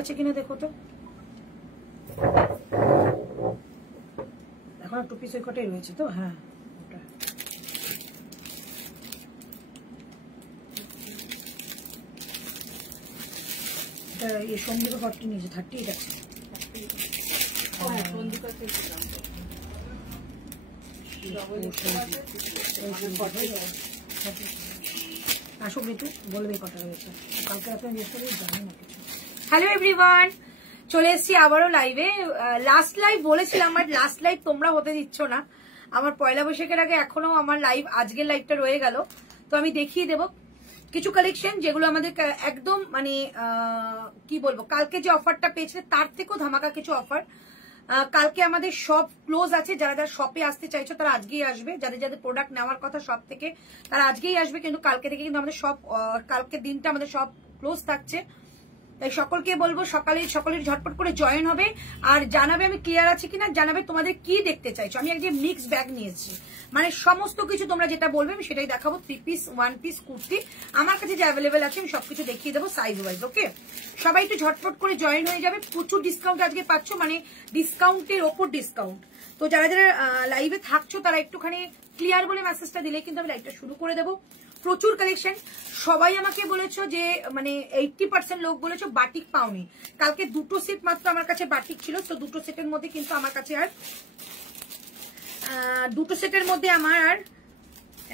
আছে কিনা দেখো তো, এখন 2 পিস ওই কটাই রয়েছে তো। হ্যাঁ ওটা এই সন্দীপা 40 নিয়েছে, 38 আছে। আসুক ঋতু বলবে কটা রয়েছে, কালকে রাতে জিজ্ঞেস করে জানি না কিছু। হ্যালো এভরিওয়ান, চলে এসেছি আবারও লাইভে। লাস্ট লাইভ বলেছিলাম, আমার লাস্ট লাইভ তোমরা হতে দিচ্ছ না। আমার পয়লা বৈশাখের আগে এখনো আমার লাইভ, আজকের লাইভটা রয়ে গেল, তো আমি দেখিয়ে দেবো কিছু কালেকশন যেগুলো আমাদের একদম মানে কি বলবো, কালকে যে অফারটা পেয়েছে তার থেকেও ধামাকা কিছু অফার। কালকে আমাদের শপ ক্লোজ আছে, যারা যারা শপে আসতে চাইছো তারা আজকেই আসবে, যাদের যাদের প্রোডাক্ট নেওয়ার কথা শপ থেকে তারা আজকেই আসবে, কিন্তু কালকে থেকে কিন্তু আমাদের শপ, কালকের দিনটা আমাদের শপ ক্লোজ থাকছে। তাই সকলকে বলবো সকলের ঝটপট করে জয়েন হবে আর জানাবে আমি ক্লিয়ার আছি কিনা, জানাবে তোমাদের কি দেখতে চাইছো। আমি একদম মিক্স ব্যাগ নিয়েছি, মানে সমস্ত কিছু তোমরা যেটা বলবে আমি সেটাই দেখাবো। 3 পিস 1 পিস কুর্তি আমার কাছে যে অ্যাভেলেবেল আছে আমি সবকিছু দেখিয়ে দেবো সাইজ ওয়াইজ। ওকে, সবাই একটু ঝটপট করে জয়েন হয়ে যাবে। প্রচুর ডিসকাউন্ট আজকে পাচ্ছ, মানে ডিসকাউন্টের ওপর ডিসকাউন্ট। তো যারা যারা লাইভে থাকছো তারা একটুখানি ক্লিয়ার বলে মেসেজটা দিলে কিন্তু আমি লাইভটা শুরু করে দেবো। প্রচুর কালেকশন। সবাই আমাকে বলেছো যে মানে 80% লোক বলেছো বাটিক পাওনি। কালকে 2টো সেট মাত্র আমার কাছে বাটিক ছিল, তো 2টো সেটের মধ্যে কিন্তু আমার কাছে আর 2টো সেটের মধ্যে আমার আর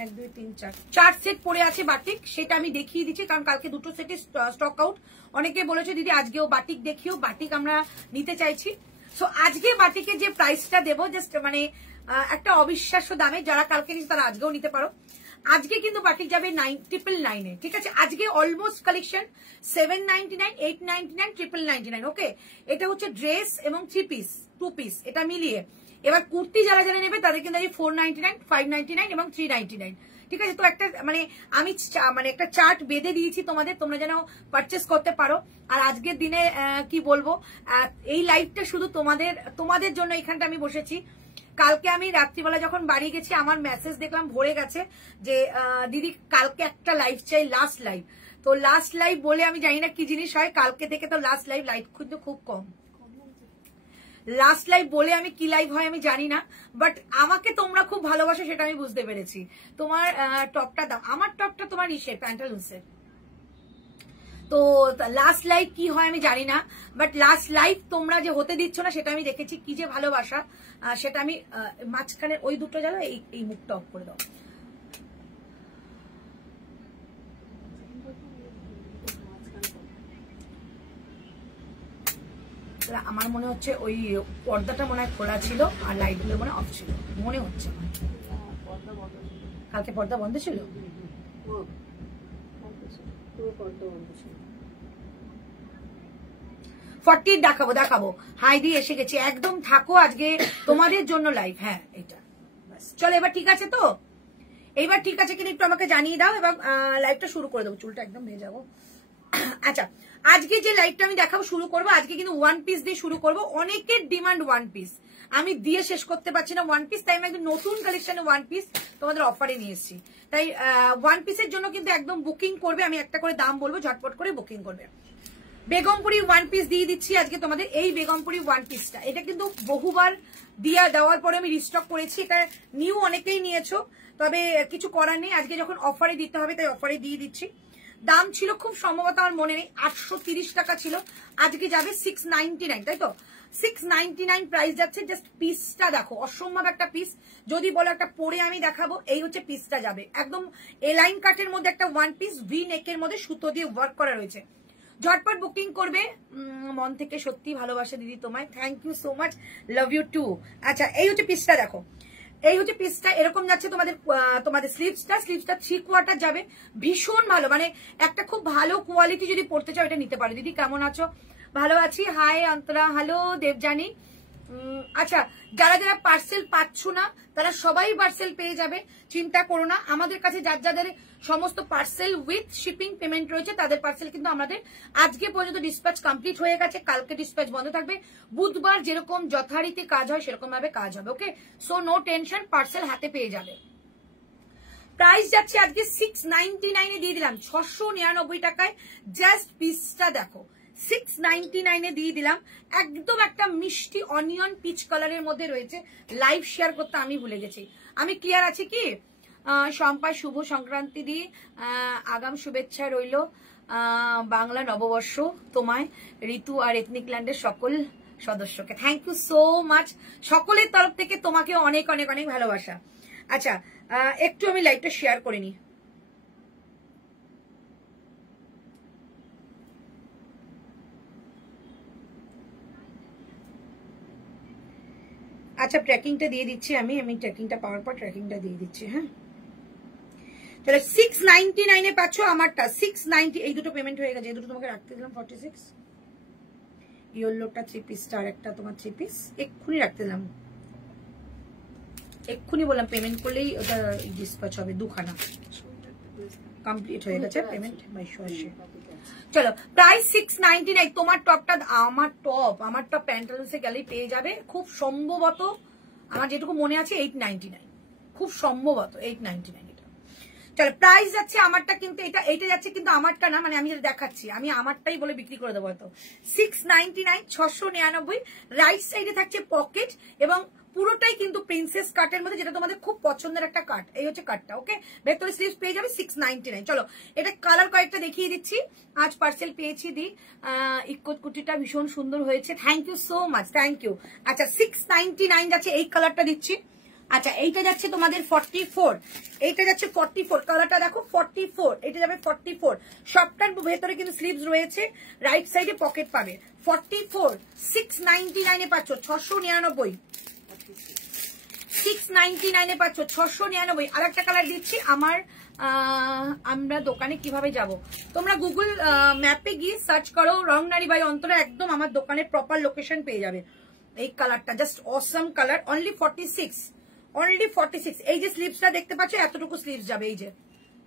1 2 3 4 সেট পড়ে আছে বাটিক, সেটা আমি দেখিয়ে দিচ্ছি কারণ কালকে 2টো সেটের স্টক আউট। অনেকে বলেছো দিদি আজকেও বাটিক দেখিও, বাটিক আমরা নিতে চাইছি। সো আজকে বাটিকের যে প্রাইসটা দেবো জাস্ট মানে একটা অবিশ্বাস্য দামে, যারা কালকে নিচ্ছে তারা আজকেও নিতে পারো। আজকে কিন্তু বাটিক যাবে 999 এ, ঠিক আছে। আজকে অলমোস্ট কালেকশন 799, 899, 999। ওকে, এটা হচ্ছে ড্রেস এবং 3 পিস 2 পিস এটা মিলিয়ে। এবার কুর্তি যারা যারা নেবে তাদের কিন্তু 499, 599 এবং 399, ঠিক আছে। তো একটা মানে আমি মানে একটা চার্ট বেঁধে দিয়েছি তোমাদের, তোমরা যেন পারচেস করতে পারো। আর আজকের দিনে কি বলবো, এই লাইভটা শুধু তোমাদের জন্য এখানটা আমি বসেছি। কালকে আমি রাত্রিবেলা যখন বাড়ি গেছি আমার মেসেজ দেখলাম ভরে গেছে যে দিদি কালকে একটা লাইভ চাই, লাস্ট লাইভ। তো লাস্ট লাইভ বলে আমি জানি না কি জিনিস হয়, কালকে থেকে তো লাস্ট লাইভ কিন্তু খুব কম। লাস্ট লাইভ বলে আমি কি লাইভ হয় আমি জানি না, বাট আমাকে তোমরা খুব ভালোবাসো সেটা আমি বুঝতে পেরেছি। তোমার টপটা দাও, আমার টপটা তোমার ইসের প্যান্টালুন্সের। তো লাস্ট লাইভ কি হয় আমি জানি না, বাট লাস্ট লাইভ তোমরা যে হতে দিচ্ছ না সেটা আমি দেখেছি, কি যে ভালোবাসা সেটা আমি মাঝখানে ওই দুটো জানো এই মুখটা অফ করে দাও। আমার মনে হচ্ছে ওই পর্দাটা মনে হয় খোলা ছিল আর লাইটগুলো মনে অফ ছিল, মনে হচ্ছে। কালকে পর্দা বন্ধ ছিল, 40 দেখাবো। হাই দিয়ে এসে গেছি, একদম থাকো আজকে তোমাদের জন্য লাইভ। হ্যাঁ এটা চলো, এবার ঠিক আছে তো, এইবার ঠিক আছে কিনা একটু আমাকে জানিয়ে দাও এবং লাইভটা শুরু করে দেবো। চুলটা একদম ভেজাবো। আচ্ছা, আজকে যে লাইভটা আমি দেখাবো শুরু করবো, আজকে কিন্তু 1 পিস দিয়ে শুরু করবো। অনেকের ডিমান্ড 1 পিস, আমি দিয়ে শেষ করতে পারছি না 1 পিস, তাই আমি একদম নতুন কালেকশনে 1 পিস তোমাদের অফারে নিয়ে এসেছি। তাই 1 পিসের জন্য কিন্তু একদম বুকিং করবে, আমি একটা করে দাম বলবো, ঝটপট করে বুকিং করবে। বেগমপুরি 1 পিস দিয়ে দিচ্ছি আজকে তোমাদের। এই বেগমপুরি 1 পিসটা এটা কিন্তু বহুবার দেওয়ার পরে আমি রিস্টক করেছি, এটা নিউ অনেকেই নিয়েছো, তবে কিছু করার নেই, আজকে যখন অফারে দিতে হবে তাই অফারে দিয়ে দিচ্ছি। দাম ছিল খুব সম্ভবত আমার মনে নেই 830 টাকা ছিল, আজকে যাবে 699, তাই তো 699 প্রাইস যাচ্ছে। জাস্ট পিসটা দেখো, অসম্ভব একটা পিস। যদি বলো একটা পরে আমি দেখাবো, এই হচ্ছে পিসটা যাবে একদম এলাইন কাটের মধ্যে একটা 1 পিস, ভি নেকের মধ্যে সুতো দিয়ে ওয়ার্ক করা রয়েছে। ঝটপট বুকিং করবে, মন থেকে সত্যি ভালোবাসা দিদি তোমায়, thank you so much, love you too. আচ্ছা, এই হচ্ছে পিসটা দেখো, এই হচ্ছে পিসটা এরকম যাচ্ছে। তোমাদের স্লিভসটা 3/4 যাবে, ভীষণ ভালো, মানে একটা খুব ভালো কোয়ালিটি যদি পড়তে চাও এটা নিতে পারো। দিদি কেমন আছো? ভালো আছি, হাই অন্তরা, হ্যালো দেবজানী। আচ্ছা, যারা যারা পার্সেল পাচ্ছ না তারা সবাই পার্সেল পেয়ে যাবে, চিন্তা করো না। আমাদের কাছে যাদের সমস্ত পার্সেল উইথ শিপিং পেমেন্ট রয়েছে তাদের পার্সেল কিন্তু আমাদের আজকে পর্যন্ত ডিসপ্যাচ কমপ্লিট হয়ে গেছে, কালকে ডিসপ্যাচ বন্ধ থাকবে। বুধবার যেরকম যথারীতি কাজ হয় সেরকম ভাবে কাজ হবে। ওকে, সো নো টেনশন, পার্সেল হাতে পেয়ে যাবে। প্রাইস যাচ্ছে আজকে 699 দিয়ে দিলাম, 699 টাকায়। জাস্ট পিসটা দেখো, 699 দিয়ে দিলাম। একদম একটা মিষ্টি অনিয়ন পিচ কালারের মধ্যে রয়েছে। লাইভ শেয়ার করতে আমি ভুলে গেছি। আমি ক্লিয়ার আছি কি? শম্পা শুভ সংক্রান্তি দিয়ে আগাম শুভেচ্ছা রইল বাংলা নববর্ষ তোমায়, ঋতু আর এথনিক ল্যান্ডের সকল সদস্যকে। Thank you so much. সকলের তরফ থেকে তোমাকে অনেক অনেক অনেক ভালোবাসা। আচ্ছা, একটু আমি লাইভটা শেয়ার করে নিই। আচ্ছা, ট্র্যাকিংটা দিয়ে দিচ্ছি আমি ট্র্যাকিংটা পাওয়ার পর ট্র্যাকিংটা দিয়ে দিচ্ছি। হ্যাঁ, তাহলে 699 এ পাচ্ছ আমারটা। 690 এই দুটো পেমেন্ট হয়ে গেছে। এই দুটো তোমাকে রাখতে দিলাম 46। ইয়েলোটা 3 পিসটা আর একটা তোমার 3 পিস এক্ষুনি রাখতে দিলাম। এক্ষুনি বললাম পেমেন্ট করলেই ওটা ডিসপ্যাচ হবে। দুখানা কমপ্লিট হয়ে গেছে পেমেন্ট 2280। চলো, প্রাইস 699। তোমার টপটা আমার টপ প্যান্টালুন্সে গেলেই পেয়ে যাবে। খুব সম্ভবত আমার যেটুকু মনে আছে 899, খুব সম্ভবত 899 এটা। চলো, প্রাইস যাচ্ছে আমারটা, কিন্তু এইটা যাচ্ছে কিন্তু আমারটা না, মানে আমি যেটা দেখাচ্ছি আমি আমারটাই বলে বিক্রি করে দেবো হয়তো। 699, 699। রাইট সাইডে থাকছে পকেট এবং পুরোটাই কিন্তু প্রিন্সেস কাটের মধ্যে, যেটা তোমাদের খুব পছন্দের একটা কাট। এই হচ্ছে কাটটা, ওকে। ভেতরে স্লিভস পেয়ে যাবে 699। চলো, এটা কালার কয়েকটা দেখিয়ে দিচ্ছি। আজ পার্সেল পেয়েছি দি। ইকোত কুটিটা ভীষণ সুন্দর হয়েছে। Thank you so much, thank you. আচ্ছা, 699 যাচ্ছে। এই কালারটা দিচ্ছি। আচ্ছা, এইটা যাচ্ছে তোমাদের 44। এইটা যাচ্ছে 44। কালারটা দেখো 44। এটা যাবে 44। সবটার ভেতরে কিন্তু স্লিভস রয়েছে, রাইট সাইডে পকেট পাবে। 44 699 এ পাচ্ছ। 699 699 এ পাচ্ছ। 699। আর একটা কালার দিচ্ছি। আমরা দোকানে কিভাবে যাব? তোমরা গুগল ম্যাপে গিয়ে সার্চ করো রংনারী বাই অন্তরা, একদম আমার দোকানের প্রপার লোকেশন পেয়ে যাবে। এই কালারটা জাস্ট অসম কালার। অনলি 46। এই যে স্লিভসটা দেখতে পাচ্ছ, এতটুকু স্লিভস যাবে। এই যে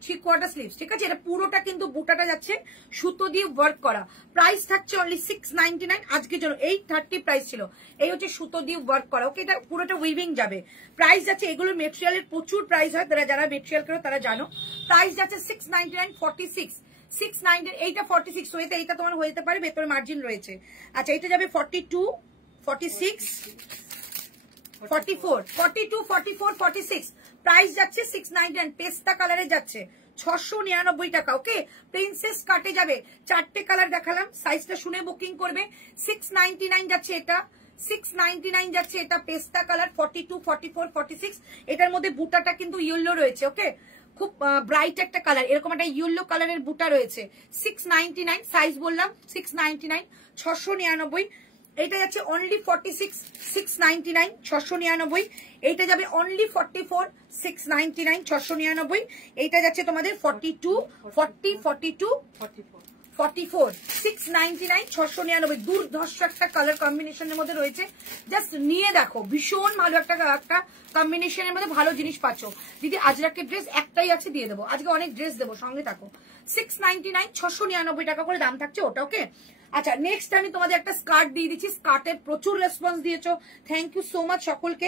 3 কোয়ার্টার স্লিভস, ঠিক আছে। এটা পুরোটা কিন্তু বুটাটা যাচ্ছে সুতো দিয়ে ওয়ার্ক করা। প্রাইস থাকছে অনলি 699 আজকের জন্য। 830 প্রাইস ছিল। এই হচ্ছে সুতো দিয়ে ওয়ার্ক করা, ওকে। এটা পুরোটা উইভিং যাবে। প্রাইস যাচ্ছে, এগুলোর মেটেরিয়ালের প্রচুর প্রাইস হয়, যারা মেটেরিয়াল করো তারা জানো। প্রাইস যাচ্ছে 699, 46 699। এইটা 46 হয়েছে, এইটা তোমার হয়ে যেতে পারে, ভেতরে মার্জিন রয়েছে। আচ্ছা, এটা যাবে 42, 46, 44, 42, 44, 46। প্রাইস যাচ্ছে 699। পেস্তা কালারে যাচ্ছে 699 টাকা, ওকে। প্রিন্সেস কাটে যাবে। 4টে কালার দেখালাম, সাইজটা শুনে বুকিং করবে। 699 যাচ্ছে এটা। 699 যাচ্ছে এটা। পেস্তা কালার 42, 44, 46। এটার মধ্যে বুটাটা কিন্তু ইয়েলো রয়েছে, ওকে। খুব ব্রাইট একটা কালার, এরকম একটা ইয়েলো কালারের বুটা রয়েছে। 699 সাইজ বললাম। 699, 699। এইটা যাচ্ছে অনলি 46, 699, 699। এইটা যাবে অনলি 44, 699, 699। এইটা যাচ্ছে তোমাদের 42, 40, 42, 44, 699, 699। দুর্ধর্ষ একটা কালার কম্বিনেশনের মধ্যে রয়েছে। জাস্ট নিয়ে দেখো, ভীষণ ভালো একটা কম্বিনেশনের মধ্যে ভালো জিনিস পাচ্ছ। দিদি আজরাকের ড্রেস একটাই আছে, দিয়ে দেবো। আজকে অনেক ড্রেস দেবো, সঙ্গে থাকো। 699, 699 টাকা করে দাম থাকছে ওটা, ওকে। আচ্ছা, নেক্সট আমি তোমাদের একটা স্কার্ট দিয়ে দিচ্ছি। স্কার্টের প্রচুর রেসপন্স দিয়েছো, থ্যাংক ইউ সো মাচ সকলকে।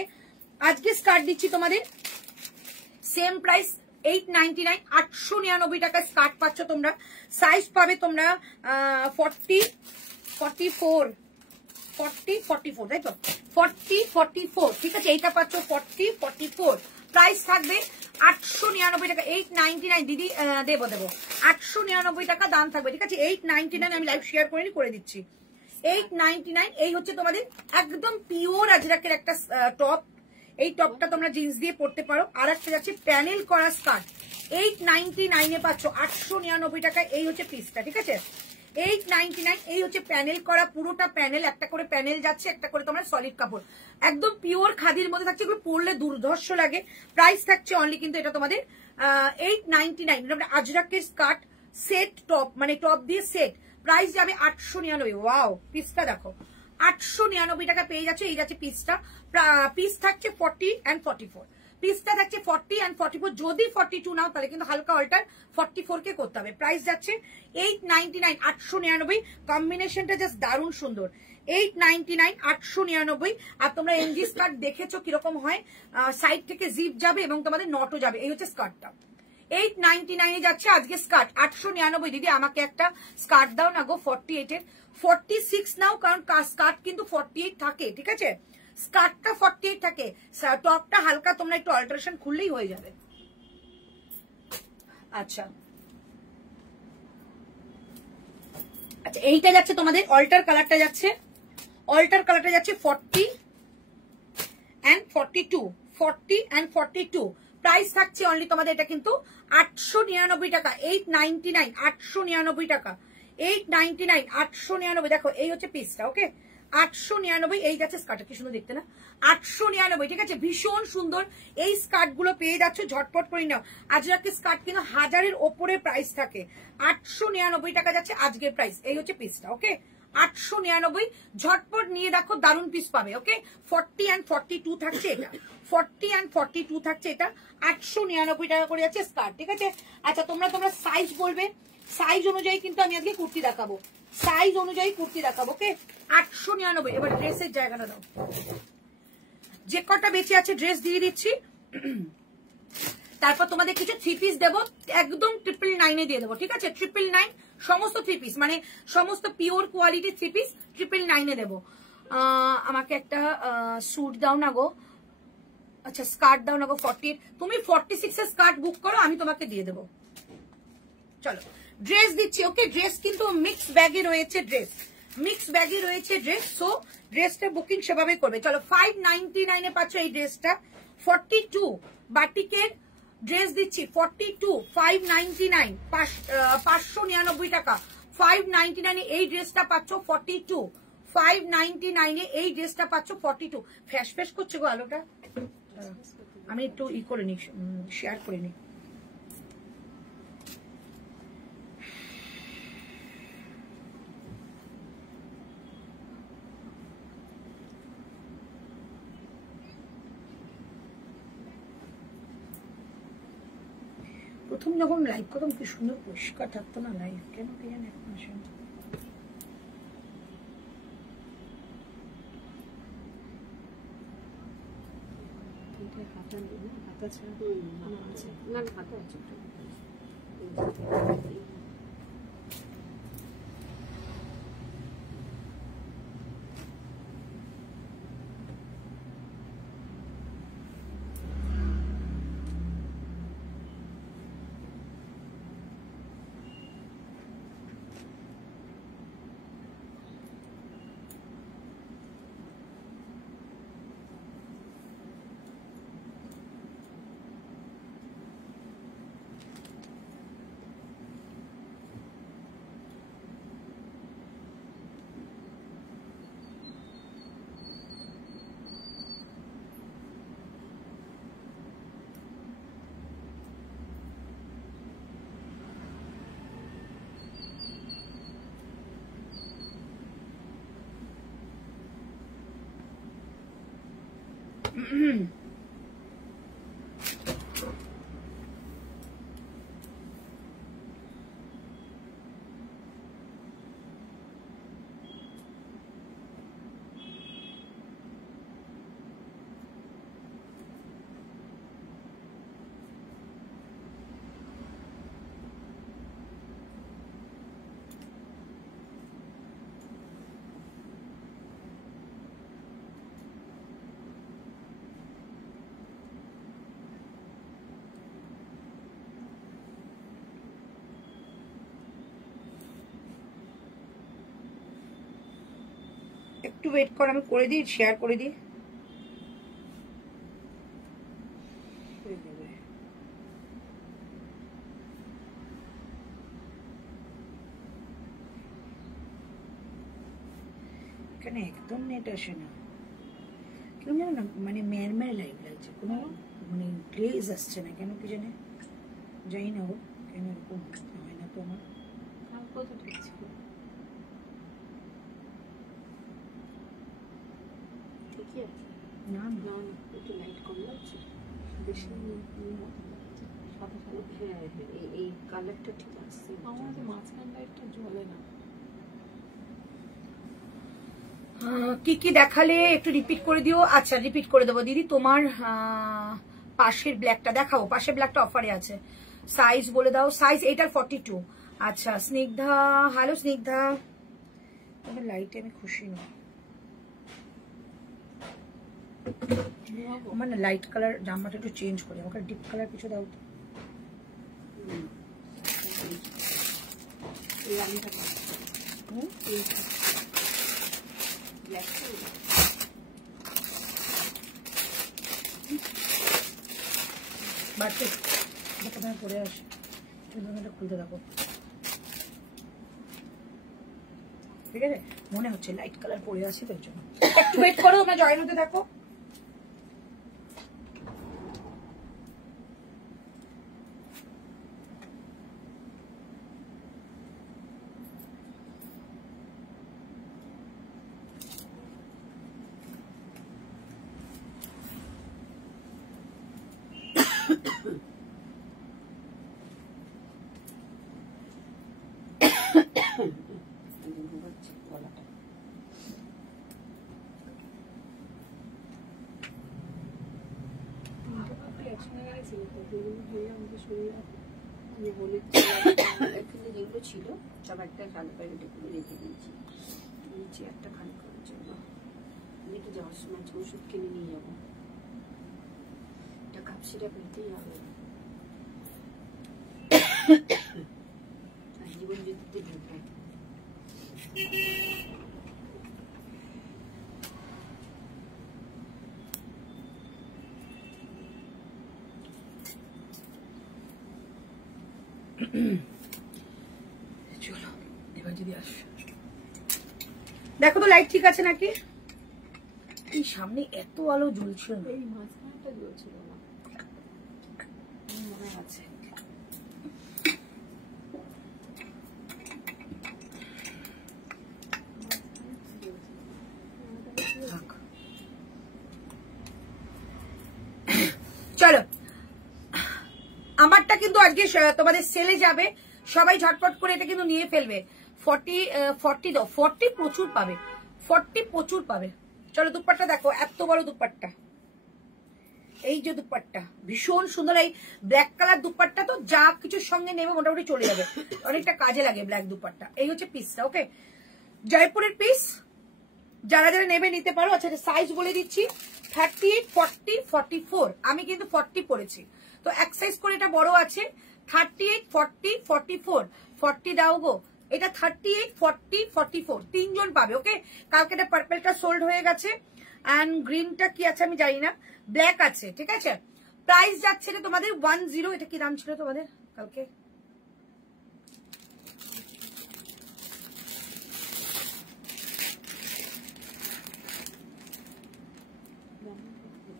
আজকে স্কার্ট দিচ্ছি তোমাদের সেম প্রাইস 899, 899 টাকা স্কার্ট পাচ্ছ তোমরা। সাইজ পাবে তোমরা 40, 44, 40, 44, তাই তো? 40, 44, ঠিক আছে। এইটা পাচ্ছ 40, 44। প্রাইস থাকবে 899 টাকা। 899 দিদি দেবো 899 টাকা দাম থাকবে, ঠিক আছে। 899 আমি লাইভ শেয়ার করে দিচ্ছি। 899। এই হচ্ছে তোমাদের একদম পিওর আজরাকের একটা টপ। এই টপটা তোমরা জিন্স দিয়ে পরতে পারো। আর একটা যাচ্ছে প্যানেল করা স্কার্ট। 899 এ পাচ্ছ। 899 টাকা এই হচ্ছে পিসটা, ঠিক আছে। 899। এই হচ্ছে প্যানেল করা, পুরোটা প্যানেল, একটা করে প্যানেল যাচ্ছে, একটা করে তোমার সলিড কাপড়, একদম পিওর খাদির মধ্যে থাকছে। এগুলো পরলে দুর্ধর্ষ লাগে। প্রাইস থাকছে অনলি কিন্তু এটা তোমাদের 899। আজরাকের স্কার্ট সেট টপ, মানে টপ দিয়ে সেট। প্রাইস যাবে 899। ওয়াও, পিসটা দেখো, 899 টাকা পেয়ে যাচ্ছে। এই যাচ্ছে পিসটা। পিস থাকছে 40 and 44। পিসটা থাকছে 40 and 44। যদি 42 নাও তাহলে কিন্তু হালকা অল্টার 44 কে করতে হবে। প্রাইস যাচ্ছে 899, 899। কম্বিনেশনটা জাস্ট দারুণ সুন্দর। 899, 899। আর তোমরা এনজি স্কার্ট দেখেছো কিরকম হয়, সাইড থেকে জিপ যাবে এবং তোমাদের নটও যাবে। এই হচ্ছে স্কার্টটা। 899 এ যাচ্ছে আজকে স্কার্ট। 899। দিদি আমাকে একটা স্কার্ট দাও না গো 48 এর। 46 নাও, কারণ স্কার্ট কিন্তু 48 থাকে, ঠিক আছে, স্কার্টটা 48 থাকে, টপটা হালকা তোমরা একটু অল্টারেশন খুললেই হয়ে যাবে। আচ্ছা আচ্ছা, এইটা যাচ্ছে তোমাদের অল্টার কালারটা যাচ্ছে, অল্টার কালারটা যাচ্ছে 40 and 42, 40 and 42। প্রাইস থাকছে অনলি তোমাদের এটা কিন্তু 899 টাকা, 899, 899 টাকা, 899, 899। দেখো এই হচ্ছে পিসটা, ওকে, 899। এই যাচ্ছে স্কার্টটা, কি সুন্দর দেখতে না, 899, ঠিক আছে, ভীষণ সুন্দর। এই স্কার্ট গুলো পেয়ে যাচ্ছ, ঝটপট করে নাও। আজকে স্কার্ট কিন্তু 1000-এর ওপরে প্রাইস থাকে, 899 টাকা যাচ্ছে আজকের প্রাইস। এই হচ্ছে পিসটা, ওকে, 899, ঝটপট নিয়ে দেখো, দারুণ পিস পাবে, ওকে। 40 and 42 থাকছে এটা, 40 and 42 থাকছে এটা, 899 টাকা করে যাচ্ছে স্কার্ট, ঠিক আছে। আচ্ছা তোমরা সাইজ বলবে, সাইজ অনুযায়ী কিন্তু আমি আজকে কুর্তি দেখাবো, সাইজ অনুযায়ী কুর্তি দেখাবো, ওকে। 899। এবার ড্রেসের জায়গাটা দাও, যে কটা বেঁচে আছে ড্রেস দিয়ে দিচ্ছি, তারপর তোমাদের কিছু 3 পিস দেবো, একদম 999 দিয়ে দেবো, ঠিক আছে, 999 সমস্ত 3 পিস, মানে সমস্ত পিওর কোয়ালিটি 3 পিস 999 দেবো। আমাকে একটা স্যুট দাও না গো, আচ্ছা স্কার্ট দাও না গো, 40, তুমি 46 এর স্কার্ট বুক করো, আমি তোমাকে দিয়ে দেবো। চলো ড্রেস দিচ্ছি, ওকে। ড্রেস কিন্তু মিক্স ব্যাগে রয়েছে, ড্রেস মিক্স ব্যাগে রয়েছে ড্রেস, সো ড্রেসটা বুকিং সেভাবে করবে। চলো 599 এ পাচ্ছ এই ড্রেসটা, 42 বাটিকের ড্রেস দিচ্ছি, 42, 599, 599 টাকা, 599 এই ড্রেসটা পাচ্ছ, 42, 599 এই ড্রেসটা পাচ্ছ, 42। ফ্যাশ ফ্যাশ করছে গো আলোটা, আমি একটু ই করে নি, শেয়ার করে নি। প্রথম যখন লাইভ করতাম কি সুন্দর পরিষ্কার থাকতো না লাইভ, কেন কে জানে এখন আসে না। একটু ওয়েট কর, আমি করে দিই, শেয়ার করে দিই। এখানে একদম নেট আসে না, কেন জানো না, মানে ম্যারম্যার লাইভ লাগছে, কোনো মানে গ্লেজ আসছে না কেন কি জানে, জানি না ও কেন এরকম হয় না তো আমার। না না একটু লাইট কম লাগছে, বেশি সাদা সাদা। হ্যাঁ হ্যাঁ, এই কালারটা ঠিক আছে, আমাদের মাঝখান লাইটটা জ্বলে না। কি কি দেখালে একটু রিপিট করে দিও। আচ্ছা রিপিট করে দেবো দিদি। তোমার পাশের ব্ল্যাকটা দেখাবো, পাশের ব্ল্যাকটা অফারে আছে। সাইজ বলে দাও, সাইজ এইটার 42। আচ্ছা স্নিগ্ধা, হ্যালো স্নিগ্ধা, তোমার লাইটে আমি খুশি না, আমার না লাইট কালার জামাটা একটু চেঞ্জ করি, আমাকে ডিপ কালার কিছু দাও তো। বাড়তে কোথায় পরে আসে, খুলতে থাকো, ঠিক আছে? মনে হচ্ছে লাইট কালার পরে আসে, তার জন্য একটু ওয়েট করো, তোমরা জয়েন হতে থাকো। যেগুলো ছিল সব একটা খালি প্যাকেটে করে রেখে দিয়েছি, নিচে একটা খালি করার জন্য। দেখি যাওয়ার সময় ওষুধ কিনে নিয়ে যাবো, একটা কাপ সিরাপ নিতেই হবে। জীবন জ্যোতিতে ঢুকবে। চলো এবার যদি আস, দেখো তো লাইট ঠিক আছে নাকি? এই সামনে এত আলো জ্বলছিল না, এই মাঝখানটা জ্বলছিল না, মনে আছে। চলো আমারটা কিন্তু আজকে তোমাদের সেলে যাবে, সবাই ঝটপট করে এটা কিন্তু নিয়ে ফেলবে। 40 দাও, 40 প্রচুর পাবে, 40 প্রচুর পাবে। চলো দুপাট্টা দেখো, এত বড় দুপাট্টা, এই যে দুপাট্টা ভীষণ সুন্দর। এই ব্ল্যাক কালার দুপাট্টা তো যা কিছুর সঙ্গে নেবে মোটামুটি চলে যাবে, অনেকটা কাজে লাগে ব্ল্যাক দুপাট্টা। এই হচ্ছে পিসটা, ওকে জয়পুরের পিস, যারা যারা নেবে নিতে পারো। আচ্ছা সাইজ বলে দিচ্ছি, 38, 40, 44। আমি কিন্তু 40 পরেছি, তো এক সাইজ করে এটা বড় আছে। 38, 40, 44, 40 দাও গো। এটা 38, 40, 44 তিনজন পাবে, ওকে। কালকে এটা পার্পলটা সোল্ড হয়ে গেছে, এন্ড গ্রিনটা কি আছে আমি জানি না, ব্ল্যাক আছে, ঠিক আছে। প্রাইস যাচ্ছে না তোমাদের 10। এটা কি দাম ছিল তোমাদের কালকে?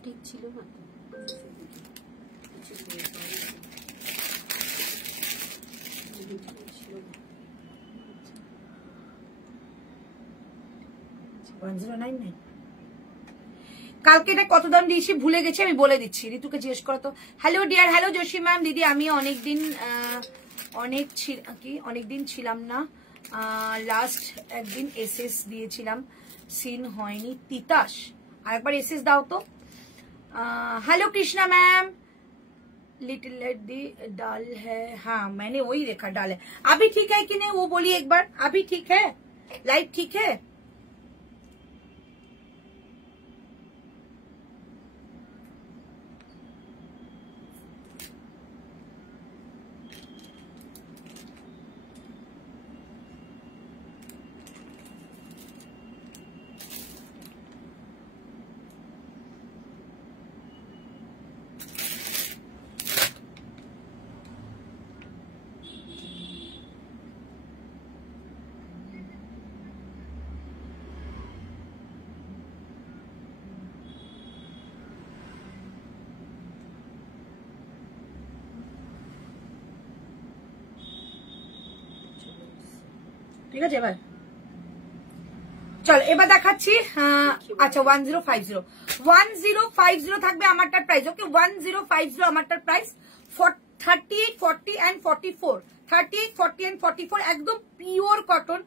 ঠিক ছিল না তো, 1099। কালকে এটা কত দাম দিয়েছি ভুলে গেছি, আমি বলে দিচ্ছি, ঋতুকে জিজ্ঞেস করো তো। Hello dear, hello Joshi ma'am. দিদি আমি অনেকদিন ছিলাম না, লাস্ট একদিন এসএস দিয়েছিলাম, সিন হয়নি, তিতাস। আরেকবার এসএস দাও তো। हेलो कृष्णा मैम, लिटिल दी डाल है, हाँ मैंने वही देखा डाल है। अभी ठीक है कि नहीं वो बोलिए एक बार, अभी ठीक है, लाइट ठीक है? ঠিক আছে এবার চল এবার দেখাচ্ছি। আচ্ছা 1050 থাকবে আমারটার price, okay 1050 আমারটার price. 38, 40 and 44, 38, 40 and 44 একদম পিওর কটন,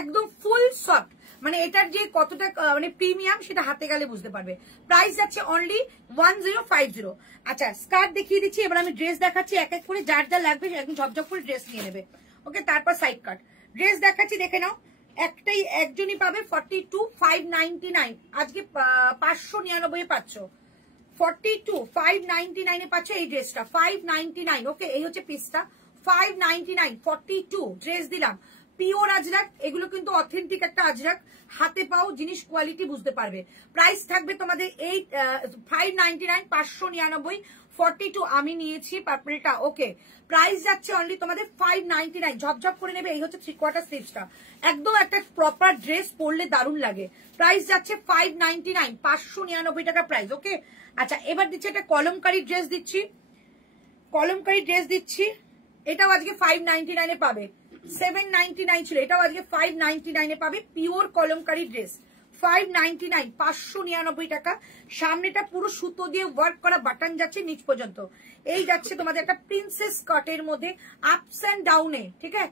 একদম ফুল সফট। মানে এটার যে কতটা মানে প্রিমিয়াম সেটা হাতে গেলে বুঝতে পারবে। প্রাইস যাচ্ছে অনলি 1050। আচ্ছা স্কার্ট দেখিয়ে দিচ্ছি, এবার আমি ড্রেস দেখাচ্ছি এক এক করে, যার যা লাগবে একদম ঝপঝপ করে ড্রেস নিয়ে নেবে, ওকে। তারপর সাইড কাট ড্রেস দেখাচ্ছি, দেখে নাও। একটাই একজনই পাবে 42 599 আজকে 599 পাচ্ছ 42 599 পাচ্ছ এই ড্রেসটা 599 ওকে এই হচ্ছে পিসটা 599 42 ড্রেস দিলাম পিওর আজরাক এগুলো কিন্তু অথেন্টিক একটা আজরাক হাতে পাও জিনিস কোয়ালিটি বুঝতে পারবে প্রাইস থাকবে তোমাদের 599 599 42 আমি নিয়েছি পার্পলটা ওকে প্রাইস যাচ্ছে অনলি তোমাদের 599 ঝপঝপ করে নেবে এই হচ্ছে 3/4 স্লিভসটা একদম একটা প্রপার ড্রেস পরলে দারুণ লাগে প্রাইস যাচ্ছে 599 599 টাকা প্রাইস ওকে আচ্ছা এবার দিচ্ছি একটা কলমকারী ড্রেস দিচ্ছি এটাও আজকে 599 এ পাবে 799 ছিল এটাও আজকে 599 এ পাবে পিওর কলমকারী ড্রেস 599 599 টাকা সামনেটা পুরো সুতো দিয়ে ওয়ার্ক করা বাটন যাচ্ছে নিচ পর্যন্ত এই যাচ্ছে তোমাদের একটা প্রিন্সেস কাটের মধ্যে আপস এন্ড ডাউনে ঠিক আছে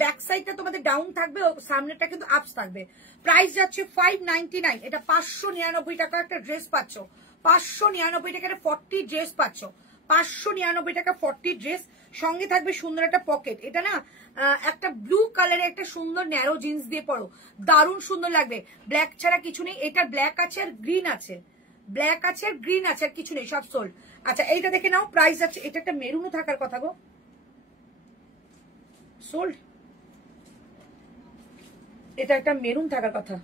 ব্যাক সাইডটা তোমাদের ডাউন থাকবে সামনেটা কিন্তু আপস থাকবে প্রাইস যাচ্ছে 599 এটা 599 টাকা একটা ড্রেস পাচ্ছ 599 টাকা 40 ড্রেস পাচ্ছ 599 টাকা 40 ড্রেস সঙ্গে থাকবে সুন্দর একটা পকেট এটা না একটা ব্লু কালারের একটা সুন্দর ন্যারো জিন্স দিয়ে পরো দারুণ সুন্দর লাগবে ব্ল্যাক ছাড়া কিছু নেই এটা ব্ল্যাক আছে আর গ্রিন আছে আর কিছু নেই সব সোল্ড আচ্ছা এইটা দেখে নাও প্রাইস আছে এটা একটা মেরুনও থাকার কথা গো সোল্ড এটা একটা মেরুন থাকার কথা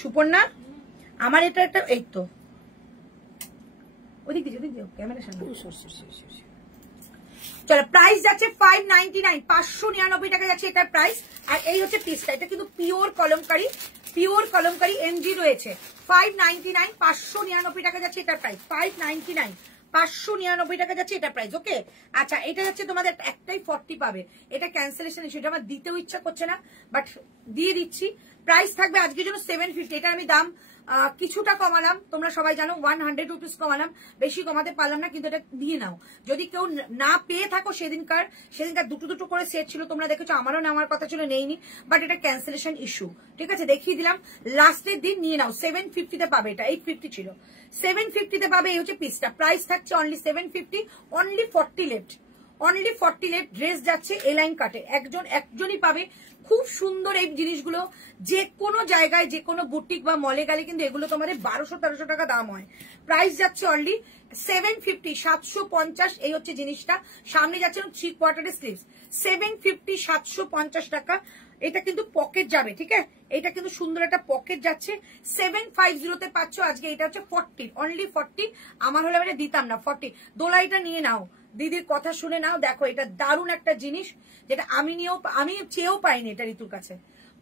সুপর্ণা আমার এটা একটা এই তো ওদিক দিও ক্যামেরার সামনে চলো প্রাইস যাচ্ছে 599 599 টাকা যাচ্ছে এটার প্রাইস আর এই হচ্ছে পিসটা এটা কিন্তু পিওর কলমকারী এমজি রয়েছে 599 599 টাকা যাচ্ছে এটার প্রাইস 599 599 টাকা যাচ্ছে এটা প্রাইস ওকে আচ্ছা এটা যাচ্ছে তোমাদের একটাই 40 পাবে এটা ক্যান্সেলেশন ইস্যু এটা আমার দিতেও ইচ্ছা করছে না বাট দিয়ে দিচ্ছি প্রাইস থাকবে আজকের জন্য 750 এটা আমি দাম কিছুটা কমালাম তোমরা সবাই জানো 100 রুপিস কমালাম বেশি কমাতে পারলাম না কিন্তু এটা দিয়ে নাও যদি কেউ না পেয়ে থাকো সেদিনকার দুটো করে সেট ছিল তোমরা দেখেছো আমারও নেওয়ার কথা ছিল নেইনি বাট এটা ক্যান্সেলেশন ইস্যু ঠিক আছে দেখিয়ে দিলাম লাস্টের দিন নিয়ে নাও 750 তে পাবে এটা 850 ছিল 750 তে পাবে এই হচ্ছে পিসটা প্রাইস থাকছে অনলি 750 অনলি 40 লেফট ড্রেস যাচ্ছে এ লাইন কাটে একজনই পাবে খুব সুন্দর এই জিনিসগুলো যে কোনো জায়গায় যে কোনো বুটিক বা মলে গেলে কিন্তু এগুলো তোমাদের 1200-1300 টাকা দাম হয় প্রাইস যাচ্ছে অনলি 750 750 এই হচ্ছে জিনিসটা সামনে যাচ্ছে 3/4 স্লিভস 750 750 টাকা এটা কিন্তু পকেট যাবে ঠিক আছে এটা কিন্তু সুন্দর একটা পকেট যাচ্ছে 750 তে পাচ্ছ আজকে এটা হচ্ছে 40 অনলি 40 আমার হলে আমি দিতাম না 40 দোলাইটা নিয়ে নাও দিদির কথা শুনে নাও দেখো এটা দারুণ একটা জিনিস যেটা আমি চেয়েও পাইনি এটা ঋতুর কাছে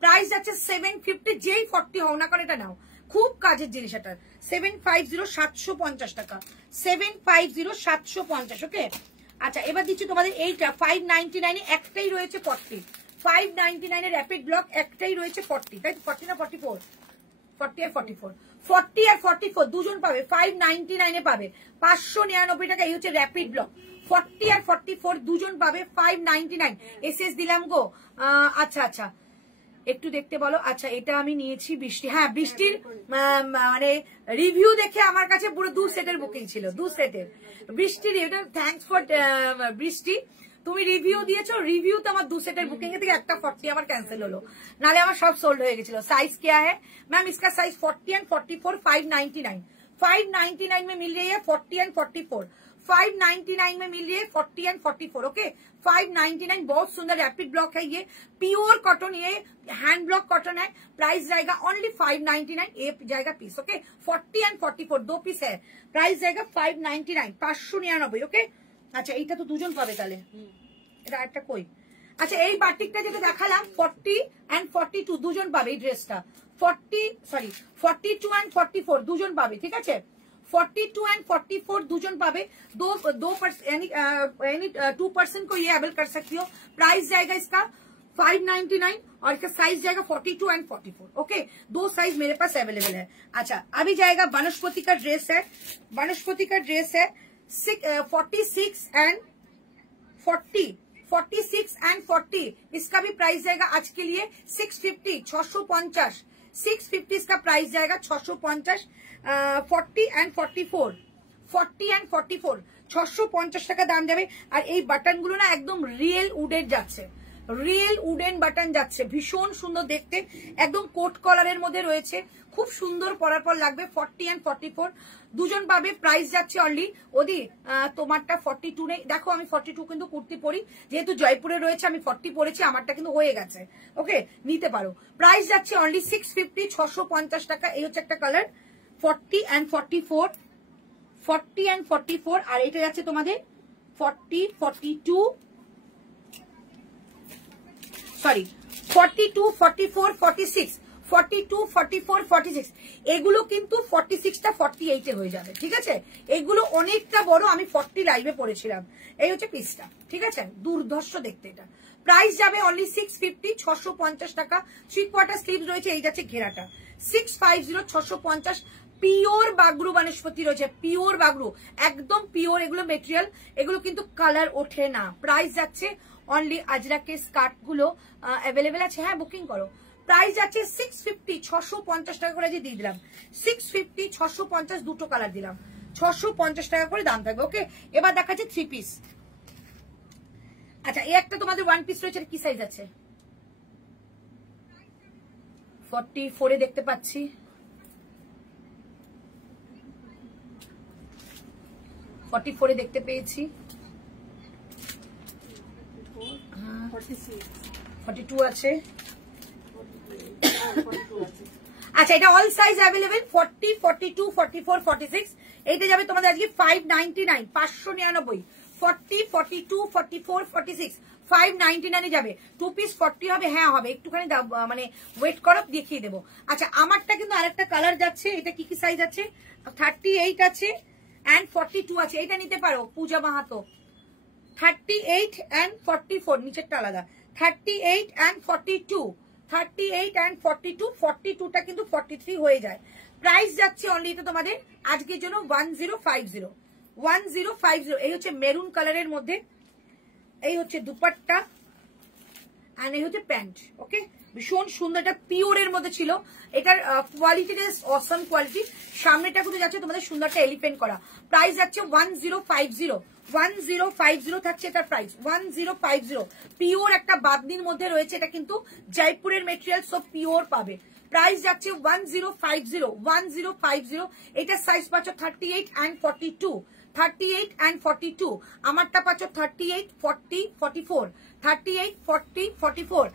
প্রাইস যাচ্ছে 750 যেই 40 হও না করে এটা নাও খুব কাজের জিনিস এটা 750 750 টাকা 750 750 ওকে আচ্ছা এবার দিচ্ছি তোমাদের এইটা 599 এ একটাই রয়েছে 40 599 এর র‍্যাপিড ব্লক একটাই রয়েছে 40 তাই 40 না 44 40 আর 44 40 আর 44 দুজন পাবে 599 এ পাবে 599 টাকা এই হচ্ছে র‍্যাপিড ব্লক 40 আর 44 দুজন পাবে 599 এসএস দিলাম গো আচ্ছা একটু দেখতে বলো আচ্ছা এটা আমি নিয়েছি বৃষ্টি হ্যাঁ বৃষ্টির মানে রিভিউ দেখে আমার কাছে পুরো 2 সেটের বুকিং ছিল 2 সেটের বৃষ্টির এটা থ্যাঙ্কস ফর বৃষ্টি তুমি রিভিউ দিয়েছো রিভিউ তো আমার 2 सेटर बुकिंग থেকে একটা 40 আমার ক্যান্সেল হলো নালে আমার সব সোল্ড হয়ে গেছিল साइज क्या है मैम इसका साइज 40 एंड 44 599 में मिल रही है 40 एंड 44 599 में मिल रही है 40 एंड 44 ओके 599 बहुत सुंदर रैपिड ब्लॉक है ये प्योर कॉटन ये हैंड ब्लॉक कॉटन है प्राइस जाएगा ओनली 599 ये जाएगा पीस ओके 40 एंड 44 दो पीस है प्राइस जाएगा 599 599 ओके আচ্ছা এইটা তো দুজন পাবে তাহলে এটা একটা কই আচ্ছা এই বাটিকটা যেটা দেখালাম 40 এন্ড 42 দুজন পাবে এই ড্রেসটা 42 এন্ড 44 দুজন পাবে ঠিক আছে 42 एंड 44 দুজন পাবে दो यानी 2% को ये अवेल कर सकती हो प्राइस जाएगा इसका 599 और इसका साइज जाएगा 42 एंड 44 ओके दो साइज मेरे पास अवेलेबल है अच्छा अभी जाएगा वनस्पति का ड्रेस है 46 एंड 40 इसका भी प्राइस जाएगा आज के लिए 650 इसका प्राइस जाएगा 650 40 एंड 44 650 টাকা দাম যাবে। আর এই বাটন গুলো না একদম রিয়েল উডের যাচ্ছে, রিয়েল উডেন বাটন যাচ্ছে, ভীষণ সুন্দর দেখতে, একদম কোট কলারের মধ্যে রয়েছে, খুব সুন্দর পরার পর লাগবে। 40 and 44 দুজন পাবে। প্রাইস যাচ্ছে অনলি ওদি তোমারটা 42 নেই, দেখো আমি 42 কিন্তু কুর্তি পরি, যেহেতু জয়পুরে রয়েছে আমি 40 পরেছি, আমারটা কিন্তু হয়ে গেছে। ওকে, নিতে পারো। প্রাইস যাচ্ছে অনলি 650, 650 টাকা। এই হচ্ছে একটা কালার 40 and 44, 40 and 44। আর এটা যাচ্ছে তোমাদের 40, 42, সরি 42, 44, 46, 42, 44, 46। এগুলো কিন্তু 46টা 48 এ হয়ে যাবে, ঠিক আছে? এগুলো অনেকটা বড়, আমি 40 লাইভে পড়েছিলাম। এই হচ্ছে পিসটা, ঠিক আছে? দুর্ধর্ষ দেখতে এটা। প্রাইস যাবে অনলি 650, 650 টাকা। 3 কোয়ার্টার স্লিভ রয়েছে, এই যাচ্ছে ঘেরাটা 650, 650। পিওর বাগরু বনস্পতি রয়েছে, পিওর বাগরু, একদম পিওর এগুলো মেটেরিয়াল, এগুলো কিন্তু কালার ওঠে না। প্রাইস যাচ্ছে অনলি, আজরাকের স্কার্ট গুলো অ্যাভেলেবেল আছে, হ্যাঁ বুকিং করো। প্রাইস যাচ্ছে 650, 650 টাকা করে দিয়ে দিলাম। 650, 650 দুটো কালার দিলাম, 650 টাকা করে দাম থাকবে। ওকে, এবার দেখাচ্ছে 3 পিস। আচ্ছা, এই একটা তোমাদের 1 পিস রয়েছে, কি সাইজ আছে? 44 এ দেখতে পাচ্ছি, 44 এ দেখতে পেয়েছি, 42 আছে। আচ্ছা, এটা অল সাইজ অ্যাভেলেবেল, 40, 42, 44, 46। এইটা যাবে তোমাদের আজকে 599, 599। 40, 42, 44, 46, 599 যাবে। 2 পিস 40 হবে, হ্যাঁ হবে, একটুখানি মানে ওয়েট করো, দেখিয়ে দেবো। আচ্ছা, আমারটা কিন্তু আরেকটা কালার যাচ্ছে, এটা কি কি সাইজ আছে? 38 আছে and 42 আছে, এটা নিতে পারো পূজা মাহাতো। 38 and 44, নিচেরটা আলাদা। 38 and 42, 38 and 42, 42টা কিন্তু 43 হয়ে যায়। প্রাইস যাচ্ছে অনলি এটা তোমাদের আজকের জন্য 1050, 1050। এই হচ্ছে মেরুন কালারের মধ্যে, এই হচ্ছে দুপাট্টা, আর এই হচ্ছে প্যান্ট। ওকে, ভীষণ সুন্দর, এটা পিওরের মধ্যে ছিল, এটার কোয়ালিটিটা অসাম কোয়ালিটি। সামনেটা কিন্তু যাচ্ছে তোমাদের সুন্দরটা এলিফেন্ট করা। প্রাইস যাচ্ছে 1050, 1050 থাকছে এটার প্রাইস, 1050। পিওর একটা বাদনির মধ্যে রয়েছে, এটা কিন্তু জয়পুরের মেটেরিয়াল, সব পিওর পাবে। প্রাইস যাচ্ছে 1050, 1050। এটা সাইজ পাচ্ছ 38 and 42, 38 and 42। আমারটা পাচ্ছ 38, 40, 44, 38, 40, 44।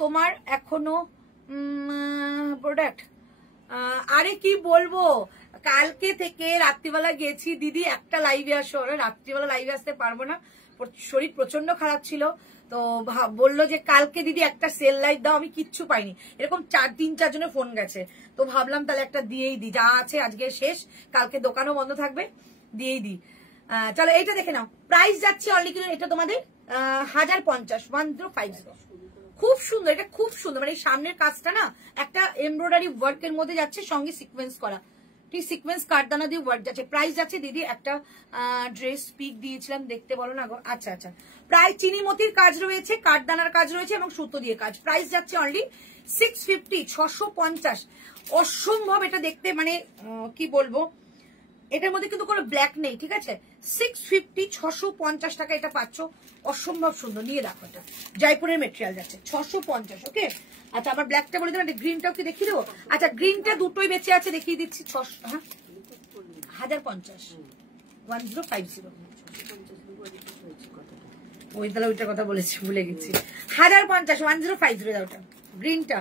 তোমার এখনো প্রোডাক্ট, আরে কি বলবো, কালকে থেকে রাত্রিবেলা গেছি দিদি, একটা লাইভে আসো। রাত্রিবেলা লাইভে আসতে পারবো না, শরীর প্রচন্ড খারাপ ছিল, তো বললো যে কালকে দিদি একটা সেল লাইভ দাও, আমি কিচ্ছু পাইনি। এরকম 3-4 জনের ফোন গেছে, তো ভাবলাম তাহলে একটা দিয়েই দিই, যা আছে আজকে শেষ, কালকে দোকানও বন্ধ থাকবে, দিয়েই দিই। চলো এইটা দেখে নাও। প্রাইস যাচ্ছে অনলি কিন্তু এটা তোমাদের 1050, 1050। খুব সুন্দর, এটা খুব সুন্দর, মানে এই সামনের কাজটা না একটা এমব্রয়ডারি ওয়ার্কের মধ্যে যাচ্ছে, সঙ্গে সিকোয়েন্স করা, ঠিক সিকোয়েন্স কাঠদানা দিয়ে ওয়ার্ক যাচ্ছে। প্রাইস যাচ্ছে দিদি, একটা ড্রেস পিক দিয়েছিলাম, দেখতে বলো না গো। আচ্ছা আচ্ছা, প্রায় চিনিমতির কাজ রয়েছে, কাঠদানার কাজ রয়েছে এবং সুতো দিয়ে কাজ। প্রাইস যাচ্ছে অনলি 650, 650। অসম্ভব এটা দেখতে, মানে কি বলবো, এটার মধ্যে কিন্তু কোনো ব্ল্যাক নেই, ঠিক আছে? 650, 650 টাকা এটা পাচ্ছ, অসম্ভব সুন্দর। নিয়ে দেখো, এটা জয়পুরের মেটেরিয়াল যাচ্ছে 650। ওকে, আচ্ছা আবার ব্ল্যাকটা বলে দেবো, গ্রিনটাও কি দেখিয়ে দেবো? আচ্ছা, গ্রিনটা দুটোই বেঁচে আছে, দেখিয়ে দিচ্ছি। 1050, 1050। ওই তাহলে ওইটার কথা বলেছি, ভুলে গেছি। 1050, 1050 দাও ওটা, গ্রিনটা।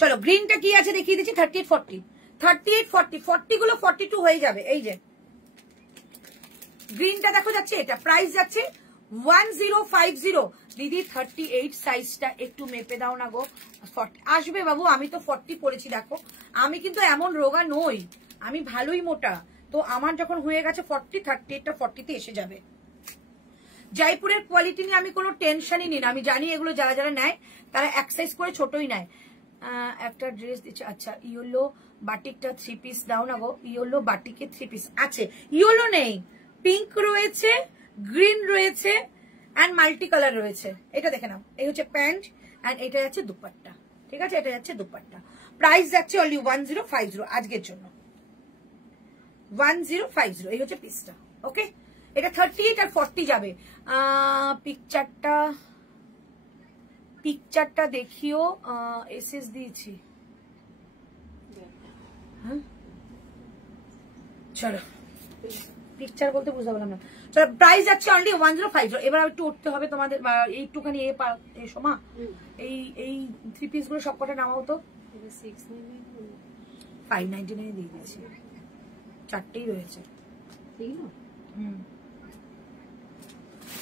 চলো গ্রিনটা কি আছে দেখিয়ে দিচ্ছি। 38, 40, 38, 40, 40 গুলো 42 হয়ে যাবে। এই যে গ্রিনটা দেখো যাচ্ছে, এটা প্রাইস যাচ্ছে 1050। দিদি 38 সাইজটা একটু মেপে দাও না গো। 40 আসবে বাবু, আমি তো 40 পরেছি, দেখো আমি কিন্তু এমন রোগা নই, আমি ভালোই মোটা, তো আমার যখন হয়ে গেছে 40, 38টা 40তে এসে যাবে। জয়পুরের কোয়ালিটি নিয়ে আমি কোনো টেনশনই নিই না, আমি জানি এগুলো যারা যারা নেয় তারা এক সাইজ করে ছোটই নেয়। একটা ড্রেস দিচ্ছে, আচ্ছা ইয়েলো বাটিকটা 3 পিস দাও না গো। ইয়েলো বাটিকে 3 পিস আছে, ইয়েলো নেই, পিঙ্ক রয়েছে, গ্রিন রয়েছে এন্ড মাল্টি কালার রয়েছে। এটা দেখে নাও, এই হচ্ছে প্যান্ট এন্ড এটা যাচ্ছে দুপাট্টা, ঠিক আছে? এটা যাচ্ছে দুপাট্টা। প্রাইস যাচ্ছে অনলি 1050 আজকের জন্য। 1050 এই হচ্ছে পিসটা। ওকে, এটা 38 আর 40 যাবে। পিকচারটা দেখিও। এসএস দিয়েছি। হ্যাঁ চলো, পিকচার বলতে বুঝতে পারলাম না। চলো, প্রাইস যাচ্ছে অনলি 1050। এবার একটু উঠতে হবে তোমাদের, একটুখানি এসো মা, এই 3 পিস গুলো সবকটা নামাও তো। 599 দিয়ে দিয়েছি, 4টেই রয়েছে।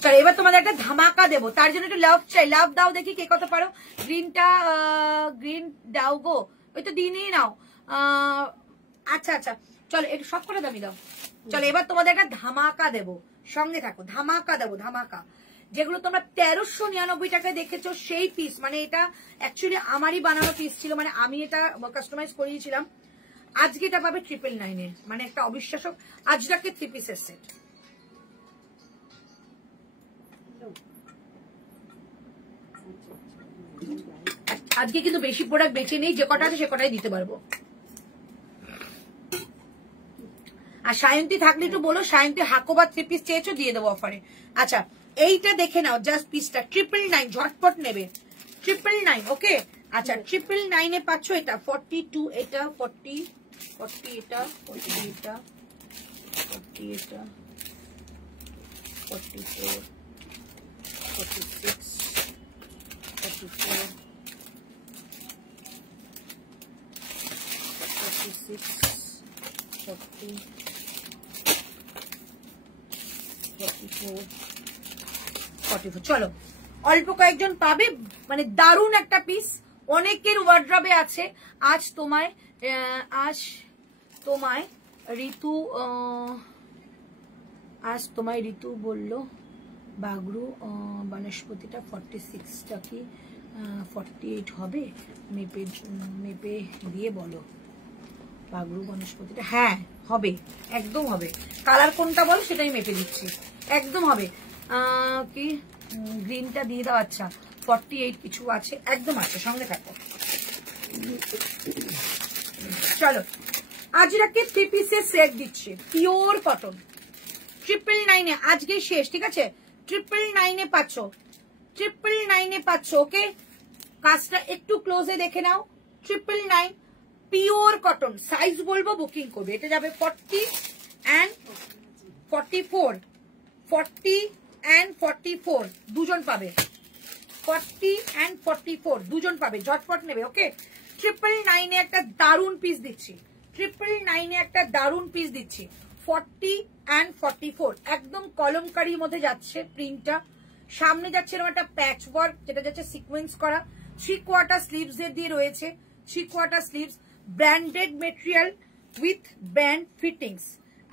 চলো, এবার তোমাদের একটা ধামাকা দেবো, তার জন্য একটু লাভ চাই। লাভ দাও দেখি কে কত পারো। গ্রিন দাও গো, ওই তো দিনই নাও। আচ্ছা আচ্ছা, চলো একটু সব করে দামি দাও। চলো, এবার তোমাদের একটা ধামাকা দেবো, সঙ্গে থাকো। ধামাকা দেবো, ধামাকা। যেগুলো তোমরা 1399 টাকায় দেখেছো সেই পিস, মানে এটা অ্যাকচুয়ালি আমারই বানানো পিস ছিল, মানে আমি এটা কাস্টমাইজ করিয়েছিলাম। আজকে এটা পাবে 999-এ, মানে একটা অবিশ্বাস্য আজরাকে 3 পিসের সেট। আজকে কিন্তু বেশি প্রোডাক্ট বেঁচে নেই, যে কটা আছে সে কটাই দিতে পারবো। আর সায়ন্তী থাকলে একটু বলো, সায়ন্তী হাকোবা 3 পিস চেয়েছো, দিয়ে দেবো অফারে। আচ্ছা, এইটা দেখে নাও, জাস্ট পিসটা 999, ঝটপট নেবে 999। ওকে, আচ্ছা 999-এ পাচ্ছ এটা 42, এটা 40, এটা 40, এটা 40, এটা 44, 46, 44, 46, 40, 44। চলো, অল্প কয়েকজন পাবে, মানে দারুণ একটা পিস, অনেকের ওয়ার্ড্রবে আছে। আজ তোমায় ঋতু বললো বাগরু বনস্পতিটা 46টা কি 48 হবে? মেপে দিয়ে বলো। বাগরু বনস্পতিটা হ্যাঁ হবে, একদম হবে। কালার কোনটা বলো সেটাই মেপে দিচ্ছি, একদম হবে। কি গ্রিনটা দিয়ে দাও। আচ্ছা 48 কিছু আছে, একদম আছে, সঙ্গে থাকো। চলো, আজরাকে 3 পিসের সেট দিচ্ছি, পিওর কটন 999-এ, আজকে শেষ, ঠিক আছে? 999-এ পাচ্ছ, 999-এ পাচ্ছ। ওকে, কাজটা একটু ক্লোজে দেখে নাও। 999 পিওর কটন, সাইজ বলবো বুকিং করবে। এটা যাবে 40 and 44, 40 and 44 দুজন পাবে, 40 and 44 দুজন পাবে, ঝটপট নেবে। ওকে, 999-এ একটা দারুণ পিস দিচ্ছি, 999-এ একটা দারুণ পিস দিচ্ছি। 40 and 44 একদম কলমকারির মধ্যে যাচ্ছে প্রিন্টটা, সামনে যাচ্ছে এরকম একটা প্যাচ ওয়ার্ক, যেটা যাচ্ছে সিকোয়েন্স করা। 3/4 স্লিভস এর দিয়ে রয়েছে, 3/4 sleeves, branded material with brand fittings.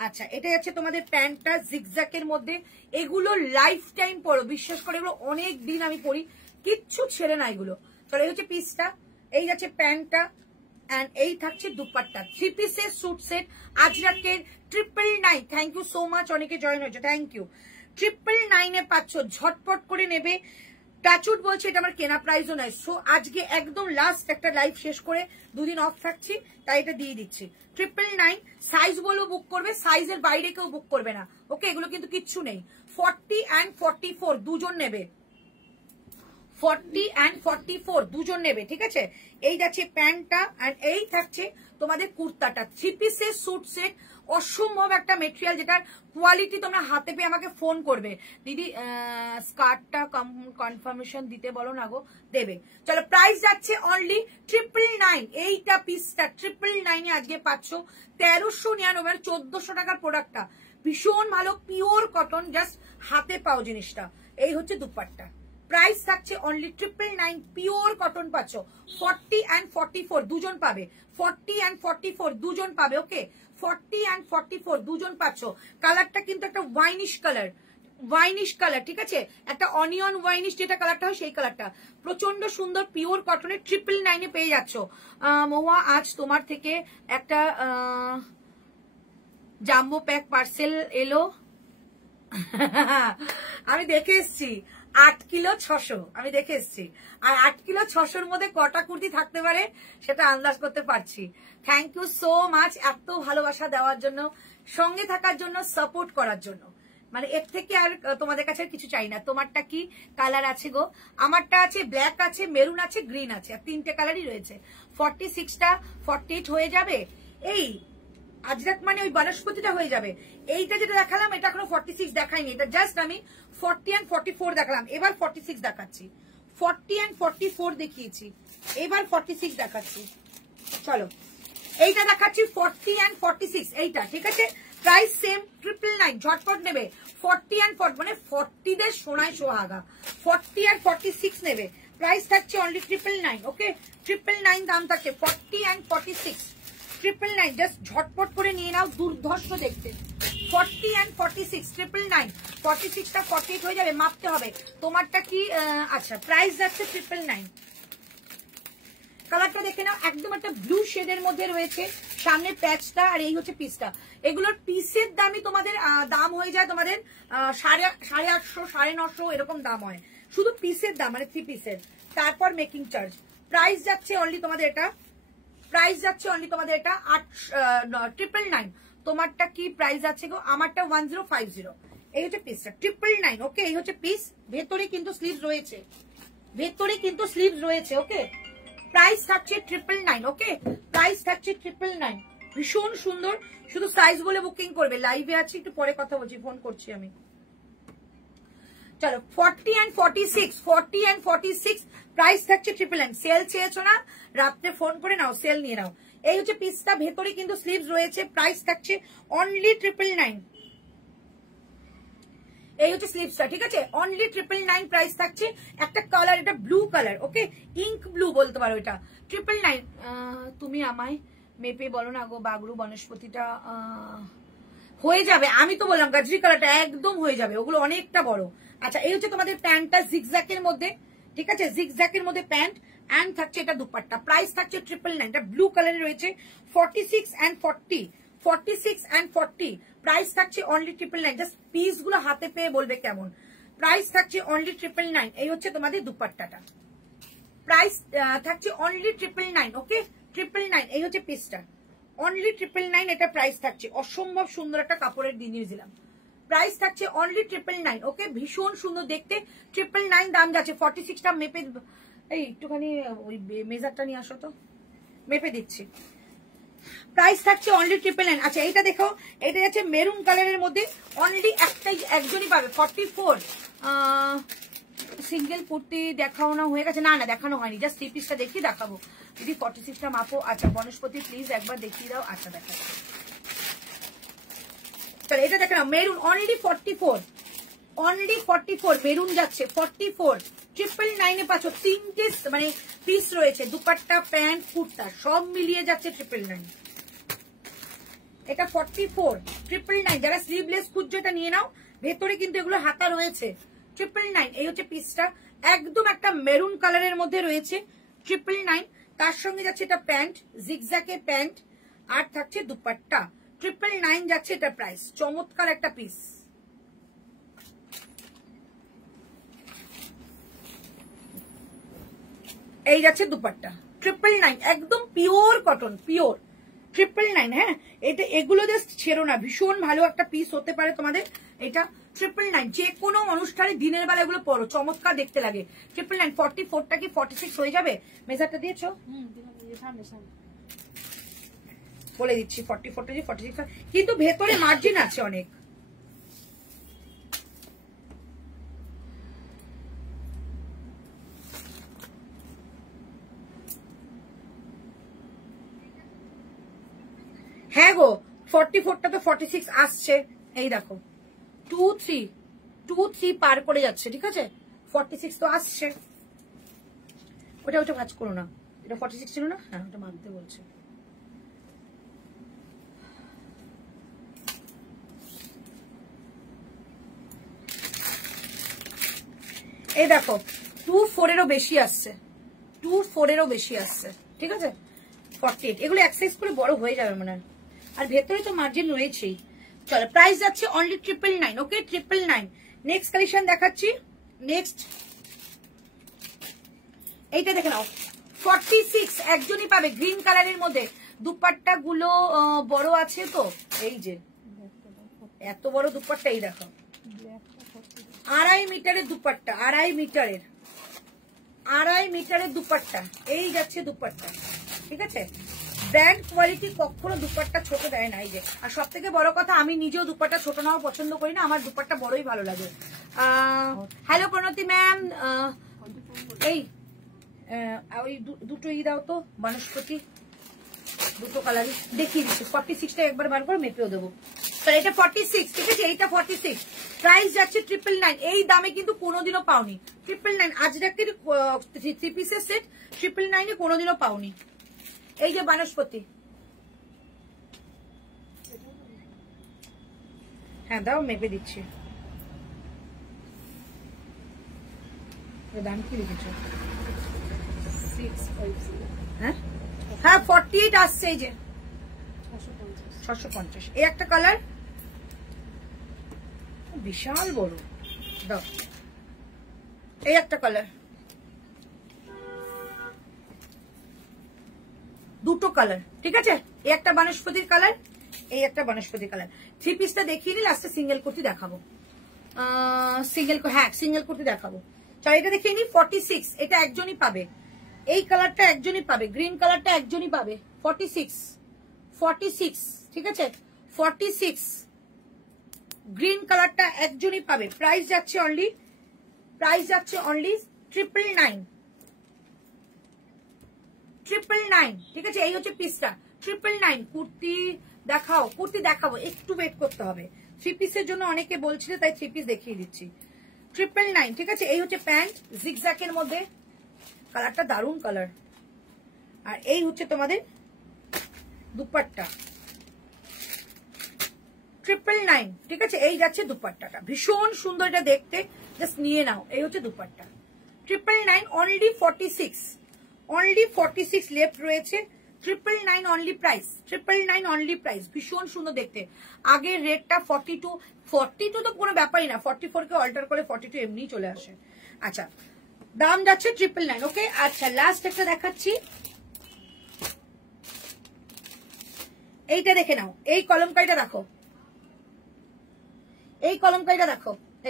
আচ্ছা, এটা যাচ্ছে তোমাদের প্যান্টটা জিগজ্যাকের মধ্যে। এগুলো লাইফ টাইম পরো, বিশ্বাস করে, এগুলো অনেক দিন আমি পরি, কিচ্ছু ছেড়ে না এগুলো। চলো, এই হচ্ছে পিসটা, এই যাচ্ছে প্যান্টটা, এন্ড এই থাকছে দুপাট্টা। 3 পিসের স্যুট সেট আজরাকের 999। থ্যাংক ইউ সো মাচ, অনেকে জয়েন হয়েছে, থ্যাংক ইউ। 999-এ পাচ্ছ, ঝটপট করে নেবে। টাচুট বলছে এটা আমার কেনা প্রাইসও নয়। সো আজকে একদম লাস্ট একটা লাইভ শেষ করে 2 দিন অফ থাকছি, তাই এটা দিয়ে দিচ্ছি 999। সাইজ বলো বুক করবে, সাইজের বাইরে কেউ বুক করবে না। ওকে, এগুলো কিন্তু কিচ্ছু নেই। 40 and 44 দুজন নেবে, 40 and 44 দুজন নেবে, ঠিক আছে? এই যাচ্ছে প্যান্টটা, আর এই থাকছে তোমাদের কুর্তাটা। 3 পিসের স্যুট সেট, অসম্ভব একটা মেটেরিয়াল, যেটার কোয়ালিটি তোমরা হাতে পেয়ে আমাকে ফোন করবে, দিদি স্কার্টটা কনফার্মেশন দিতে বলো না গো, দেবে। চলো, প্রাইস যাচ্ছে অনলি 999। এইটা পিসটা 999-এ আজকে পাচ্ছ 1399, 1400 টাকার প্রোডাক্টটা, ভীষণ ভালো পিওর কটন, জাস্ট হাতে পাও জিনিসটা। এই হচ্ছে দুপাট্টা, প্রাইস থাকছে অনলি 999, পিওর কটন পাচ্ছ। 40 and 44 দুজন পাবে, 40 and 44 দুজন পাবে। ওকে, 40 and 44 দুজন পাচ্ছ। কালারটা কিন্তু একটা ওয়াইনিশ কালার, ঠিক আছে? একটা অনিয়ন ওয়াইনিশ যেটা কালারটা হয়, সেই কালারটা প্রচন্ড সুন্দর, পিওর কটনের 999-এ পেয়ে যাচ্ছ। মহুয়া, আজ তোমার থেকে একটা জাম্বো প্যাক পার্সেল এলো, আমি দেখে এসছি। 8 কিলো 600 আমি দেখে এসছি। আর 8 কিলো 600-র মধ্যে কটা কুর্তি থাকতে পারে সেটা আন্দাজ করতে পারছি। থ্যাংক ইউ সো মাচ এত ভালোবাসা দেওয়ার জন্য, সঙ্গে থাকার জন্য, সাপোর্ট করার জন্য। মানে এর থেকে আর তোমাদের কাছে কিছু চাই না। তোমারটা কি কালার আছে গো? আমারটা আছে ব্ল্যাক আছে, মেরুন আছে, গ্রিন আছে, আর 3টে কালারই রয়েছে। 46টা 48 হয়ে যাবে। এই আজরাক মানে ওই বনস্পতিটা হয়ে যাবে। এইটা যেটা দেখালাম এটা এখনো 46 দেখাইনি, এটা জাস্ট আমি 40 and 44 দেখালাম। এবার 46 দেখাচ্ছি। 40 and 44 দেখিয়েছি, এবার 46 দেখাচ্ছি। চলো এইটা দেখাচ্ছি 40 and 46, এইটা ঠিক আছে। প্রাইস সেম 999, ঝটপট নেবে। 40 and 40 মানে 40 দের সোনায় সোহাগা। 40 and 46 নেবে, প্রাইস থাকছে অনলি 999। ওকে 999 দাম থাকছে। 40 and 46 999, জাস্ট ঝটপট করে নিয়ে নাও, দুর্ধর্ষ দেখতে। 40 and 46 999। 46টা 48 হয়ে যাবে, মাপতে হবে। তোমারটা কি আচ্ছা, প্রাইস যাচ্ছে 999। কালারটা দেখে নাও, একদম একটা ব্লু শেডের মধ্যে রয়েছে। সামনে প্যাচটা আর এই হচ্ছে পিসটা। এগুলোর পিসের দামই তোমাদের দাম হয়ে যায় তোমাদের 850, 950 এরকম দাম হয়, শুধু পিসের দাম, মানে 3 পিসের। তারপর মেকিং চার্জ। প্রাইস যাচ্ছে অনলি তোমাদের এটা, প্রাইস যাচ্ছে অনলি তোমাদের এটা 999। তোমারটা কি প্রাইস আছে গো? আমারটা 1050। এই হচ্ছে পিসটা 999। ওকে এই হচ্ছে পিস। ভেতরে কিন্তু স্লিভস রয়েছে, ভেতরে কিন্তু স্লিভস রয়েছে। ওকে প্রাইস থাকছে 999। ওকে প্রাইস থাকছে 999। ভীষণ সুন্দর, শুধু সাইজ বলে বুকিং করবে। লাইভে আছি, একটু পরে কথা বলছি, ফোন করছি আমি। চলো 40 and 46, 40 and 46 প্রাইস থাকছে 999। সেল চেয়েছো না, রাত্রে ফোন করে নাও, সেল নিয়ে নাও। এই হচ্ছে পিসটা, ভেতরে কিন্তু স্লিভস রয়েছে। প্রাইস থাকছে অনলি 999। এই হচ্ছে স্লিভসটা, ঠিক আছে। অনলি 999 প্রাইস থাকছে। একটা কালার, এটা ব্লু কালার। ওকে ইঙ্ক ব্লু বলতে পারো এটা। 999। তুমি আমায় মেপে বলো না গো, বাগরু বনস্পতিটা হয়ে যাবে। আমি তো বললাম গাজরি কালারটা একদম হয়ে যাবে, ওগুলো অনেকটা বড়। আচ্ছা এই হচ্ছে তোমাদের প্যান্টটা জিগজ্যাকের মধ্যে, ঠিক আছে। জিগজ্যাকের মধ্যে প্যান্ট, এন্ড থাকছে এটা দুপাট্টা। প্রাইস থাকছে 999। এটা ব্লু কালারে রয়েছে। 46 and 40, 46 and 40 প্রাইস থাকছে অনলি 999। জাস্ট পিস গুলো হাতে পেয়ে বলবে কেমন। প্রাইস থাকছে অনলি 999। এই হচ্ছে তোমাদের দুপাট্টাটা, প্রাইস থাকছে অনলি 999। ওকে 999। এই হচ্ছে পিসটা, অনলি 999 এটা প্রাইস থাকছে। অসম্ভব সুন্দর একটা কাপড়ের জিনিস দিলাম। প্রাইস থাকছে অনলি 999। ওকে ভীষণ সুন্দর দেখতে। 999 দাম যাচ্ছে। 46টা মেপে, এই একটুখানি ওই মেজারটা নিয়ে আসো তো, মেপে দিচ্ছি। প্রাইস থাকছে অনলি 999। আচ্ছা এইটা দেখো, এটা যাচ্ছে মেরুন কালারের মধ্যে। অনলি একজনই পাবে। 44 সিঙ্গেল কুর্তি দেখাও না, হয়ে গেছে? না না দেখানো হয়নি, জাস্ট 3 পিসটা দেখিয়ে দেখাবো। যদি 46টা মাপো। আচ্ছা বনস্পতি প্লিজ একবার দেখিয়ে দাও। আচ্ছা দেখাচ্ছি, চলো এটা দেখে নাও। মেরুন অনলি 44, অনলি 44 মেরুন যাচ্ছে। 44 999 পাচ্ছ। 3টে মানে পিস রয়েছে, দুপাট্টা, প্যান্ট, কুর্তা সব মিলিয়ে যাচ্ছে 999। এটা 44 999। যারা স্লিভলেস খুঁজছো এটা নিয়ে নাও, ভেতরে কিন্তু এগুলো হাতা রয়েছে। 999। এই হচ্ছে পিসটা, একদম একটা মেরুন কালারের মধ্যে রয়েছে। 999। তার সঙ্গে যাচ্ছে এটা প্যান্ট, জিগজ্যাকের প্যান্ট, আর থাকছে দুপাট্টা। 999 যাচ্ছে এটা প্রাইস। চমৎকার একটা পিস। এই যাচ্ছে দুপাট্টা। 999 একদম পিওর কটন, পিওর। 999। হ্যাঁ এটা, এগুলো জাস্ট ছেড়ো না, ভীষণ ভালো একটা পিস হতে পারে তোমাদের এটা। 999 যে কোনো অনুষ্ঠানে দিনের বেলা এগুলো পরো, চমৎকার দেখতে লাগে। 999। 44টা কি 46 হয়ে যাবে? মেজারটা দিয়েছো? বলে দিচ্ছি 44টা যে 46, কিন্তু ভেতরে মার্জিন আছে অনেক। হ্যাঁ গো 44টা তো 46 আসছে। এই দেখো 2-3 পার করে যাচ্ছে, ঠিক আছে। 46 তো আসছে। ওটা কাজ করো না, এটা 46 ছিল না। হ্যাঁ ওটা মানতে বলছে। এই দেখো 24-এরও বেশি আসছে, 24-এরও বেশি আসছে, ঠিক আছে। 48 এগুলো এক্সারসাইজ করে বড় হয়ে যাবে মনে হয়। আর ভেতরে তো মার্জিন রয়েছেই। চলো প্রাইস যাচ্ছে অনলি 999। ওকে 999। নেক্সট কালেকশন দেখাচ্ছি। নেক্সট এইটা দেখে নাও 46 একজনই পাবে গ্রিন কালারের মধ্যে। দুপাট্টা গুলো বড় আছে তো, এই যে এত বড় দুপাট্টা, এই দেখো 2.5 মিটারের দুপাট্টা, 2.5 মিটারের দুপাট্টা, এই যাচ্ছে দুপাট্টা। ঠিক আছে, ব্র্যান্ড কোয়ালিটি কখনো দুপাট্টা ছোট দেয় না। এই যে, আর সব থেকে বড় কথা, আমি নিজেও দুপাট্টা ছোট নেওয়া পছন্দ করি না, আমার দুপাট্টা বড়ই ভালো লাগে। হ্যালো প্রণতি ম্যাম, এই ওই দুটো দাও তো বনস্পতি, দুটো কালারই দেখিয়ে দিচ্ছি। 46টা একবার বার করে মেপেও দেবো। এটা 46, ঠিক আছে, এইটা 46, প্রাইস যাচ্ছে 999। এই দামে কিন্তু কোনোদিনও পাওনি 999। আজরাকের 3 পিসের সেট 999 কোনোদিনও পাওনি। এই যে বনস্পতি, হ্যাঁ দাও মেপে দিচ্ছি। দাম কি লিখেছ? 650। হ্যাঁ হ্যাঁ 48 আসছে। এই যে 650। এই একটা কালার বিশাল বড়, দাও। এই একটা কালার, দুটো কালার, ঠিক আছে। এই একটা বনস্পতির কালার, এই একটা বনস্পতির কালার। 3 পিসটা দেখিয়ে নিই, লাস্টে সিঙ্গেল কুর্তি দেখাবো। সিঙ্গেল কুর্তি দেখাবো। চল এটা দেখিয়ে নিই। 46, এটা একজনই পাবে। এই কালারটা একজনই পাবে, গ্রিন কালারটা একজনই পাবে। 46, ঠিক আছে, 46 গ্রিন কালারটা একজনই পাবে। প্রাইস যাচ্ছে অনলি 999, ঠিক আছে। এই হচ্ছে পিসটা 999। কুর্তি দেখাবো, একটু ওয়েট করতে হবে। 3 পিসের জন্য অনেকে বলছিল, তাই 3 পিস দেখিয়ে দিচ্ছি। 999, ঠিক আছে। এই হচ্ছে প্যান্ট জিগজ্যাকের মধ্যে, কালারটা দারুণ কালার। আর এই হচ্ছে তোমাদের দুপাট্টা 999, ঠিক আছে। এই যাচ্ছে দুপাট্টাটা, ভীষণ সুন্দর এটা দেখতে, জাস্ট নিয়ে নাও। এই হচ্ছে দুপাট্টা 999, অনলি 46 লেফট রয়েছে। 999 অনলি প্রাইস, 999 অনলি প্রাইস। ভীষণ সুন্দর দেখতে। আগের রেটটা 42 তো কোনো ব্যাপারই না, 44 কে অল্টার করে 42 এমনি চলে আসে। আচ্ছা, দাম যাচ্ছে 999, ওকে। আচ্ছা, লাস্ট একটা দেখাচ্ছি, এইটা দেখে নাও। এই কলমকারিটা দেখো,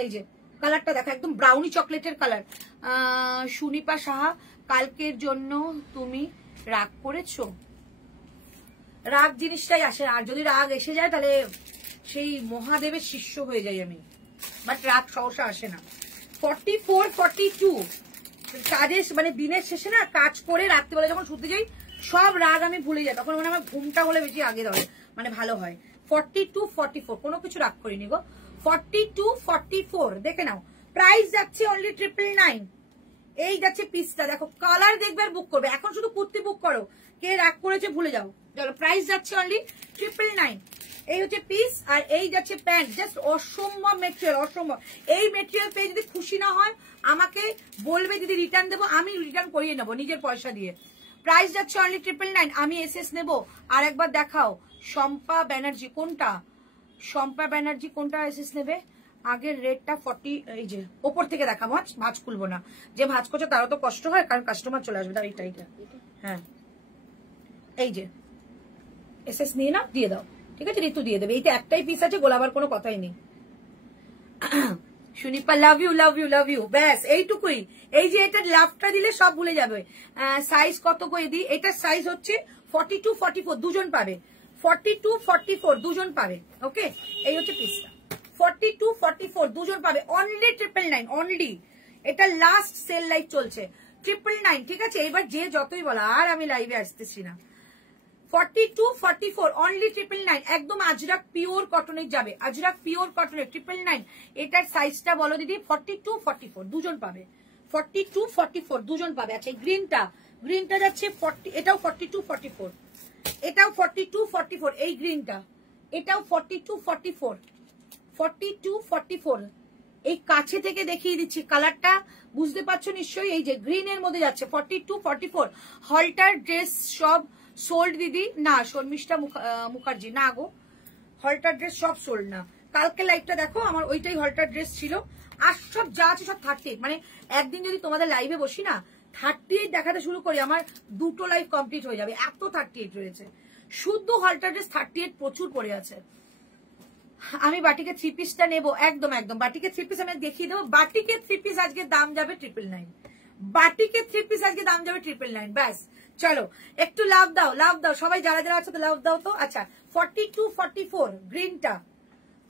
এই যে কালারটা দেখো, একদম ব্রাউনি চকলেটের কালার। সুনিপা সাহা, কালকের জন্য তুমি রাগ করেছো? রাগ জিনিসটাই আসে, আর যদি রাগ এসে যায় তাহলে সেই মহাদেবের শিষ্য হয়ে যাই আমি, বাট রাগ সহসা আসে না। 44, 42 কাজের মানে দিনের শেষে না, কাজ করে রাত্রিবেলা যখন শুতে যাই সব রাগ আমি ভুলে যাই, তখন মানে আমার ঘুমটা হলে বেশি আগে ধরে, মানে ভালো হয়। 42, 44 কোনো কিছু রাগ করিনি গো। 42, 44 দেখে নাও। প্রাইস যাচ্ছে অনলি 999। এই যাচ্ছে পিসটা, দেখো কালার দেখবে আর বুক করবে। এখন শুধু কুর্তি বুক করো, কে রাগ করেছে ভুলে যাও। চলো, প্রাইস যাচ্ছে অনলি 999। এই হচ্ছে পিস, আর এই যাচ্ছে প্যান্ট। জাস্ট অসম্ভব মেটেরিয়াল, অসম্ভব। এই মেটেরিয়াল পেয়ে যদি খুশি না হয় আমাকে বলবে, যদি রিটার্ন দেবো আমি রিটার্ন করিয়ে নেবো নিজের পয়সা দিয়ে। প্রাইস যাচ্ছে অনলি 999। আমি এসএস নেবো। আর একবার দেখাও শম্পা ব্যানার্জি কোনটা এসএস নেবে। আগের রেটটা 40, এই যে ওপর থেকে দেখাবো, ভাঁজ খুলবো না। যে ভাঁজ করছে তারও তো কষ্ট হয়, কারণ কাস্টমার চলে আসবে। এইটা হ্যাঁ, এই যে এসএস নিয়ে নাও, দিয়ে দাও, ঠিক আছে। ঋতু দিয়ে দেবে। এইটা একটাই পিস আছে, গোলাবার কোনো কথাই নেই। সুনিপা, লাভ ইউ, ব্যাস এইটুকুই। এই যে এটা লাভটা দিলে সব ভুলে যাবে। সাইজ কত করে দিই? এটার সাইজ হচ্ছে 42, 44 দুজন পাবে। 42, 44 দুজন পাবে, ওকে। এই হচ্ছে পিসটা 42, 44 দুজন পাবে। Only 999, only. এটা লাস্ট সেল লাইভ চলছে 999, ঠিক আছে। এবার যে যতই বলা, আর আমি লাইভে আসতেছি না। 42, 44 অনলি 999। একদম আজরাক পিওর কটনের যাবে, আজরাক পিওর কটনের 999। এটার সাইজটা বলো দিদি। 42, 44 দুজন পাবে। 42, 44 দুজন পাবে। আচ্ছা, গ্রিনটা যাচ্ছে 40, এটাও 42, 44, এটাও 42, 44। এই গ্রিনটা, এটাও 42, 44, 42, 44। এই কাছে থেকে দেখিয়ে দিচ্ছি, কালারটা বুঝতে পারছো নিশ্চয়ই। এই যে গ্রিনের মধ্যে যাচ্ছে 42, 44। হলটার ড্রেস সব সোল্ড দিদি? না, শর্মিষ্ঠা মুখার্জি, না গো, হলটার ড্রেস সব সোল্ড না। কালকে লাইভটা দেখো, আমার ওইটাই হলটার ড্রেস ছিল। আর সব যা আছে সব 38, মানে একদিন যদি তোমাদের লাইভে বসি না 38 দেখাতে শুরু করি, আমার 2টো লাইভ কমপ্লিট হয়ে যাবে, এত 38 রয়েছে। শুদ্ধ হলটার ড্রেস 38 প্রচুর পড়ে আছে। আমি বাটিকে 3 পিসটা নেবো, একদম একদম বাটিকে 3 পিস আমি দেখিয়ে দেবো। বাটিকে 3 পিস আজকে দাম যাবে 999, বাটিকে 3 পিস আজকে দাম যাবে 999। ব্যাস চলো একটু লাভ দাও, লাভ দাও সবাই, যারা যারা আছে তো লাভ দাও তো। আচ্ছা 42-44 গ্রিনটা,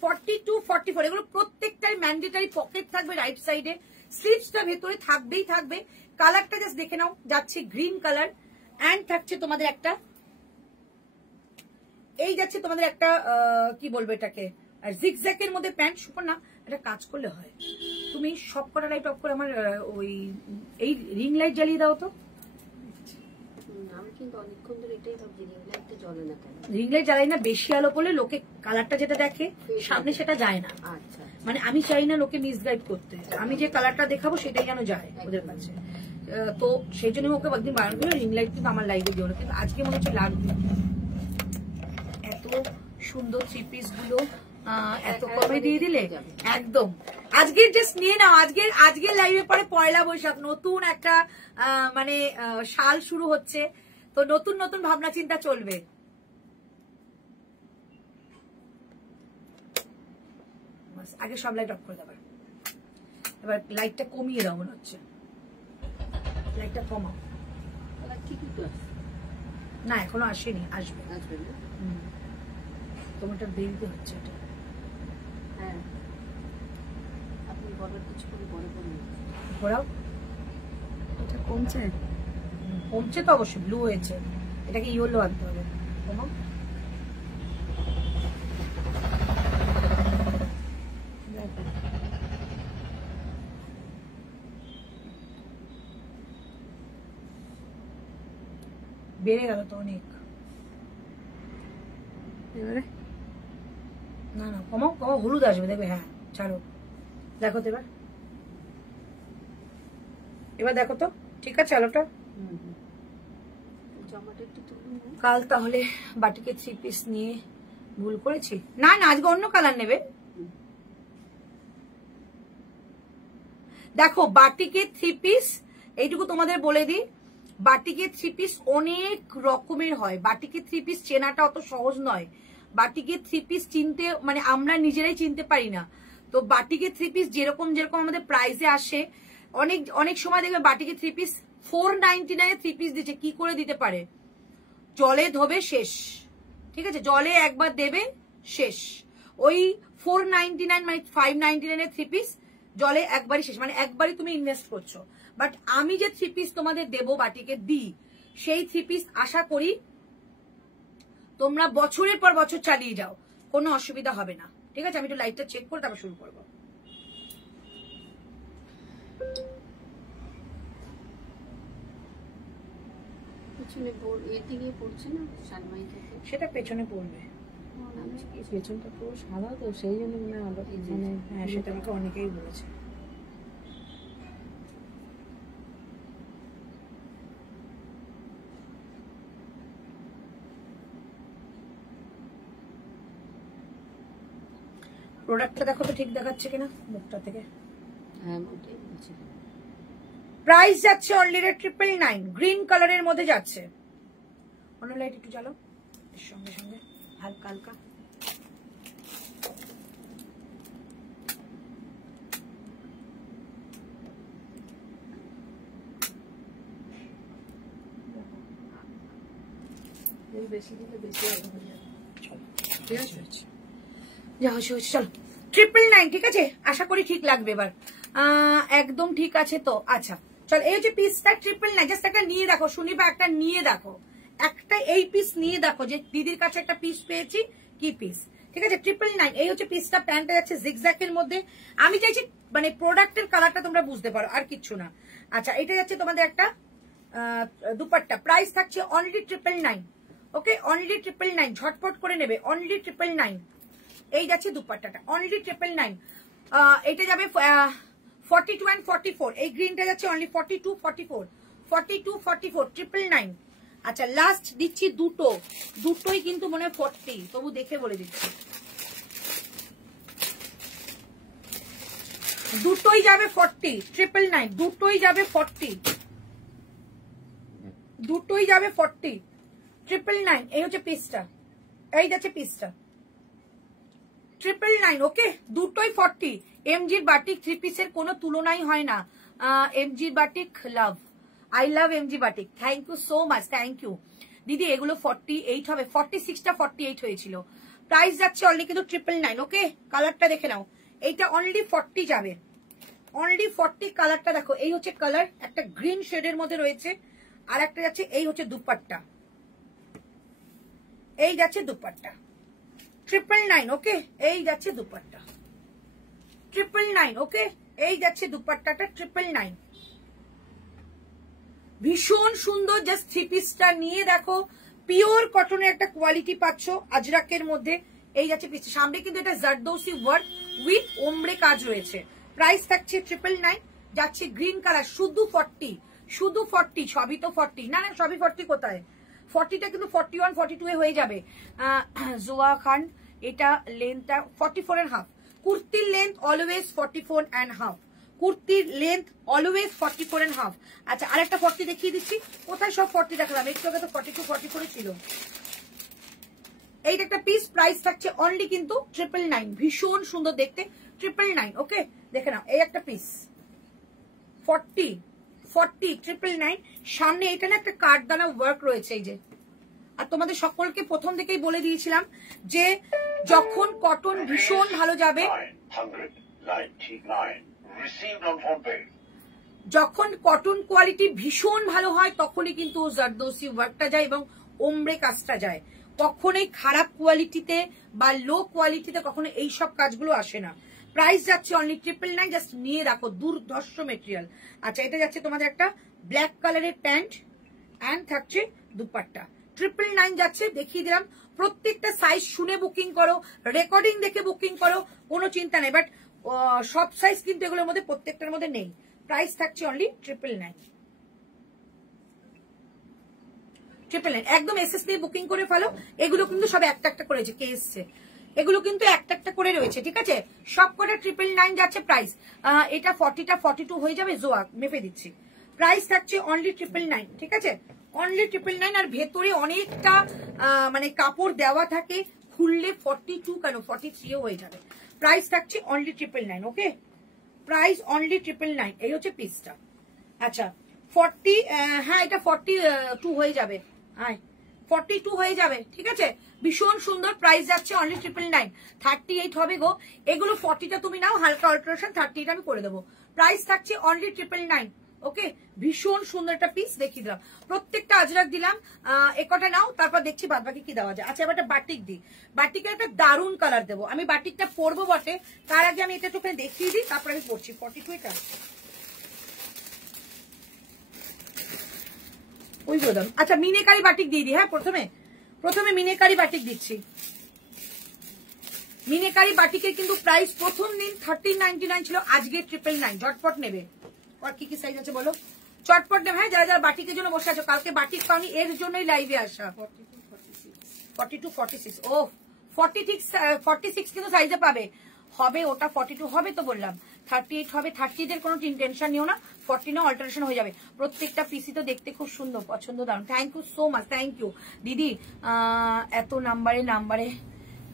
42-44 এগুলো প্রত্যেকটাই ম্যান্ডেটারি পকেট থাকবে রাইট সাইডে, স্লিভসটা ভেতরে থাকবেই থাকবে। কালারটা জাস্ট দেখে নাও, যাচ্ছে গ্রিন কালার এন্ড থাকছে তোমাদের একটা, এই যাচ্ছে তোমাদের একটা কি বলবো এটাকে, আর জিগজ্যাগের মধ্যে প্যান্ট। সুপর্ণা এটা কাজ করলে হয়, তুমি সব কটা লাইট অফ করে আমার ওই এই রিং লাইট জ্বালিয়ে দাও তো। আমি কিন্তু অনেকক্ষণ ধরে এটাই ভাবছি রিং লাইটটা জ্বলে না কেন। রিং লাইট জ্বালাই না, বেশি আলো পড়লে লোকে কালারটা যেটা দেখে সামনে সেটা যায় না। আচ্ছা, মানে আমি চাই না লোকে মিসগাইড করতে, আমি যে কালারটা দেখাবো সেটাই যেন যায় ওদের কাছে। তো সেই জন্য ওকে একদিন বারণ করে রিং লাইট কিন্তু আমার লাইভে দিও না, কিন্তু আজকে মনে হচ্ছে লাগবে। এত সুন্দর 3 পিস গুলো এত কমে দিয়ে দিলে একদম। আজকের জাস্ট নিয়ে নাও, আজকের লাইভে পরে পয়লা বৈশাখ, নতুন একটা মানে সাল শুরু হচ্ছে, তো নতুন নতুন ভাবনা চিন্তা চলবে। আগে সব লাইট অফ করে দেবে, এবার লাইটটা কমিয়ে দাও, মনে হচ্ছে লাইটটা কমাও। না এখনো আসেনি, আসবে আসবে না। তোমারটা দেরিতে হচ্ছে এটা। হ্যাঁ আপনি বড় কিছু করে বড় করুন, ঘোরাও। এটা কমছে, কমছে তো অবশ্যই, ব্লু হয়েছে, এটাকে ইয়েলো আনতে হবে। কমাও। বেড়ে গেল তো অনেক। এবারে না না কমাও কমাও, হলুদ আসবে দেখবে। হ্যাঁ ছাড়ো, দেখো তো এবার, এবার দেখো তো ঠিক আছে আলোটা। জামাটা একটু তুলুন। কাল তাহলে বাটিকে 3 পিস নিয়ে ভুল করেছি। না না আজকে অন্য কালার নেবে। দেখো বাটিকে 3 পিস, এইটুকু তোমাদের বলে দিই, বাটিকে 3 পিস অনেক রকমের হয়। বাটিকে 3 পিস চেনাটা অত সহজ নয়। বাটিকে 3 পিস চিনতে, মানে আমরা নিজেরাই চিনতে পারি না। তো বাটিকে 3 পিস যেরকম যেরকম আমাদের প্রাইসে আসে, অনেক সময় দেখবে বাটিকে 3 পিস 499 3 পিস দিচ্ছে। কি করে দিতে পারে? জলে ধোবে শেষ, ঠিক আছে, জলে একবার দেবে শেষ। ওই 499 মানে 599 3 পিস জলে একবারই শেষ, মানে একবারই তুমি ইনভেস্ট করছো। বাট আমি যে 3 পিস তোমাদের দেবো বাটিকে দিই, সেই 3 পিস আশা করি তোমরা বছরের পর বছর চালিয়ে যাও, কোনো অসুবিধা হবে না। ঠিক আছে, আমি একটু লাইটটা চেক করে তারপর শুরু করবো। পিছনে এদিকে পড়ছে না সানমাই থেকে, সেটা পেছনে পড়বে। পেছনটা পুরো সাদা তো সেই জন্য মনে হয় মানে হ্যাঁ সেটা আমাকে অনেকেই বলেছে। প্রোডাক্টটা দেখো তো ঠিক দেখাচ্ছে কিনা মুখটা থেকে। হ্যাঁ ওটাই বলছি। প্রাইস যাচ্ছে অনলি 999, গ্রিন কালারের মধ্যে যাচ্ছে। অন্য লাইট একটু জ্বালো এর সঙ্গে সঙ্গে হালকা হালকা। বেশি দিলে বেশি আলো হয়ে যাবে। ঠিক আছে যা হচ্ছে চলো 999, ঠিক আছে, আশা করি ঠিক লাগবে এবার। একদম ঠিক আছে তো। আচ্ছা চল, এই হচ্ছে পিসটা 999। জাস্ট একটা নিয়ে দেখো শুনিবা, একটা নিয়ে দেখো, একটা এই পিস নিয়ে দেখো যে দিদির কাছে একটা পিস পেয়েছি, কি পিস। ঠিক আছে 999, এই হচ্ছে পিসটা। প্যান্টটা যাচ্ছে জিগজ্যাগের মধ্যে। আমি চাইছি মানে প্রোডাক্টের কালারটা তোমরা বুঝতে পারো, আর কিচ্ছু না। আচ্ছা এটা যাচ্ছে তোমাদের একটা দুপাট্টা। প্রাইস থাকছে অনলি 999। ওকে অনলি 999, ঝটপট করে নেবে, অনলি 999। এই যাচ্ছে দুপাট্টাটা অনলি 999। এটা যাবে 42 and 44। এই গ্রিনটা যাচ্ছে অনলি 42 44 42 44 999। আচ্ছা লাস্ট দিচ্ছি দুটোই কিন্তু মনে হয় 40, তবু দেখে বলে দিচ্ছি। দুটোই যাবে 40, 999, দুটোই যাবে 40, দুটোই যাবে 40, 999। এই হচ্ছে পিসটা, এই যাচ্ছে পিসটা 999, ওকে? দুটোই 40। এমজির বাটিক 3 পিসের কোনো তুলনাই হয় না। এমজির batik love, I love MG batik, thank you so much, thank you দিদি। এগুলো 48 হবে, 46টা 48 হয়েছিল। প্রাইস যাচ্ছে অনলি কিন্তু 999, ওকে? কালারটা দেখে নাও, এইটা অনলি 40 যাবে, অনলি 40। কালারটা দেখো, এই হচ্ছে কালার, একটা গ্রিন শেডের মধ্যে রয়েছে, আর একটা যাচ্ছে এই হচ্ছে দুপাট্টা, এই যাচ্ছে দুপাট্টা 999, ওকে? এই যাচ্ছে দুপাট্টা 999, ওকে? এই যাচ্ছে দুপাট্টাটা 999, ভীষণ সুন্দর। জাস্ট 3 পিসটা নিয়ে দেখো, পিওর কটনের একটা কোয়ালিটি পাচ্ছ আজরাকের মধ্যে। এই যাচ্ছে পিস, সামনে কিন্তু এটা জারদৌসি ওয়ার্ক উইথ ওমব্রে কাজ রয়েছে। প্রাইস থাকছে 999, যাচ্ছে গ্রিন কালার, শুধু 40, শুধু 40, সবই তো 40 না, না সবই 40 কোথায়, 40টা কিন্তু 41, 42 এ হয়ে যাবে। জোয়া খান, এটা লেন্থটা 44.5, কুর্তির লেন্থ অলওয়েজ 44.5, কুর্তির লেন্থ অলওয়েজ 44.5। আচ্ছা, আরেকটা 40 দেখিয়ে দিচ্ছি, কোথায় সব 40 দেখালাম, একটু আগে তো 42, 44 ছিল। এইটা একটা পিস, প্রাইস থাকছে অনলি কিন্তু 999, ভীষণ সুন্দর দেখতে 999, ওকে? দেখে নাও, এই একটা পিস 40, 999। সামনে এটা না একটা কাঠদানা ওয়ার্ক রয়েছে, এই যে। আর তোমাদের সকলকে প্রথম থেকেই বলে দিয়েছিলাম যে যখন কটন ভীষণ ভালো যাবে, যখন কটন কোয়ালিটি ভীষণ ভালো হয় তখনই কিন্তু জারদৌসি ওয়ার্কটা যায় এবং ওমব্রে কাজটা যায়। কখনোই খারাপ কোয়ালিটিতে বা লো কোয়ালিটিতে কখনো এইসব কাজগুলো আসে না। প্রাইস যাচ্ছে অনলি 999, জাস্ট নিয়ে রাখো, দুর্ধর্ষ মেটেরিয়াল। আচ্ছা, এটা যাচ্ছে তোমাদের একটা ব্ল্যাক কালারের প্যান্ট অ্যান্ড থাকছে দুপাট্টা, 999 যাচ্ছে, দেখিয়ে দিলাম। প্রত্যেকটা সাইজ শুনে বুকিং করো, রেকর্ডিং দেখে বুকিং করো, কোনো চিন্তা নেই। বাট সব সাইজ কিন্তু এগুলোর মধ্যে প্রত্যেকটার মধ্যে নেই। প্রাইস থাকছে অনলি 999, একদম এসএস দিয়ে বুকিং করে ফেলো। এগুলো কিন্তু সব একটা একটা করেছে, কে এসছে, এগুলো কিন্তু একটা একটা করে রয়েছে, ঠিক আছে? সব করে 999 যাচ্ছে প্রাইস। এটা 40টা 42 হয়ে যাবে, জোয়া মেপে দিচ্ছি। প্রাইস থাকছে অনলি 999, ঠিক আছে? অনলি 999। আর ভেতরে অনেকটা মানে কাপড় দেওয়া থাকে, খুললে 42 কেন 43ও হয়ে যাবে। প্রাইস থাকছে অনলি 999, ওকে? Price only 999। এই হচ্ছে পিসটা। আচ্ছা, 40, হ্যাঁ এটা 42 হয়ে যাবে, হ্যাঁ 42 হয়ে যাবে, ঠিক আছে? ভীষণ সুন্দর। প্রাইস যাচ্ছে অনলি 999, 38 হবে গো। এগুলো 40টা তুমি নাও, হালকা অল্টারেশন 38 আমি করে দেবো। প্রাইস থাকছে অনলি 999, ওকে? ভীষণ সুন্দর একটা পিস দেখিয়ে দিলাম, প্রত্যেকটা আজরাক দিলাম। একটা নাও, তারপর দেখছি বাদ বাকি কি দেওয়া যায়। আচ্ছা, এবার একটা বাটিক দিই, বাটিকের একটা দারুণ কালার দেবো। আমি বাটিকটা পরবো বটে, তার আগে আমি এটা একটু দেখিয়ে দিই, তারপর আমি পরছি। 42 এটা ওই বললাম। আচ্ছা, মিনেকারি বাটিক দিয়ে দিই। হ্যাঁ, প্রথমে মিনেকারি বাটিক দিচ্ছি। মিনেকারি বাটিকের কিন্তু প্রাইস প্রথম দিন 1399 ছিল, আজকে 999। ঝটপট নেবে। আর কি কি সাইজ আছে বলো, চটপট নেবে। হ্যাঁ, যারা যারা বাটিকের জন্য বসে আছো, কালকে বাটিক পাওনি, এর জন্যই লাইভে আসা। 42, 46, ও 46 কিন্তু সাইজে পাবে, হবে ওটা 42 হবে তো বললাম, 38 হবে। 30 এর কোনো টেনশন নিও না, 40 না অল্টারেশন হয়ে যাবে। প্রত্যেকটা পিসি তো দেখতে খুব সুন্দর, পছন্দ দারুন। Thank you so much, thank you দিদি। এত নাম্বারে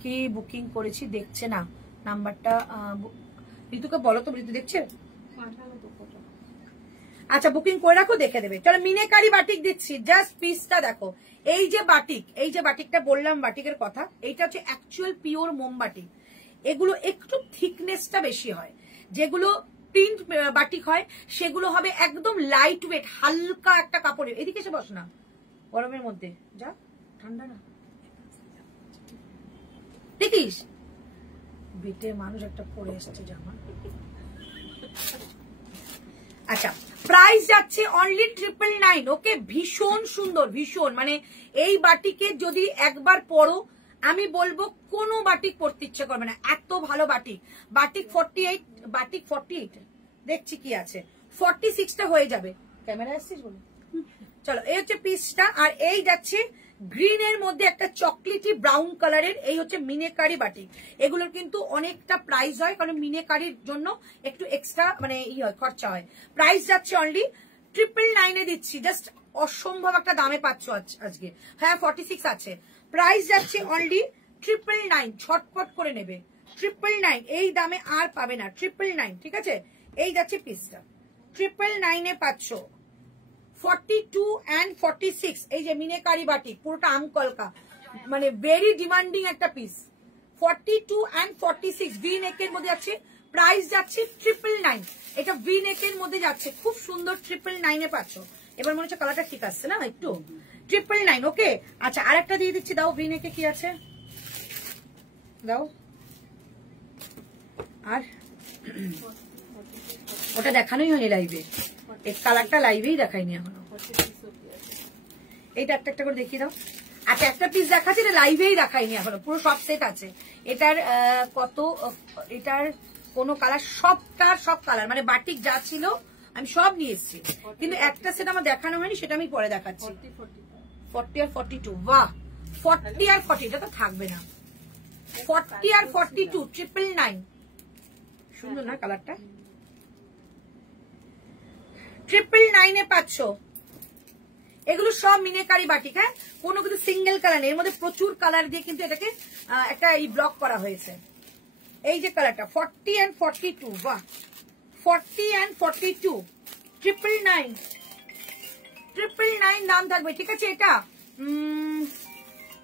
কি বুকিং করেছি দেখছে না নাম্বারটা, ঋতুকে বলো তো, ঋতু দেখছে? আচ্ছা, বুকিং করে রাখো, দেখে দেবে। চলো, মিনেকারি বাটিক দিচ্ছি, জাস্ট পিসটা দেখো। এই যে বাটিকটা বললাম, বাটিকের কথা, এইটা হচ্ছে অ্যাকচুয়াল পিওর মোমবাটিক। এগুলো একটু থিকনেসটা বেশি হয়, যেগুলো প্রিন্ট বাটিক হয় সেগুলো হবে একদম লাইট ওয়েট, হালকা একটা কাপড়ের। এদিকে এসে বস না, গরমের মধ্যে যা, ঠান্ডা না দেখিস, বেটে মানুষ একটা পরে এসছে জামা। আচ্ছা, প্রাইস যাচ্ছে অনলি 999, ওকে? ভীষণ সুন্দর, ভীষণ, মানে এই বাটিকে যদি একবার পরো, আমি বলবো কোনো বাটিক পরতে ইচ্ছে করবে না, এত ভালো বাটিক। বাটিক 48 দেখছি কি আছে, 46টা হয়ে যাবে। ক্যামেরা আসছিস বলো। চলো, এই হচ্ছে পিসটা, আর এই যাচ্ছে গ্রিনের মধ্যে একটা চকলেটি ব্রাউন কালারের, এই হচ্ছে মিনেকারি বাটিক। এগুলোর কিন্তু অনেকটা প্রাইস হয়, কারণ মিনেকারির জন্য একটু এক্সট্রা মানে খরচা হয়। প্রাইস যাচ্ছে অনলি 999 দিচ্ছি, জাস্ট অসম্ভব একটা দামে পাচ্ছ আজকে। হ্যাঁ 46 আছে, প্রাইস যাচ্ছে অনলি 999, ছটপট করে নেবে। 999 এই দামে আর পাবে না, 999, ঠিক আছে? এই যাচ্ছে পিসটা 999 পাচ্ছ। 42 and 46 এই যে মিনেকারি বাটিক, পুরোটা আমকলকা, মানে ভেরি ডিমান্ডিং একটা পিস। 42 and 46 ভি নেকের মধ্যে যাচ্ছে, প্রাইস যাচ্ছে 999। এটা ভি নেকের মধ্যে যাচ্ছে, খুব সুন্দর 999 এ পাচ্ছ। এবার মনে হচ্ছে কালারটা ঠিক আসছে না একটু, 999। ওকে, আচ্ছা আরেকটা দিয়ে দিচ্ছি, দাও ভি নেকে কি আছে দাও। আর ওটা দেখানোই হয়নি লাইভে, এই কালারটা লাইভেই দেখাইনি এখনো। এইটা একটা একটা করে দেখিয়ে দাও। আচ্ছা একটা পিস দেখাচ্ছে, এটা লাইভেই দেখাইনি এখনো, পুরো সব সেট আছে। এটার কত, এটার কোন কালার, সব কালার মানে বাটিক যা ছিল আমি সব নিয়ে এসেছি, কিন্তু একটা সেট আমার দেখানো হয়নি, সেটা আমি পরে দেখাচ্ছি। 40 আর 42, বাহ 40 আর 40, এটা তো থাকবে না। 40 আর 42 999, সুন্দর না কালারটা? 999 এ পাচ্ছ। এগুলো সব মিনেকারি বাটিক, হ্যাঁ কোনো কিন্তু সিঙ্গেল কালার নেই, এর মধ্যে প্রচুর কালার দিয়ে কিন্তু এটাকে একটা ব্লক করা হয়েছে। এই যে কালারটা 40 and 42, বাহ 40 and 42, 999 দাম থাকবে, ঠিক আছে? এটা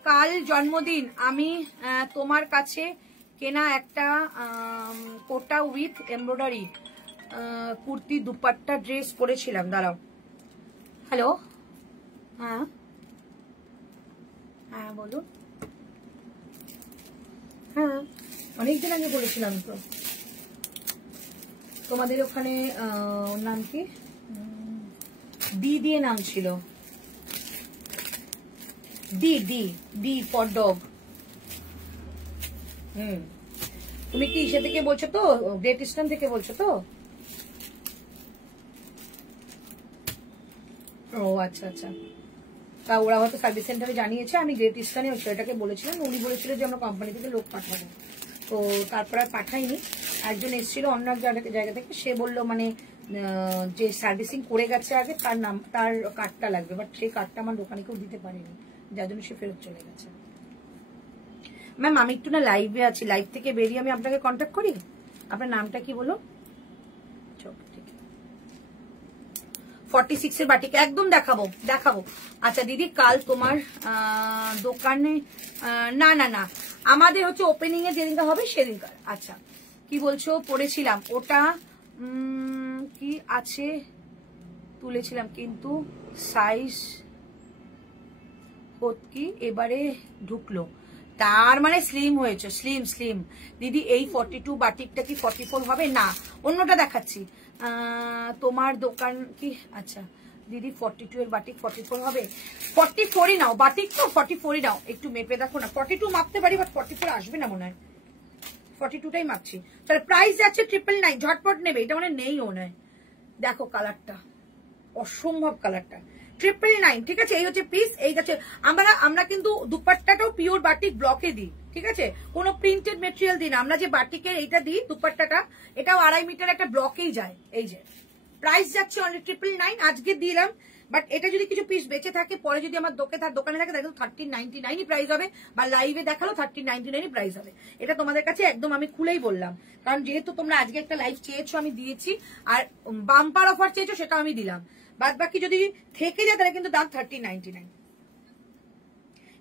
কাল জন্মদিন, আমি তোমার কাছে কেনা একটা Kota with embroidery kurti dupatta dress পরেছিলাম। দাঁড়াও, হ্যালো, হ্যাঁ হ্যাঁ বলুন। হ্যাঁ অনেকদিন আগে বলেছিলাম তো। তোমাদের ওখানে নাম কি, ডি দিয়ে নাম ছিল, ডি ফর ডগ। তুমি কি ইসে থেকে বলছো তো, গ্রেট ইস্টার্ন থেকে বলছো তো? ও আচ্ছা আচ্ছা, তা ওরা হয়তো সার্ভিস সেন্টারে জানিয়েছে। আমি গ্রেট ইস্টার্নে ওই ছেলেটাকে বলেছিলাম, উনি বলেছিলেন যে আমরা কোম্পানি থেকে লোক পাঠাবো, তো তারপর আর পাঠাইনি। একজন এসেছিল অন্য এক জায়গা থেকে, সে বললো মানে যে সার্ভিসিং করে গেছে আগে তার নাম, তার কার্ডটা লাগবে, বাট সেই কার্ডটা আমার দোকানে কেউ দিতে পারেনি, যার জন্য সে ফেরত চলে গেছে। ম্যাম আমি একটু না লাইভে আছি, লাইভ থেকে বেরিয়ে আমি আপনাকে কন্ট্যাক্ট করি। আপনার নামটা কি বলো? 46 এর বাটিক একদম দেখাবো। আচ্ছা দিদি, কাল তোমার দোকানে না না না, আমাদের হচ্ছে ওপেনিং এ যেদিনটা হবে সেদিনকার। আচ্ছা কি বলছো, পড়েছিলাম ওটা কি আছে, তুলেছিলাম কিন্তু সাইজ কি এবারে ঢুকলো, তার মানে স্লিম হয়েছে, স্লিম। দিদি এই 42 বাটিকটা কি 44 হবে? না, অন্যটা দেখাচ্ছি। তোমার দোকান কি, আচ্ছা দিদি 42 এর বাটিক 44 হবে? 44ই নাও, বাটিক তো 44ই নাও। একটু মেপে দেখো না, 42 মাপতে পারি, বাট 44 আসবে না মনে হয়, 42টাই মাপছি। তাহলে প্রাইস যাচ্ছে 999, ঝটপট নেবে, এটা মানে নেই ও নয়। দেখো কালারটা, অসম্ভব কালারটা, 999, ঠিক আছে? এই হচ্ছে পিস। এই হচ্ছে আমরা কিন্তু দুপাট্টাটাও পিওর বাটিক ব্লকে দিই, ঠিক আছে? কোনো প্রিন্টেড মেটেরিয়াল দিই না আমরা। যে বাটিকের এইটা দিই দুপাট্টাটা, এটাও 2.5 মিটার একটা ব্লকেই যায়। এই যে প্রাইস যাচ্ছে অনলি 999, আজকে দিলাম, বাট এটা যদি কিছু পিস বেঁচে থাকে, পরে যদি আমার দোকানে থাকে তাহলে 1399 প্রাইস হবে, বা লাইভে দেখালো 1399 প্রাইস হবে। এটা তোমাদের কাছে একদম আমি খুলেই বললাম, কারণ যেহেতু তোমরা আজকে একটা লাইভ চেয়েছো আমি দিয়েছি, আর বাম্পার অফার চেয়েছো সেটা আমি দিলাম। বাদ বাকি যদি থেকে যায় তাহলে কিন্তু দাম 1399,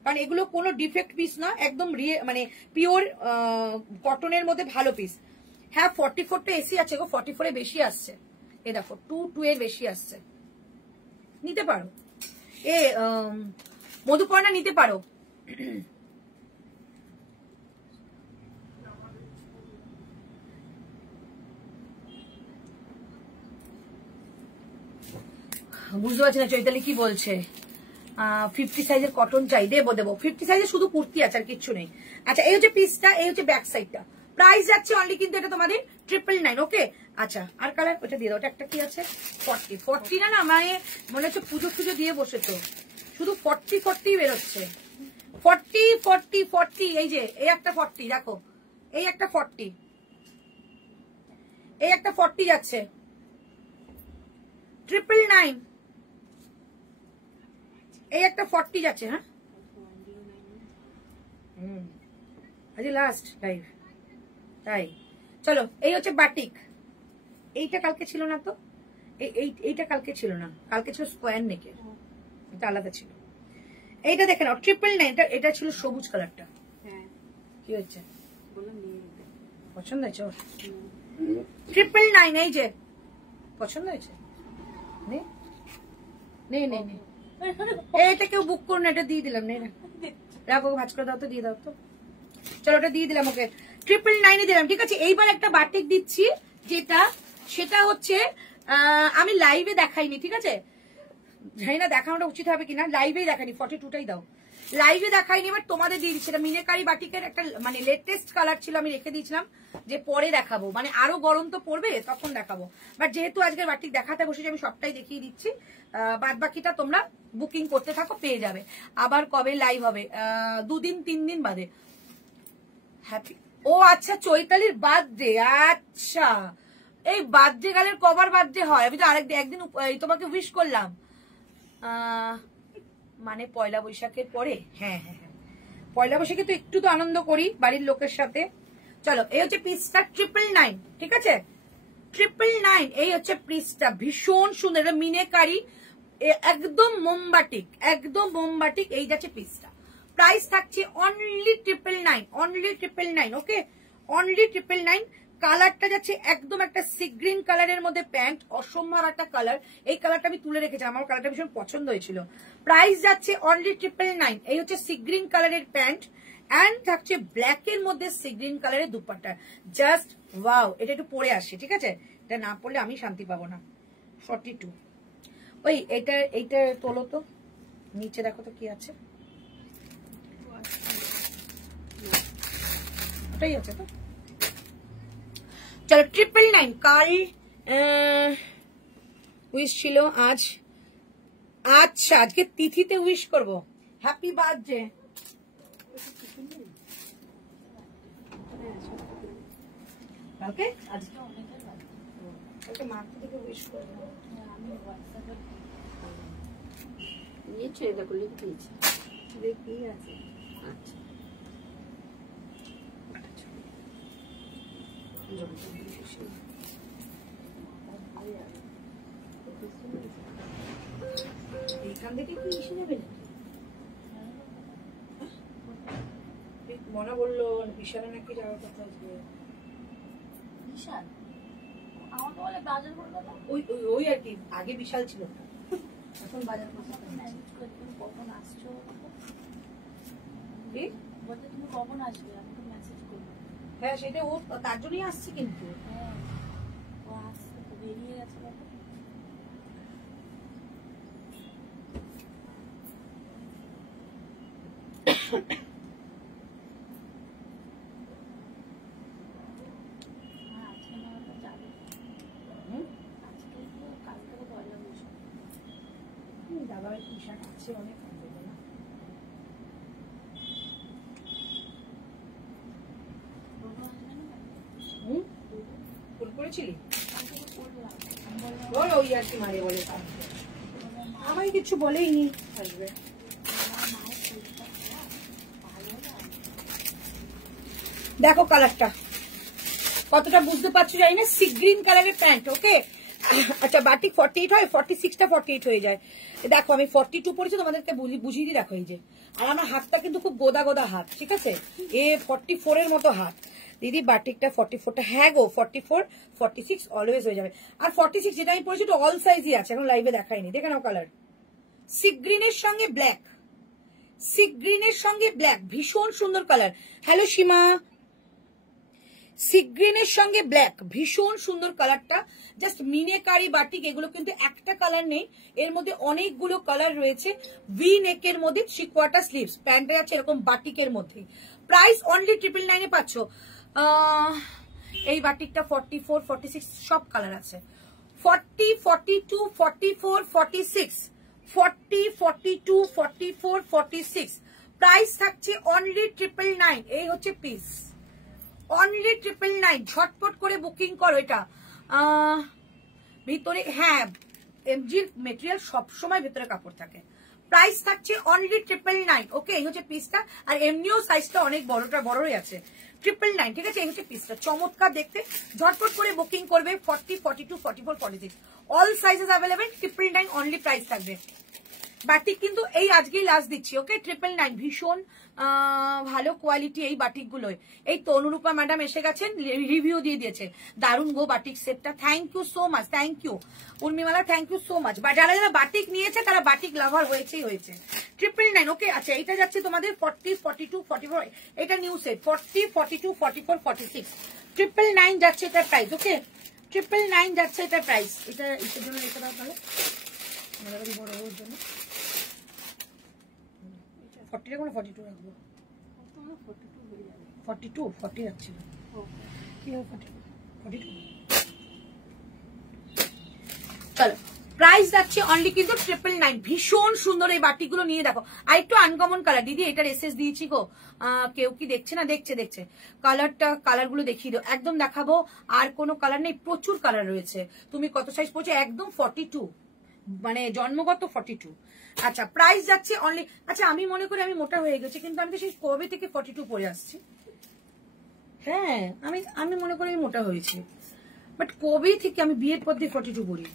কারণ এগুলো কোনো ডিফেক্ট পিস না, একদম মানে পিওর কটনের মধ্যে ভালো পিস। হ্যাঁ 44টা এসি আছে গো, 44 এ বেশি আসছে, এ দেখো 22 এর বেশি আসছে, নিতে পারো। মধুপর্ণা নিতে পারো। বুঝতে পারছি না চৈতালি কি বলছে। 50 সাইজের কটন চাই, দেবো 50 সাইজের শুধু কুর্তি আছে আর কিচ্ছু নেই। আচ্ছা এই হচ্ছে পিসটা, এই হচ্ছে ব্যাক সাইডটা। প্রাইস যাচ্ছে অনলি কিন্তু এটা তোমাদের 999, ওকে? আচ্ছা আর কালার ওটা দিয়ে দাও, ওটা একটা কি আছে 40 না, মানে মনে হচ্ছে পুজো দিয়ে বসে তো। শুধু 40 বেরোচ্ছে, 40 এই যে এই একটা 40 দেখো, এই একটা 40, এই একটা 40 যাচ্ছে, 999 এই একটা 40 যাচ্ছে। হ্যাঁ আজ লাস্ট লাইভ, তাই চলো। এই হচ্ছে বাটিক, এইটা কালকে ছিল না তো, এইটা কালকে ছিল না, কালকে ছিল স্কোয়ার নেকের, এটা আলাদা ছিল। এইটা দেখে নাও 999, এটা ছিল সবুজ কালারটা। কি হচ্ছে পছন্দ হয়েছে? 999 এই যে পছন্দ হয়েছে, এটা কেউ বুক করুন, এটা দিয়ে দিলাম, নেই না রাখো, ভাজ করে দাও তো, দিয়ে দাও তো, চলো ওটা দিয়ে দিলাম ওকে, 999 দিলাম। ঠিক আছে, এইবার একটা বাটিক দিচ্ছি, যেটা সেটা হচ্ছে আমি লাইভে দেখাইনি, ঠিক আছে, জানি না দেখানোটা উচিত হবে কিনা, লাইভেই দেখাইনি, 42টাই দাও, লাইভে দেখাইনি, এবার তোমাদের দিয়ে দিচ্ছি। এটা মিনাকারি বাটিকের একটা মানে লেটেস্ট কালার ছিল, আমি রেখে দিয়েছিলাম যে পরে দেখাবো, মানে আরো গরম তো পড়বে তখন দেখাবো, বাট যেহেতু আজকের বাটিক দেখাতে বসেছি আমি সবটাই দেখিয়ে দিচ্ছি, বাদ বাকিটা তোমরা বুকিং করতে থাকো, পেয়ে যাবে। আবার কবে লাইভ হবে? 2 দিন 3 দিন বাদে। হ্যাপি, ও আচ্ছা চৈতালির বার্থডে, আচ্ছা এই বার্থডে গালের কবার বার্থডে হয়? আমি তো একদিন তোমাকে উইশ করলাম, মানে পয়লা বৈশাখের পরে। হ্যাঁ হ্যাঁ হ্যাঁ, পয়লা বৈশাখে তো একটু তো আনন্দ করি বাড়ির লোকের সাথে। চলো, এই হচ্ছে পিসটা 999, ঠিক আছে, 999 এই হচ্ছে পিসটা, ভীষণ সুন্দর, এটা মিনেকারি, একদম মোমবাটিক, একদম মোমবাটিক, এই যাচ্ছে পিসটা। প্রাইস থাকছে অনলি 999, অনলি 999, ওকে, অনলি 999। কালারটা যাচ্ছে একদম একটা সি গ্রিন কালারের মধ্যে প্যান্ট, অসম্ভব একটা কালার, এই কালারটা আমি তুলে রেখেছি, আমার কালারটা ভীষণ পছন্দ হয়েছিল। প্রাইস যাচ্ছে অনলি 999, এই হচ্ছে সি গ্রিন কালারের প্যান্ট, এন্ড থাকছে ব্ল্যাক এর মধ্যে সি গ্রিন কালারের দুপাট্টা, জাস্ট ওয়াও। এটা একটু পরে আসে, ঠিক আছে, এটা না পড়লে আমি শান্তি পাবো না। 42, ওই এইটা তোলো তো, নিচে দেখো তো কি আছে, ওটাই আছে তো। চলো 999, কাল উইশ ছিল, আজ আচ্ছা আজকে তিথিতে উইশ করব, হ্যাপি বার্থডে। কালকে আজকে কালকে মাকে থেকে উইশ করব, আমি হোয়াটসঅ্যাপে নিয়েছে, দেখো লিখে দিয়েছি, দেখি আছে। আচ্ছা এইখান থেকে কি এসে যাবে নাকি? মনে বললো বিশালে নাকি যাওয়ার কথা আজকে। বিশাল আমাকে বলে বাজার করবে না, ওই আর কি, আগে বিশাল ছিল এখন বাজার করতে। কখন আসছো? বলতে তুমি কখন আসবে, আমাকে মেসেজ করবে। হ্যাঁ সেটা ও তার জন্যই আসছে, কিন্তু ও আসছে তো, বেরিয়ে গেছে বাবা। দাবার পোশাক আছে অনেক, ফুল করেছিলি বল, ওই আর কি মারে বলে, আমায় কিছু বলেইনি আসবে। দেখো কালারটা কতটা বুঝতে পারছো জানি না, সি গ্রিন কালারের প্যান্ট, ওকে। আচ্ছা বাটিক 48 হয়, 46টা 48 হয়ে যায়। দেখো আমি 42 পরেছি, তোমাদেরকে বুঝিয়ে দিই, দেখো এই যে, আর আমার হাতটা কিন্তু খুব গোদা গোদা হাত, ঠিক আছে, এ 44 এর মতো হাত। দিদি বাটিকটা 44টা, হ্যাঁ গো 44 46 অলওয়েজ হয়ে যাবে। আর 46 যেটা আমি পরেছি তো অল সাইজই আছে, এখন লাইভে দেখাইনি, দেখে নাও কালার, সি গ্রিনের সঙ্গে ব্ল্যাক, সি গ্রিনের সঙ্গে ব্ল্যাক, ভীষণ সুন্দর কালার। হ্যালো সীমা, সি গ্রিনের সঙ্গে ব্ল্যাক, ভীষণ সুন্দর কালারটা, জাস্ট মিনেকারি বাটিক, এগুলো কিন্তু একটা কালার নেই, এর মধ্যে অনেকগুলো কালার রয়েছে। ভি নেকের মধ্যে 3/4 স্লিভস, প্যান্টটা আছে এরকম বাটিকের মধ্যে। প্রাইস অনলি 999 পাচ্ছ। এই বাটিকটা 44 46 সব কালার আছে, 40 42 44 46 40, 42, 44, 46 প্রাইস থাকছে অনলি 999। এই হচ্ছে পিস, অনলি 999। ঝটপট করে বুকিং করো। এটা ভিতরে, হ্যাঁ এমজির মেটেরিয়াল সবসময় ভিতরে কাপড় থাকে। প্রাইস থাকছে অনলি 999। ওকে, এই হচ্ছে পিসটা। আর এমনিও সাইজটা অনেক বড়ই আছে। 999, ঠিক আছে। এই হচ্ছে পিসটা, চমৎকার দেখতে। ঝটপট করে বুকিং করবে। 40, 42, 44, 46 all sizes available. 999 only price থাকবে। বাটিক কিন্তু এই আজকেই লাস্ট দিচ্ছি। ওকে, 999 ভীষণ ভালো কোয়ালিটি এই বাটিক গুলোয়। এই তনুরূপা ম্যাডাম এসে গেছেন, রিভিউ দিয়ে দিয়েছে। দারুন গো বাটিক সেটটা। Thank you so much, thank you Urmimala, thank you so much. যারা যারা বাটিক নিয়েছে তারা বাটিক লাভার হয়েছেই হয়েছে। 999। ওকে, আচ্ছা এটা যাচ্ছে তোমাদের 40, 42, 44। এটা নিউ সেট 40, 42, 44, 46 999 যাচ্ছে এটার প্রাইস। ওকে, 999 যাচ্ছে এটার প্রাইস। এটা এটার জন্য রেখে দাও তাহলে, বড় ওর জন্য 40 রাখবো না 42 রাখবো? 42, 40 রাখছি না। কি হবে 42? চলো, প্রাইস যাচ্ছে অনলি কিন্তু 999। ভীষণ সুন্দর এই বাটিগুলো নিয়ে দেখো। আর একটু আনকমন কালার। দিদি এটার এসএস দিয়েছি গো, কেউ কি দেখছে না? দেখছে কালার গুলো দেখিয়ে দাও। একদম দেখাবো, আর কোনো কালার নেই, প্রচুর কালার রয়েছে। তুমি কত সাইজ পড়ছো? একদম 42, মানে জন্মগত 42। আচ্ছা, প্রাইস যাচ্ছে অনলি। আচ্ছা, আমি মনে করি আমি মোটা হয়ে গেছি, কিন্তু আমি তো সেই কবে থেকে 42 পরে আসছি। হ্যাঁ, আমি মনে করি আমি মোটা হয়েছি, বাট কবে থেকে? আমি বিয়ের পর দিয়ে 42 পরি।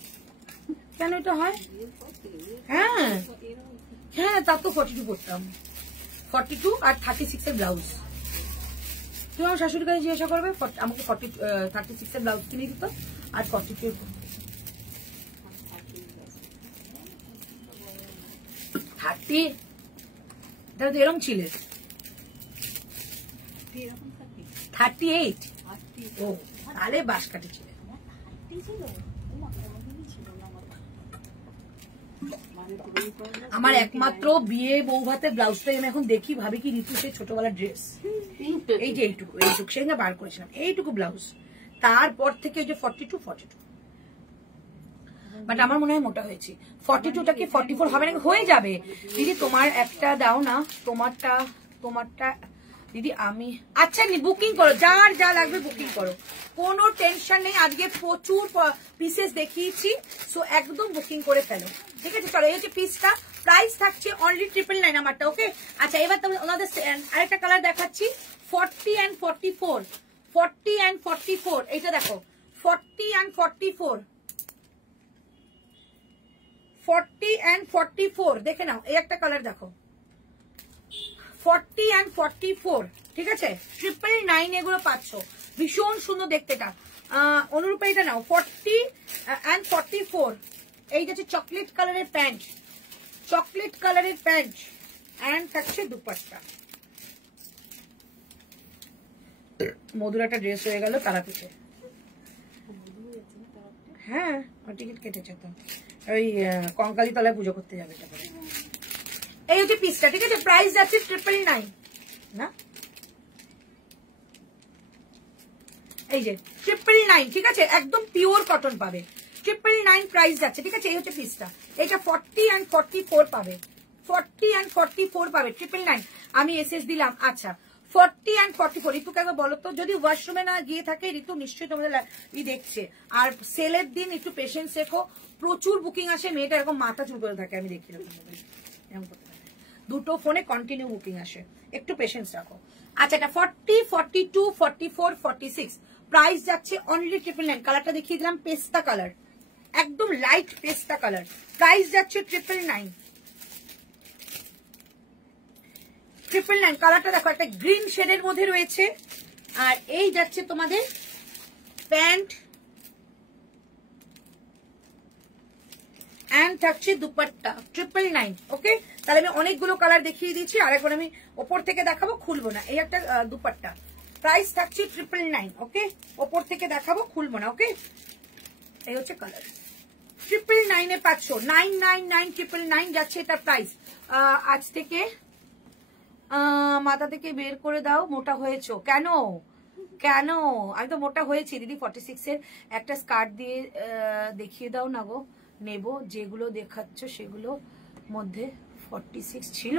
কেন এটা হয়? হ্যাঁ হ্যাঁ, তা তো 42 পরতাম। 42 আর 36 এর ব্লাউজ। তুমি আমার শাশুড়ির কাছে জিজ্ঞাসা করবে, আমাকে 36 এর ব্লাউজ কিনে দিত আর 42 30 তো এরকম ছিল। 38? ও তাহলে বাস কাটে ছিল। আমার একমাত্র বিয়ে বউ ভাতের ব্লাউজটাই আমি এখন দেখি, ভাবি কি ঋতু সেই ছোটবেলার ড্রেস। এই যে এইটুকু সেখানে বার করেছিলাম, এইটুকু ব্লাউজ। তারপর থেকে যে 42 বাট আমার মনে হয় মোটা হয়েছি। 42টা কি 44 হবে নাকি? হয়ে যাবে দিদি। তোমার একটা দাও না, তোমারটা দিদি। আমি আচ্ছা বুকিং করো, যার যা লাগবে বুকিং করো, কোনো টেনশন নেই। আজকে প্রচুর পিসেস দেখিয়েছি, সো একদম বুকিং করে ফেলো, ঠিক আছে। চলো, এই হচ্ছে পিসটা। প্রাইস থাকছে অনলি 999 আমারটা। ওকে, আচ্ছা এবার তোমাদের ওনাদের আরেকটা কালার দেখাচ্ছি। 40 and 44, 40 and 44। এইটা দেখো, 40 and 44, 40 and 44 দেখে নাও। এই একটা কালার দেখো, 40 and 44, ঠিক আছে। 999 এগুলো পাচ্ছ। ভীষণ সুন্দর দেখতে। এটা অনুরূপ, এটা নাও 40 and 44। এই যে চকলেট কালারের প্যান্ট, চকলেট কালারের প্যান্ট, এন্ড থাকছে দুপাট্টা। মধুর একটা ড্রেস হয়ে গেল তারাপীঠে। হ্যাঁ, টিকিট কেটেছে তো, ওই কঙ্কালী তলায় পুজো করতে যাবে। এটা করে এই হচ্ছে পিসটা, ঠিক আছে। প্রাইস যাচ্ছে 999 না, এই যে 999, ঠিক আছে। একদম পিওর কটন পাবে। 999 প্রাইস যাচ্ছে, ঠিক আছে। এই হচ্ছে পিসটা। এটা 40 and 44 পাবে, 40 and 44 পাবে। 999 আমি এসএস দিলাম। আচ্ছা, 40 and 44। ঋতুকে একবার বলো তো, যদি ওয়াশরুমে না গিয়ে থাকে, ঋতু নিশ্চয়ই তোমাদের দেখছে। আর সেলের দিন একটু পেশেন্স রেখো, প্রচুর বুকিং আসে। মেয়েটা এরকম মাথা চুল করে থাকে, আমি দেখি এরকম করতে থাকে। দুটো ফোনে কন্টিনিউ বুকিং আসে, একটু পেশেন্স রাখো। আচ্ছা, এটা 40, 42, 44, 46 প্রাইস যাচ্ছে অনলি 999। কালারটা দেখিয়ে দিলাম, পেস্তা কালার, একদম লাইট পেস্তা কালার। প্রাইস যাচ্ছে 999। 999 কালারটা দেখো, একটা গ্রিন শেডের মধ্যে রয়েছে। আর এই যাচ্ছে তোমাদের প্যান্ট এন্ড থাকছে দুপাট্টা। 999। ওকে, তাহলে আমি অনেকগুলো কালার দেখিয়ে দিচ্ছি। আর এখন আমি ওপর থেকে দেখাবো, খুলবো না। এই একটা দুপাট্টা, প্রাইস থাকছে 999। ওকে, ওপর থেকে দেখাবো, খুলবো না। ওকে, এই হচ্ছে কালার। 999 এ পাচ্ছ। 999, 999 যাচ্ছে এটা প্রাইস। আজ থেকে মাথা থেকে বের করে দাও, মোটা হয়েছো কেন? কেন? আমি তো মোটা হয়েছি দিদি। 46 এর একটা স্কার্ট দিয়ে দেখিয়ে দাও না গো, নেবো। যেগুলো দেখাচ্ছ সেগুলো মধ্যে 46 ছিল।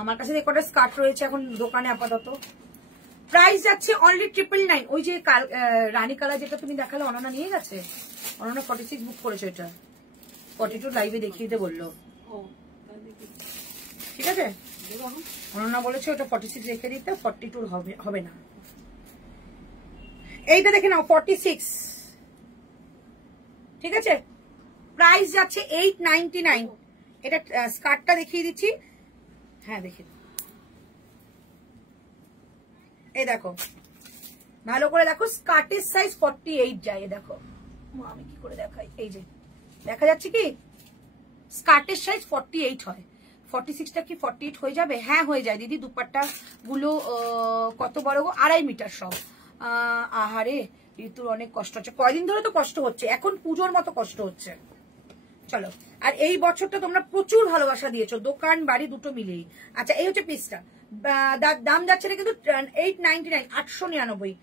আমার কাছে একটা স্কার্ট রয়েছে এখন দোকানে আপাতত। প্রাইস যাচ্ছে অনলি 999। ওই যে রানী কালার যেটা তুমি দেখালে অননা নিয়ে গেছে, অননা 46 বুক করেছে, এটা 42 লাইভে দেখিয়ে দিতে বললো। ঠিক আছে, অননা বলেছে ওটা 46 রেখে দিতে, 42 হবে না। এইটা দেখে নাও 46, ঠিক আছে। প্রাইস যাচ্ছে 899। এটা স্কার্টটা দেখিয়ে দিচ্ছি, হ্যাঁ দেখি, এই দেখো ভালো করে দেখো, স্কার্টের সাইজ 48 যায়। দেখো আমি কি করে দেখাই, এই যে দেখা যাচ্ছে কি স্কার্টের সাইজ 48 হয়। 46টা কি 48 হয়ে যাবে? হ্যাঁ হয়ে যায় দিদি। দুপাট্টা গুলো কত বড় গো? 2.5 মিটার সব। আহারে ঋতুর অনেক কষ্ট হচ্ছে, কয়দিন ধরে তো কষ্ট হচ্ছে, এখন পুজোর মতো কষ্ট হচ্ছে। চলো, আর এই বছরটা তোমরা প্রচুর ভালোবাসা দিয়েছো, দোকান বাড়ি দুটো মিলেই। আচ্ছা, এই হচ্ছে পিসটা, দাম যাচ্ছে না কিন্তু 899, 899।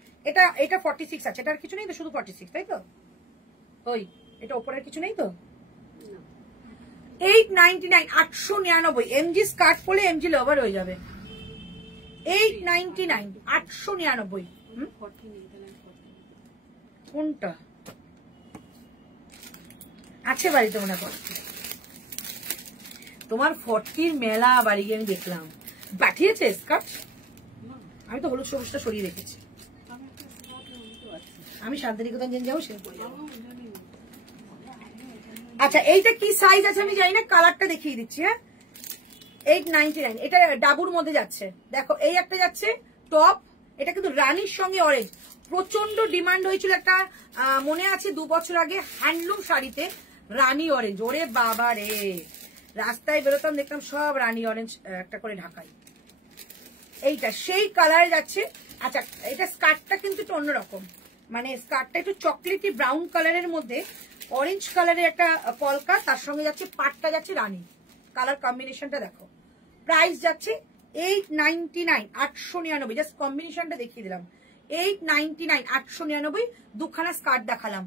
এটা 46 আছে, এটার কিছু নেই তো, শুধু 46, তাই তো? ওই এটা ওপরের কিছু নেই তো? 899, 899। এমজি স্কার্ট পরলে এমজি লাভার হয়ে যাবে। 899, 899। কোনটা আছে বাড়িতে মনে করছে? তোমার 40 মেলা বাড়ি গিয়ে আমি দেখলাম, পাঠিয়েছে স্কার্ট। আমি তো হলুদ সবুজটা সরিয়ে রেখেছি, আমি শান্তিনিকেতন যেন যাবো সেটা পরে যাবো। আচ্ছা, এইটা কি সাইজ আছে আমি জানি না, কালারটা দেখিয়ে দিচ্ছি। হ্যাঁ, 899। এটা ডাবুর মধ্যে যাচ্ছে, দেখো এই একটা যাচ্ছে টপ, এটা কিন্তু রানীর সঙ্গে অরেঞ্জ, প্রচন্ড ডিমান্ড হয়েছিল একটা, মনে আছে 2 বছর আগে, হ্যান্ডলুম শাড়িতে রানী অরেঞ্জ। ওরে বাবা রে, রাস্তায় বেরোতাম দেখতাম সব রানী অরেঞ্জ একটা করে ঢাকাই। এইটা সেই কালারে যাচ্ছে। আচ্ছা, এটা স্কার্টটা কিন্তু একটু অন্যরকম, মানে স্কার্টটা একটু চকলেটি ব্রাউন কালারের মধ্যে অরেঞ্জ কালারের একটা কলকা, তার সঙ্গে যাচ্ছে পাটটা যাচ্ছে রানী কালার, কম্বিনেশনটা দেখো। প্রাইস যাচ্ছে 899, 899। জাস্ট কম্বিনেশনটা দেখিয়ে দিলাম। 899, 899। দুখানা স্কার্ট দেখালাম,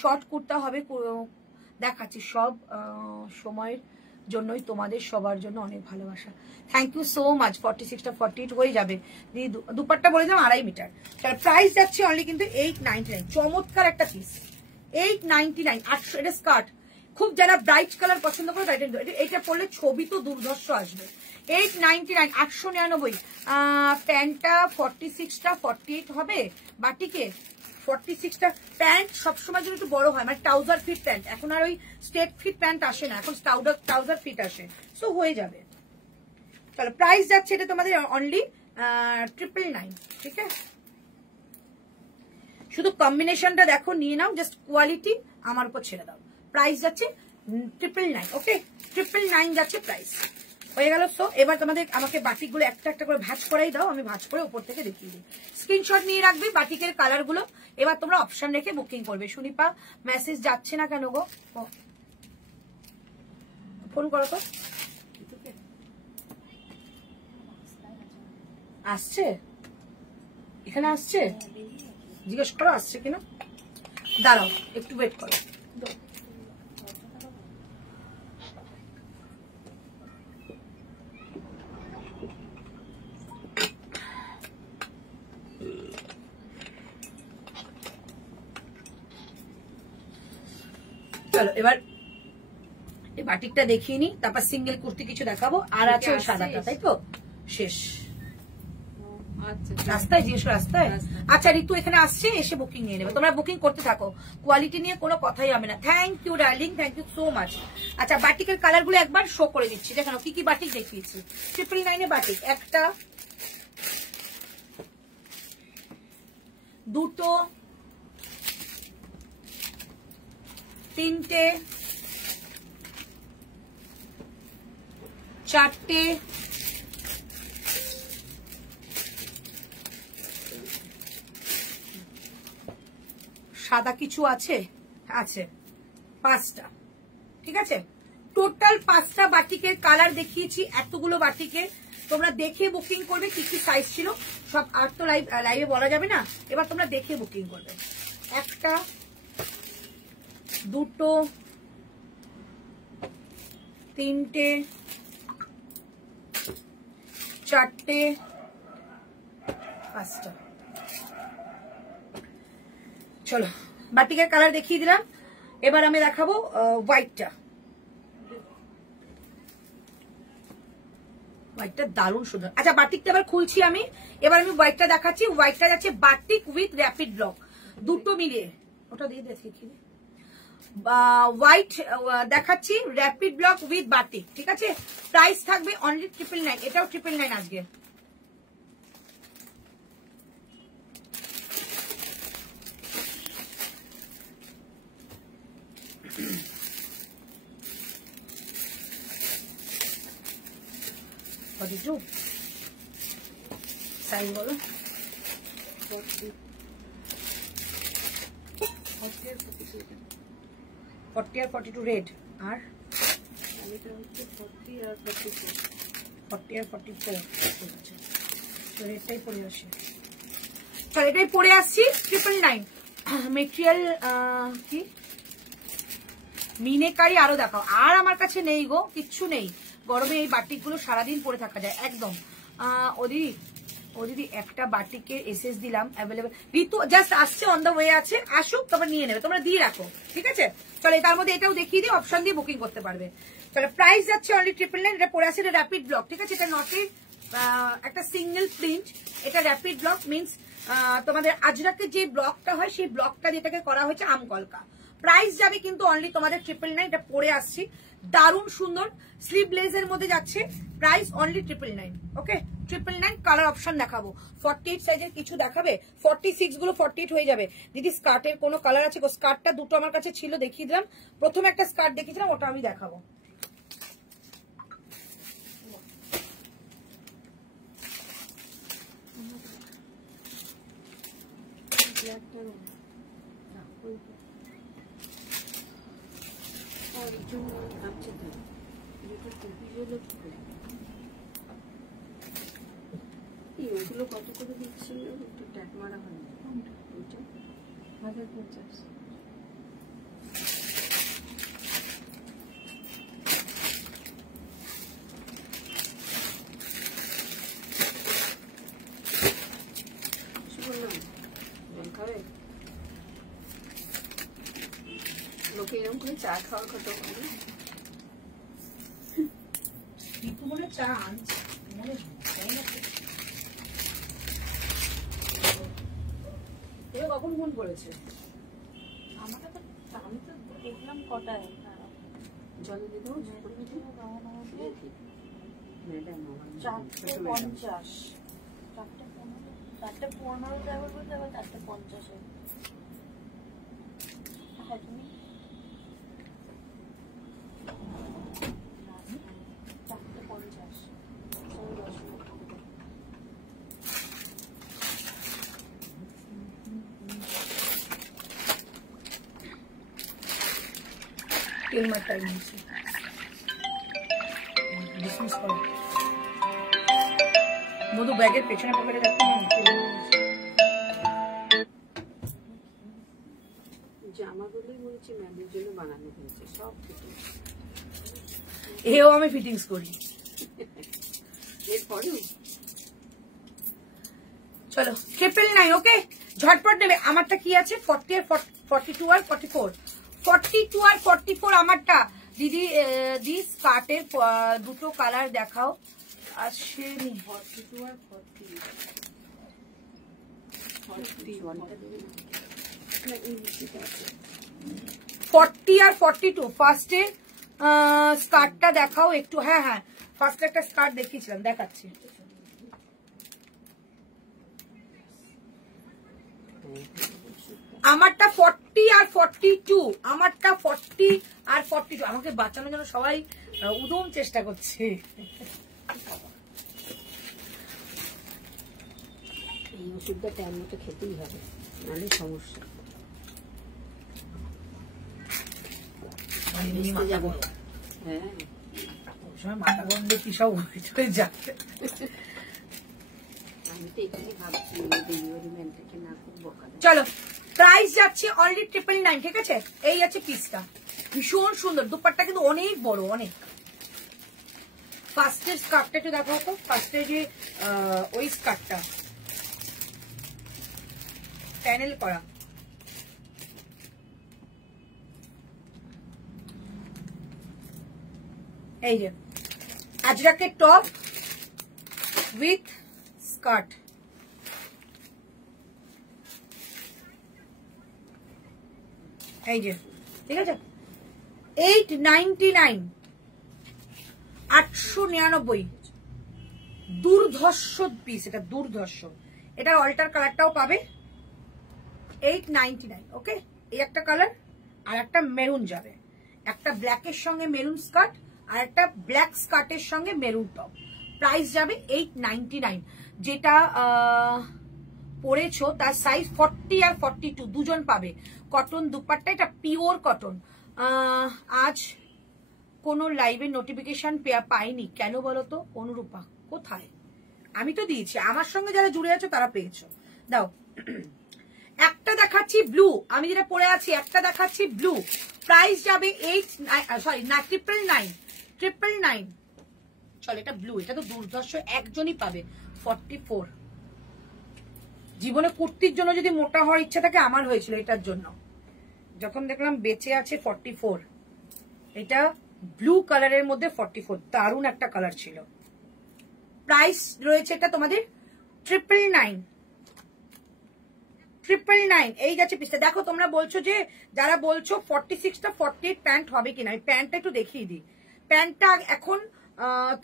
শর্ট কুর্তা হবে, দেখাচ্ছি সব সময়ের জন্যই, তোমাদের সবার জন্য অনেক ভালোবাসা। Thank you so much. 46টা 48 হয়ে যাবে দিদি। দুপাট্টা বলে দিলাম 2.5 মিটার। প্রাইস যাচ্ছে অনলি কিন্তু 899। চমৎকার একটা পিস, 899, 800। এটা স্কার্ট, খুব যারা ব্রাইট কালার পছন্দ করে এটা পরলে ছবি তো দুর্ধর্ষ আসবে। 899, 899। প্যান্টটা 46টা 48 হবে বাটিকে। 46টা প্যান্ট সবসময় জন্য একটু বড় হয়, মানে ট্রাউজার ফিট প্যান্ট, এখন আর ওই স্টেট ফিট প্যান্ট আসে না, এখন ট্রাউজার ফিট আসে, সো হয়ে যাবে। চলো, প্রাইস যাচ্ছে এটা তোমাদের অনলি 999। ঠিক আছে, শুধু কম্বিনেশনটা দেখো, নিয়ে নাও, জাস্ট কোয়ালিটি আমার উপর ছেড়ে দাও। প্রাইস যাচ্ছে 999। ওকে, 999 যাচ্ছে প্রাইস। হয়ে গেল। তো এবার তোমাদের আমাকে বাটিকগুলো একটা একটা করে ভাঁজ করাই দাও, আমি ভাঁজ করে উপর থেকে দেখিয়ে দিই। স্ক্রিনশট নিয়ে রাখবে বাটিকের কালার গুলো। এবার তোমরা অপশন রেখে বুকিং করবে। সুনিপা মেসেজ যাচ্ছে না কেন গো? ফোন করো তো। আসছে, এখানে আসছে, জিজ্ঞেস করো আসছে কিনা। দাঁড়াও একটু ওয়েট করো। চলো এবার এই বাটিকটা দেখিয়ে নি, তারপর সিঙ্গেল কুর্তি কিছু দেখাবো, আর আছে ওই সাদাটা, তাই তো? শেষ রাস্তায়, জিজ্ঞেস রাস্তায়। আচ্ছা, ঋতু এখানে আসছে, এসে বুকিং নিয়ে নেবে। তোমরা বুকিং করতে থাকো, কোয়ালিটি নিয়ে কোনো কথাই হবে না। Thank you darling, thank you so much. আচ্ছা, বাটিকের কালার গুলো একবার শো করে দিচ্ছি, দেখানো কি কি বাটিক দেখিয়েছি। 999 বাটিক, একটা, দুটো, তিনটে, চারটে, সাদা কিছু আছে, আছে 5টা। ঠিক আছে, টোটাল 5টা বাটিকের কালার দেখিয়েছি। এতগুলো বাটিকে তোমরা দেখে বুকিং করবে, কি কি সাইজ ছিল সব, আর তো লাইভে বলা যাবে না। এবার তোমরা দেখে বুকিং করবে। একটা, দুটো, তিনটে, চারটে, পাঁচটা। চলো বাটিকের কালার দেখিয়ে দিলাম, এবার আমি দেখাবো হোয়াইটটা। হোয়াইটটা দারুণ সুন্দর। আচ্ছা বাটিকটা এবার খুলছি আমি, এবার আমি হোয়াইটটা দেখাচ্ছি। হোয়াইটটা যাচ্ছে বাটিক উইথ র্যাপিড ব্লক, দুটো মিলিয়ে। ওটা দিয়ে দেখি হোয়াইট দেখাচ্ছি, র্যাপিড ব্লক উইথ বাটিক, ঠিক আছে। প্রাইস থাকবে অনলি 999, এটাও 999 আজকে। সাইজ বলো। 40 আর 42 রেড, আর 40 আর 44, ঠিক আছে। তো রেডটাই পরে আসি, চল এটাই পরে আসছি। 999 মেটেরিয়াল কি মিনেকারি আরো দেখাও। আর আমার কাছে নেই গো, কিচ্ছু নেই। গরমে এই বাটিকগুলো সারাদিন পরে থাকা যায় একদম। ও দিদি একটা বাটিকের এসএস দিলাম অ্যাভেলেবেল। ঋতু জাস্ট আসছে, অন দ্য ওয়ে আছে, আসুক তোমরা নিয়ে নেবে, তোমরা দিয়ে রাখো, ঠিক আছে। চলো তার মধ্যে এটাও দেখিয়ে দিই, অপশন দিয়ে বুকিং করতে পারবে। চলো প্রাইস যাচ্ছে অনলি 999। এটা পরে আসে, এটা র্যাপিড ব্লক, ঠিক আছে। এটা নটে একটা সিঙ্গেল প্রিন্ট, এটা র্যাপিড ব্লক মিনস তোমাদের আজরাকের যে ব্লকটা হয় সেই ব্লকটা যেটাকে করা হয়েছে আমকলকা। প্রাইস যাবে কিন্তু অনলি তোমাদের 999। এটা পরে আসছি, দারুণ সুন্দর স্লিভলেস এর মধ্যে যাচ্ছে। Price only 999। ওকে 999। কালার অপশন দেখাবো, 48 সাইজের কিছু দেখাবে, 46 গুলো 48 হয়ে যাবে। দিদি স্কার্টের কোনো কালার আছে? স্কার্টটা দুটো আমার কাছে ছিল, দেখিয়ে দিলাম। প্রথমে একটা স্কার্ট দেখিয়েছিলাম, ওটা আমি দেখাবো। ওগুলো কত করে দিচ্ছি? একটু ট্যাগ মারা হয়, 1050। লোকে এরকম করে চা খাওয়ার কথা বলে, চা আনছে কখন ফোন করেছে আমাকে? তো আমি তো দেখলাম কটায় জলে দিয়ে দেবো ম্যাডাম। 4:50, 4:15 দেওয়ার বলতে আবার 4:50। হ্যাঁ তুমি 4:50 তেল মারটাই নিয়েছি, ডিসমিস করো। মধু ব্যাগের পেছনে পকেটে রাখতে জামাগুলোই বলছি ম্যামের জন্য বানানো হয়েছে, সব ফিটিংস। এও আমি ফিটিংস করি। এরপরেও চলো 999। ওকে ঝটপট নেবে। আমারটা কি আছে? 40 আর 42 আর 44, 42 আর 44 আমারটা। দিদি দি স্কার্টের দুটো কালার দেখাও। আসেনি 42 আর 40, 40 আর 42। ফার্স্টে স্কার্টটা দেখাও একটু। হ্যাঁ হ্যাঁ ফার্স্টে একটা স্কার্ট দেখিয়েছিলাম, দেখাচ্ছি। আমারটা 40 আর 42, আমারটা 40 আর 42। আমাকে বাঁচানোর জন্য সবাই উদম চেষ্টা করছে। এই ওষুধটা টাইম মতো খেতেই হবে, নাহলে সমস্যা। যাবো হ্যাঁ, সময় মাথা গন্ধে কি সব হয়ে যাচ্ছে। আমি তো এখানে ভাবছি ডেলিভারি ম্যানটাকে না খুব বকা। চলো প্রাইস যাচ্ছে অনলি 999, ঠিক আছে। এই আছে পিসটা, ভীষণ সুন্দর। দুপাট্টা কিন্তু অনেক বড়, অনেক ফার্স্টের স্কার্টটা একটু দেখাও তো, ফার্স্টের যে ওই স্কার্টটা প্যানেল করা, এই যে আজরাকের টপ উইথ স্কার্ট, এই যে ঠিক আছে 899, 899, দুর্ধর্ষ পিস, এটা দুর্ধর্ষ। এটার অল্টার কালারটাও পাবে 899। ওকে, এই একটা কালার আর একটা মেরুন যাবে, একটা ব্ল্যাকের সঙ্গে মেরুন স্কার্ট আর একটা ব্ল্যাক স্কার্টের সঙ্গে মেরুন টপ। প্রাইস যাবে 899। যেটা পরেছো তার সাইজ 40 আর 42 দুজন পাবে। কটন দুপাট্টা, এটা পিওর কটন। আজ কোনো লাইভের নোটিফিকেশন পাইনি কেন বলো তো অনুরূপা? কোথায়? আমি তো দিয়েছি, আমার সঙ্গে যারা জুড়ে আছো তারা পেয়েছো। দাও, একটা দেখাচ্ছি ব্লু, আমি যেটা পরে আছি একটা দেখাচ্ছি ব্লু। প্রাইস যাবে 999। চল, এটা ব্লু, এটা তো দুর্ধর্ষ, একজনই পাবে 44। জীবনে কুর্তির জন্য যদি মোটা হওয়ার ইচ্ছা থাকে, আমার হয়েছিল এটার জন্য, যখন দেখলাম বেঁচে আছে 44। এটা ব্লু কালারের মধ্যে 44, দারুণ একটা কালার ছিল। প্রাইস রয়েছে এটা তোমাদের 999। এই যাচ্ছে পিসটা। দেখো তোমরা বলছো যে, যারা বলছো 46টা 48 প্যান্ট হবে কিনা, আমি প্যান্টটা একটু দেখিয়ে দিই। প্যান্টটা এখন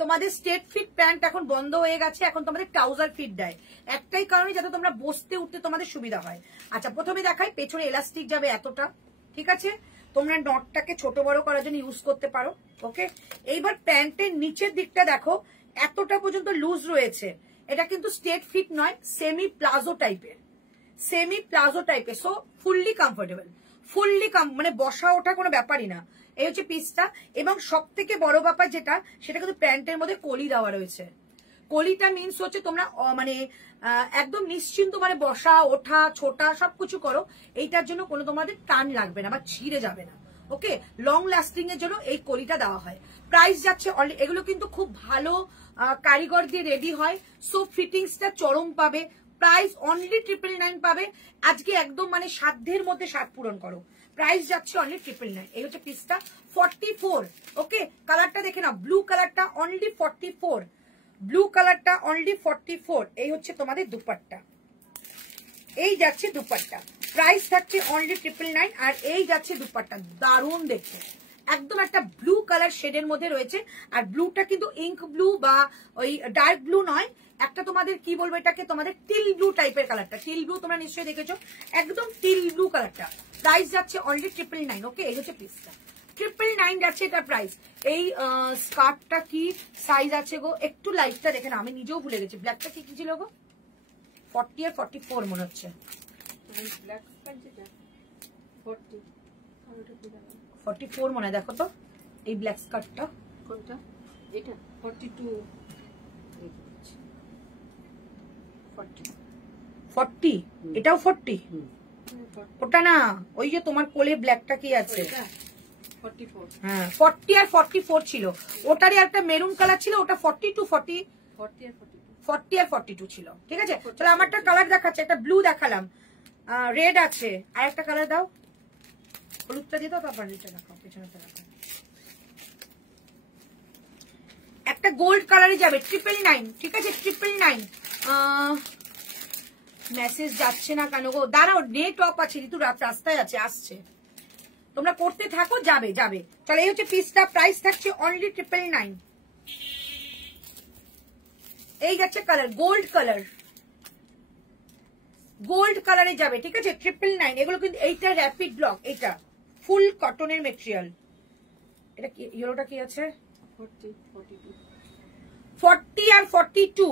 তোমাদের স্টেট ফিট প্যান্ট এখন বন্ধ হয়ে গেছে, এখন তোমাদের ট্রাউজার ফিট দেয়, একটাই কারণে যাতে তোমরা বসতে উঠতে তোমাদের সুবিধা হয়। আচ্ছা, প্রথমে দেখাই, পেছনে এলাস্টিক যাবে এতটা, ঠিক আছে? তোমরা নটটাকে ছোট বড় করার জন্য ইউজ করতে পারো। ওকে, এইবার প্যান্টের নিচের দিকটা দেখো, এতটা পর্যন্ত লুজ রয়েছে। এটা কিন্তু স্টেট ফিট নয়, সেমি প্লাজো টাইপের, সো ফুললি কমফোর্টেবল, মানে বসা ওঠা কোনো ব্যাপারই না। এই হচ্ছে পিসটা। এবং সব থেকে বড় ব্যাপার যেটা, সেটা কিন্তু প্যান্টের মধ্যে কলি দেওয়া রয়েছে। কলিটা মিনস হচ্ছে তোমরা মানে একদম নিশ্চিন্ত, মানে বসা ওঠা ছোটা সবকিছু করো, এইটার জন্য কোনো তোমাদের টান লাগবে না বা ছিঁড়ে যাবে না। ওকে, লং লাস্টিং এর জন্য এই কলিটা দেওয়া হয়। প্রাইস যাচ্ছে, এগুলো কিন্তু খুব ভালো কারিগর দিয়ে রেডি হয়, সো ফিটিংসটা চরম পাবে। প্রাইস অনলি 999 পাবে। আজকে একদম মানে সাধ্যের মধ্যে সাত পূরণ করো। প্রাইস যাচ্ছে অনলি 999। এই হচ্ছে পিসটা 44। ওকে, কালারটা দেখে নাও, ব্লু কালারটা অনলি 44, ব্লু কালারটা অনলি 44। এই হচ্ছে তোমাদের দুপাট্টা, এই যাচ্ছে দুপাট্টা। প্রাইস থাকছে অনলি 999। আর এই যাচ্ছে দুপাট্টা, দারুণ দেখতে, একদম একটা ব্লু কালার শেডের মধ্যে রয়েছে। আর ব্লুটা কিন্তু ইঙ্ক ব্লু বা ওই ডার্ক ব্লু নয়, একটা তোমাদের কি বলবো এটাকে, তোমাদের টিল ব্লু টাইপের কালারটা, টিল ব্লু তোমরা নিশ্চয়ই দেখেছো, একদম টিল ব্লু কালারটা। প্রাইস যাচ্ছে অনলি 999। ওকে, এই হচ্ছে পিসটা 999 যাচ্ছে এটা প্রাইস। এই স্কার্টটা কি সাইজ আছে গো? একটু লাইটটা দেখে না, আমি নিজেও ভুলে গেছি। ব্ল্যাকটা কি ছিল গো? 40 আর 44 মনে হচ্ছে। ব্ল্যাক স্কার্ট যেটা 40, 44 মনে হয়। দেখো তো এই ব্ল্যাক স্কার্টটা কোনটা? এটা 42, 40, এটাও 40। ওটা না, ওই যে তোমার কোলে ব্ল্যাকটা কি আছে, 44। হ্যাঁ 40 আর 44 ছিল। ওটারই একটা মেরুন কালার ছিল, ওটা 42, 40 আর 42 ছিল। ঠিক আছে, চলো আমারটা কালার দেখাচ্ছে, একটা ব্লু দেখালাম, রেড আছে, আর একটা কালার দাও, হলুদটা দিয়ে দাও, তারপর নিচে রাখো, পেছনেটা রাখো। একটা গোল্ড কালারে যাবে 999। ঠিক আছে, 999। মেসেজ যাচ্ছে না কেন গো? দাঁড়াও, নেট অফ আছে, ঋতু রাস্তায় আছে, আসছে, তোমরা করতে থাকো, যাবে যাবে। চলো, এই হচ্ছে পিসটা। প্রাইস থাকছে অনলি 999। এই যাচ্ছে কালার, গোল্ড কালারে যাবে। ঠিক আছে, 999। এগুলো কিন্তু, এইটা র্যাপিড ব্লক, এইটা ফুল কটনের মেটেরিয়াল। এটা কি, ইয়েলোটা কি আছে? 40 আর 42।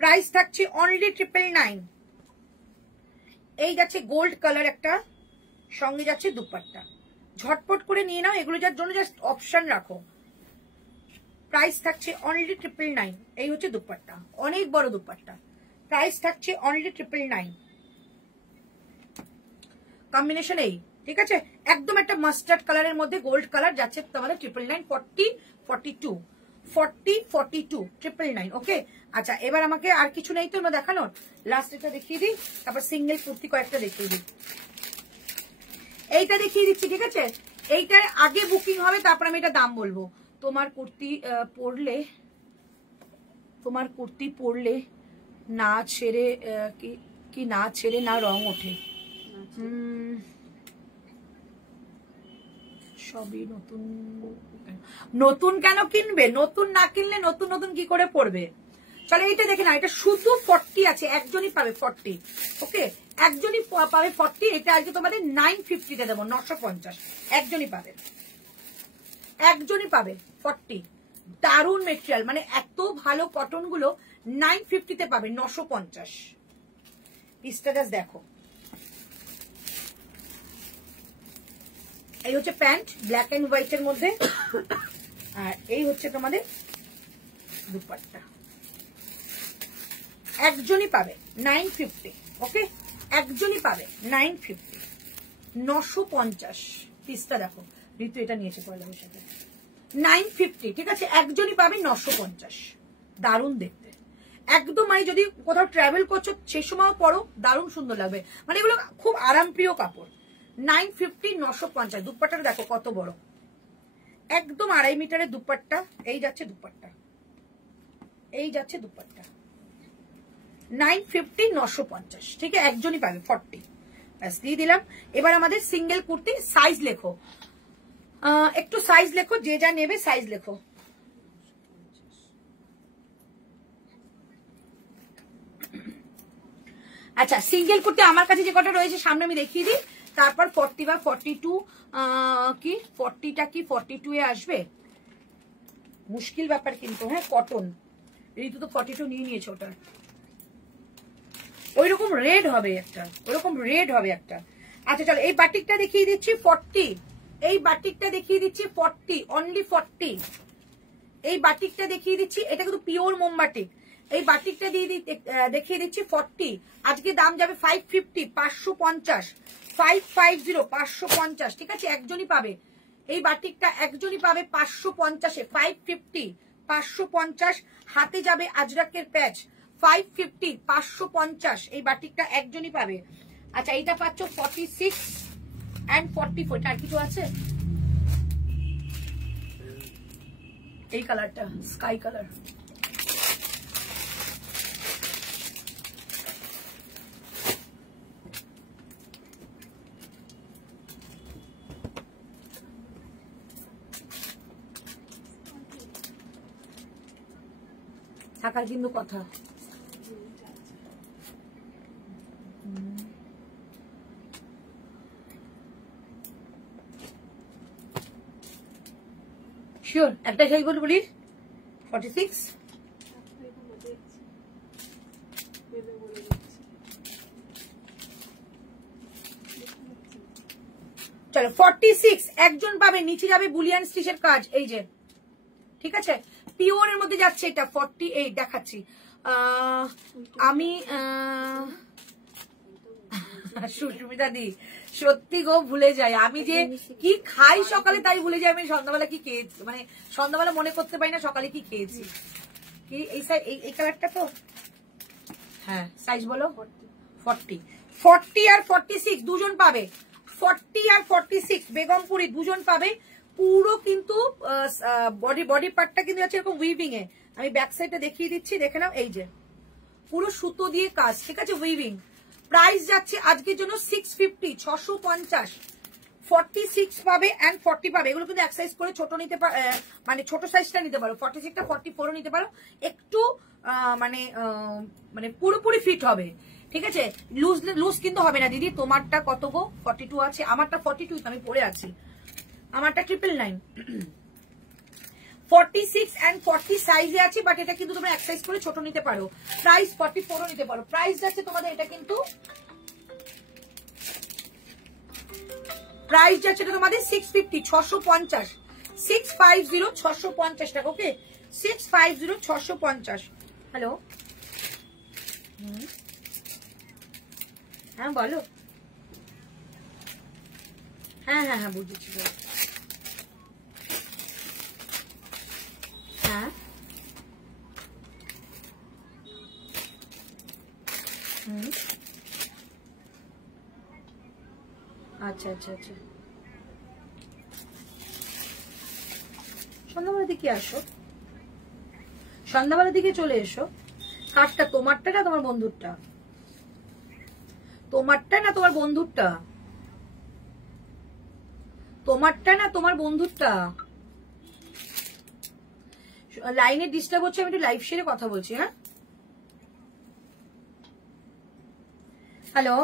প্রাইস থাকছে অনলি 999। এই যাচ্ছে গোল্ড কালার একটা, সঙ্গে যাচ্ছে দুপাট্টা। ঝটপট করে নিয়ে নাও, এগুলো যার জন্য জাস্ট অপশন রাখো। প্রাইস থাকছে অনলি 999। এই হচ্ছে দুপাট্টা, অনেক বড় দুপাট্টা। প্রাইস থাকছে অনলি 999। কম্বিনেশন এই, ঠিক আছে, একদম একটা মাস্টার্ড কালারের মধ্যে গোল্ড কালার যাচ্ছে তোমাদের 999, 40, 42। 40 42 999 ওকে। আচ্ছা এবার আমাকে আর কিছু নেই তো আমরা দেখানোর, লাস্ট এটা দেখিয়ে দিই, তারপর সিঙ্গেল কুর্তি কয়েকটা দেখিয়ে দিই। এইটা দেখিয়ে দিচ্ছি, ঠিক আছে? এইটার আগে বুকিং হবে, তারপর আমি এটা দাম বলবো। তোমার কুর্তি পরলে না ছেড়ে কি না ছেড়ে না রং ওঠে? সবই নতুন। নতুন কেন কিনবে? নতুন না কিনলে নতুন নতুন কি করে পড়বে? চলো এইটা দেখে না, এটা শুধু 40 আছে, একজনই পাবে 40 ওকে, একজনই পাবে 40। এটা আজকে তোমাদের 950 দেবো, 950 একজনই পাবে, একজনই পাবে 40। দারুণ মেটেরিয়াল, মানে এত ভালো কটন গুলো 950 পাবে, 950। পিসটা দেখো, এই হচ্ছে প্যান্ট ব্ল্যাক এন্ড হোয়াইট এর মধ্যে, আর এই হচ্ছে তোমাদের দুপাট্টা। একজনই পাবে 950 ওকে, একজনই পাবে 950, 950। পিসটা দেখো, ঋতু এটা নিয়েছে পয়লা বৈশাখে, 950 ঠিক আছে, একজনই পাবে 950। দারুণ দেখতে একদম, মানে যদি কোথাও ট্রাভেল করছো সে সময় পরো, দারুণ সুন্দর লাগবে, মানে এগুলো খুব আরামপ্রিয় কাপড়। 950, 950। দুপাট্টাটা দেখো কত বড়, একদম 2.5 মিটারের দুপাট্টা। এই যাচ্ছে দুপাট্টা, এই যাচ্ছে দুপাট্টা, 950, 950 ঠিক আছে, একজনই পাবে 40। ব্যাস দিয়ে দিলাম। এবার আমাদের সিঙ্গেল কুর্তি, সাইজ লেখো, একটু সাইজ লেখো, যে যা নেবে সাইজ লেখো। আচ্ছা সিঙ্গেল কুর্তি আমার কাছে যে কটা রয়েছে সামনে আমি দেখিয়ে দিই, তারপর 40 বা 42 কি 40টা কি 42 এ আসবে, মুশকিল ব্যাপার কিন্তু। হ্যাঁ কটন, ঋতু তো 42 নিয়ে নিয়েছে, ওটা ওইরকম রেড হবে একটা, ওইরকম রেড হবে একটা। আচ্ছা চলো এই বাটিকটা দেখিয়ে দিচ্ছি 40, এই বাটিকটা দেখিয়ে দিচ্ছি 40, অনলি 40। এই বাটিকটা দেখিয়ে দিচ্ছি, এটা কিন্তু পিওর মোমবাটিক। এই বাটিকটা দেখিয়ে দিচ্ছি 40, আজকে দাম যাবে 550, 550, 550, 550 ঠিক আছে, একজনই পাবে এই বাটিকটা, একজনই পাবে 550-এ, 550, 550। হাতে যাবে আজরাকের প্যাচ, 550, 550 এই বাটিকটা একজনই পাবে। আচ্ছা এইটা পাচ্ছ 46 and 44। আর কিছু আছে? এই কালারটা স্কাই কালার, থাকার কিন্তু কথা। শিওর একটা সাইজ বলি 46। চলো 46 একজন পাবে, নিচে যাবে বুলিয়ান স্টিচের কাজ, এই যে ঠিক আছে, পিওরের মধ্যে যাচ্ছে এটা 48 দেখাচ্ছি। আমি সুস্মিতা দি সত্যি গো ভুলে যাই, আমি যে কি খাই সকালে তাই ভুলে যাই আমি সন্ধ্যাবেলা কি খেয়েছি, মানে সন্ধ্যাবেলা মনে করতে পারি না সকালে কি খেয়েছি। কি এই কালারটা তো, হ্যাঁ সাইজ বলো 40 আর 46 দুজন পাবে, 40 আর 46 বেগমপুরি দুজন পাবে। পুরো কিন্তু বডি পার্টটা কিন্তু আছে এরকম উইভিং এ, আমি ব্যাক সাইডটা দেখিয়ে দিচ্ছি দেখে নাও, এই যে পুরো সুতো দিয়ে কাজ, ঠিক আছে উইভিং। প্রাইস যাচ্ছে আজকের জন্য 650, 650, 46 পাবে এন্ড 40 পাবে। এগুলো কিন্তু এক সাইজ করে ছোট নিতে পারো, মানে ছোট সাইজটা নিতে পারো, 46টা 44ও নিতে পারো, একটু মানে পুরোপুরি ফিট হবে, ঠিক আছে, লুজ কিন্তু হবে না। দিদি তোমারটা কত গো? 42 আছে, আমারটা 42 আমি পরে আছি, আমারটা 999। 46 and 40 সাইজে আছে, বাট এটা কিন্তু তোমরা এক সাইজ করে ছোট নিতে পারো, প্রাইস 44ও নিতে পারো। প্রাইস যাচ্ছে তোমাদের এটা কিন্তু, প্রাইস যাচ্ছে এটা তোমাদের 650, 650, 650, 650 টাকা ওকে, 650, 650। হ্যালো হ্যাঁ বলো, হ্যাঁ হ্যাঁ হ্যাঁ বুঝেছি, হ্যাঁ আচ্ছা আচ্ছা আচ্ছা, সন্ধ্যাবেলার দিকে আসো, সন্ধ্যাবেলার দিকে চলে এসো। কারটা তোমারটা না তোমার বন্ধুরটা? তোমারটা না তোমার বন্ধুরটা? তোমারটা না তোমার বন্ধুরটা? লাইনে ডিস্টার্ব হচ্ছে, আমি একটু লাইভ শেয়ারে কথা বলছি। হ্যাঁ, হ্যালো,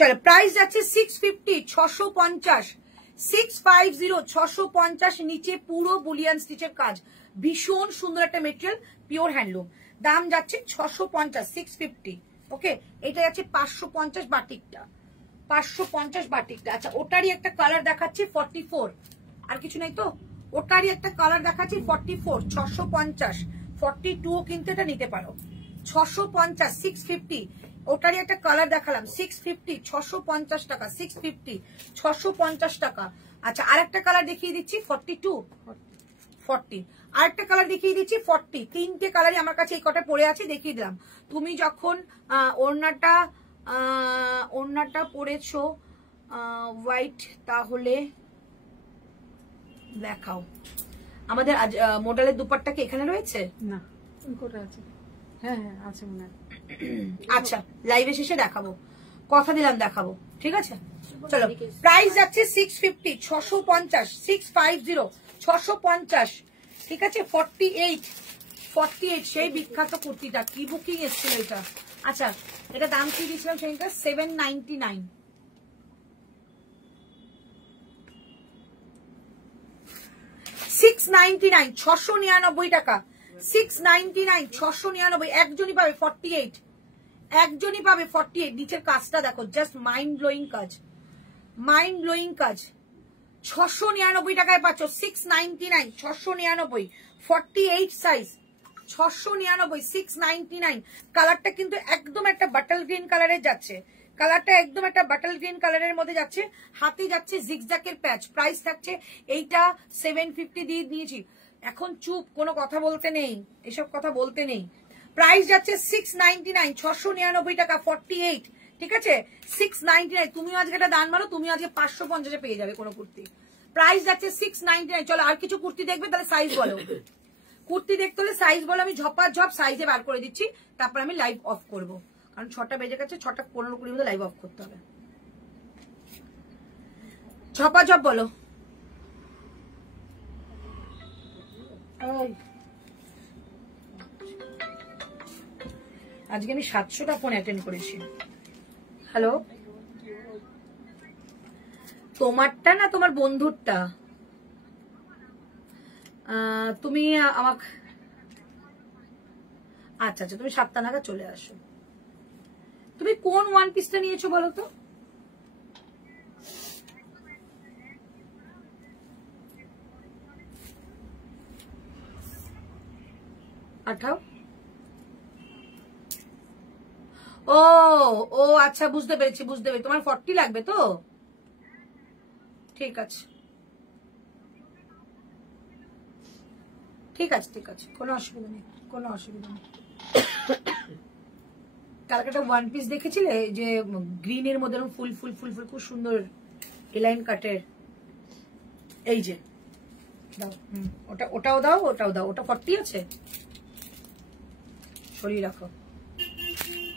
চলো প্রাইস যাচ্ছে 650, 650, 650, 650 নিচে পুরো বুলিয়ান স্টিচের কাজ, ভীষণ সুন্দর একটা মেটেরিয়াল, পিওর হ্যান্ডলুম। দাম যাচ্ছে 650, 650। ওকে, এটা যাচ্ছে 550 বাটিকটা, 550 বাটিকটা। আচ্ছা, ওটারই একটা কালার দেখাচ্ছে 44, আর কিছু নাই তো? ওটারই একটা কালার দেখাচ্ছি 44, 650, 42 কিন্তু এটা নিতে পারো। 650, 650, ওটারই একটা কালার দেখালাম 650, 650 টাকা, 650, 650 টাকা। আচ্ছা, আরেকটা কালার দেখিয়ে দিচ্ছি 42, 40, আরেকটা কালার দেখিয়ে দিচ্ছি 40। তিনটে কালারই আমার কাছে এই কটা পড়ে আছে, দেখিয়ে দিলাম। তুমি যখন ওড়নাটা পরেছো হোয়াইট, তাহলে দেখাও। আমাদের মডেলের দুপাট্টা কি এখানে রয়েছে? না, কোটা আছে। হ্যাঁ হ্যাঁ আছে মনে হয়। আচ্ছা, লাইভে শেষে দেখাবো, কথা দিলাম দেখাবো, ঠিক আছে? চলো, প্রাইস যাচ্ছে 650, 650, 650, 650, ঠিক আছে? 48, 48, সেই বিখ্যাত কুর্তিটা কি বুকিং এসেছিল এটা। আচ্ছা, এটা দাম কি দিয়েছিলাম সেটা? 799, 699, 699 টাকা, 699, 699। একজনই পাবে 48, একজনই পাবে 48। নিচের কাজটা দেখো, জাস্ট মাইন্ড ব্লোয়িং কাজ, মাইন্ড ব্লোয়িং কাজ। 699 টাকায় পাচ্ছ, 699, 699, 48 সাইজ, 699, 699। কালারটা কিন্তু একদম একটা বাটল গ্রিন কালারের যাচ্ছে, কালারটা একদম একটা বাটল গ্রিন কালারের মধ্যে যাচ্ছে, হাতে যাচ্ছে জিগজ্যাকের প্যাচ। প্রাইস থাকছে এইটা 750 দিয়ে দিয়েছি। এখন চুপ, কোনো কথা বলতে নেই, এসব কথা বলতে নেই। প্রাইস যাচ্ছে 699, 699 টাকা, 48, ঠিক আছে? 699। তুমিও আজকে একটা দান মারো, তুমি আজকে 550 পেয়ে যাবে কোনো কুর্তি। প্রাইস যাচ্ছে 699। চলো, আর কিছু কুর্তি দেখবে, তাহলে সাইজ বলো। কুর্তি দেখতে হলে সাইজ বলো, আমি ঝপাঝপ সাইজে বার করে দিচ্ছি, তারপর আমি লাইভ অফ করব, কারণ 6টা বেজে গেছে, 6টা 15-20 মধ্যে লাইভ অফ করতে হবে। ঝপাঝপ বলো। আজকে আমি 700টা ফোন অ্যাটেন্ড করেছি। হ্যালো, তোমারটা না তোমার বন্ধুরটা? তুমি আমাকে, আচ্ছা আচ্ছা, তুমি 7টা নাগাদ চলে আসো। তুমি কোন ওয়ান পিসটা নিয়েছো বলো তো? আঠাও। ও ও আচ্ছা, বুঝতে পেরেছি, বুঝতে পেরেছি। তোমার 40 লাগবে তো? ঠিক আছে, ঠিক আছে, ঠিক আছে, কোনো অসুবিধা নেই, কোনো অসুবিধা নেই। কালকে একটা ওয়ান পিস দেখেছিলে যে গ্রিনের মধ্যে ফুল ফুল ফুল ফুল, খুব সুন্দর এলাইন কাটের। এই যে দাও, ওটাও দাও, ওটাও দাও। ওটা 40 আছে, সরিয়ে রাখো।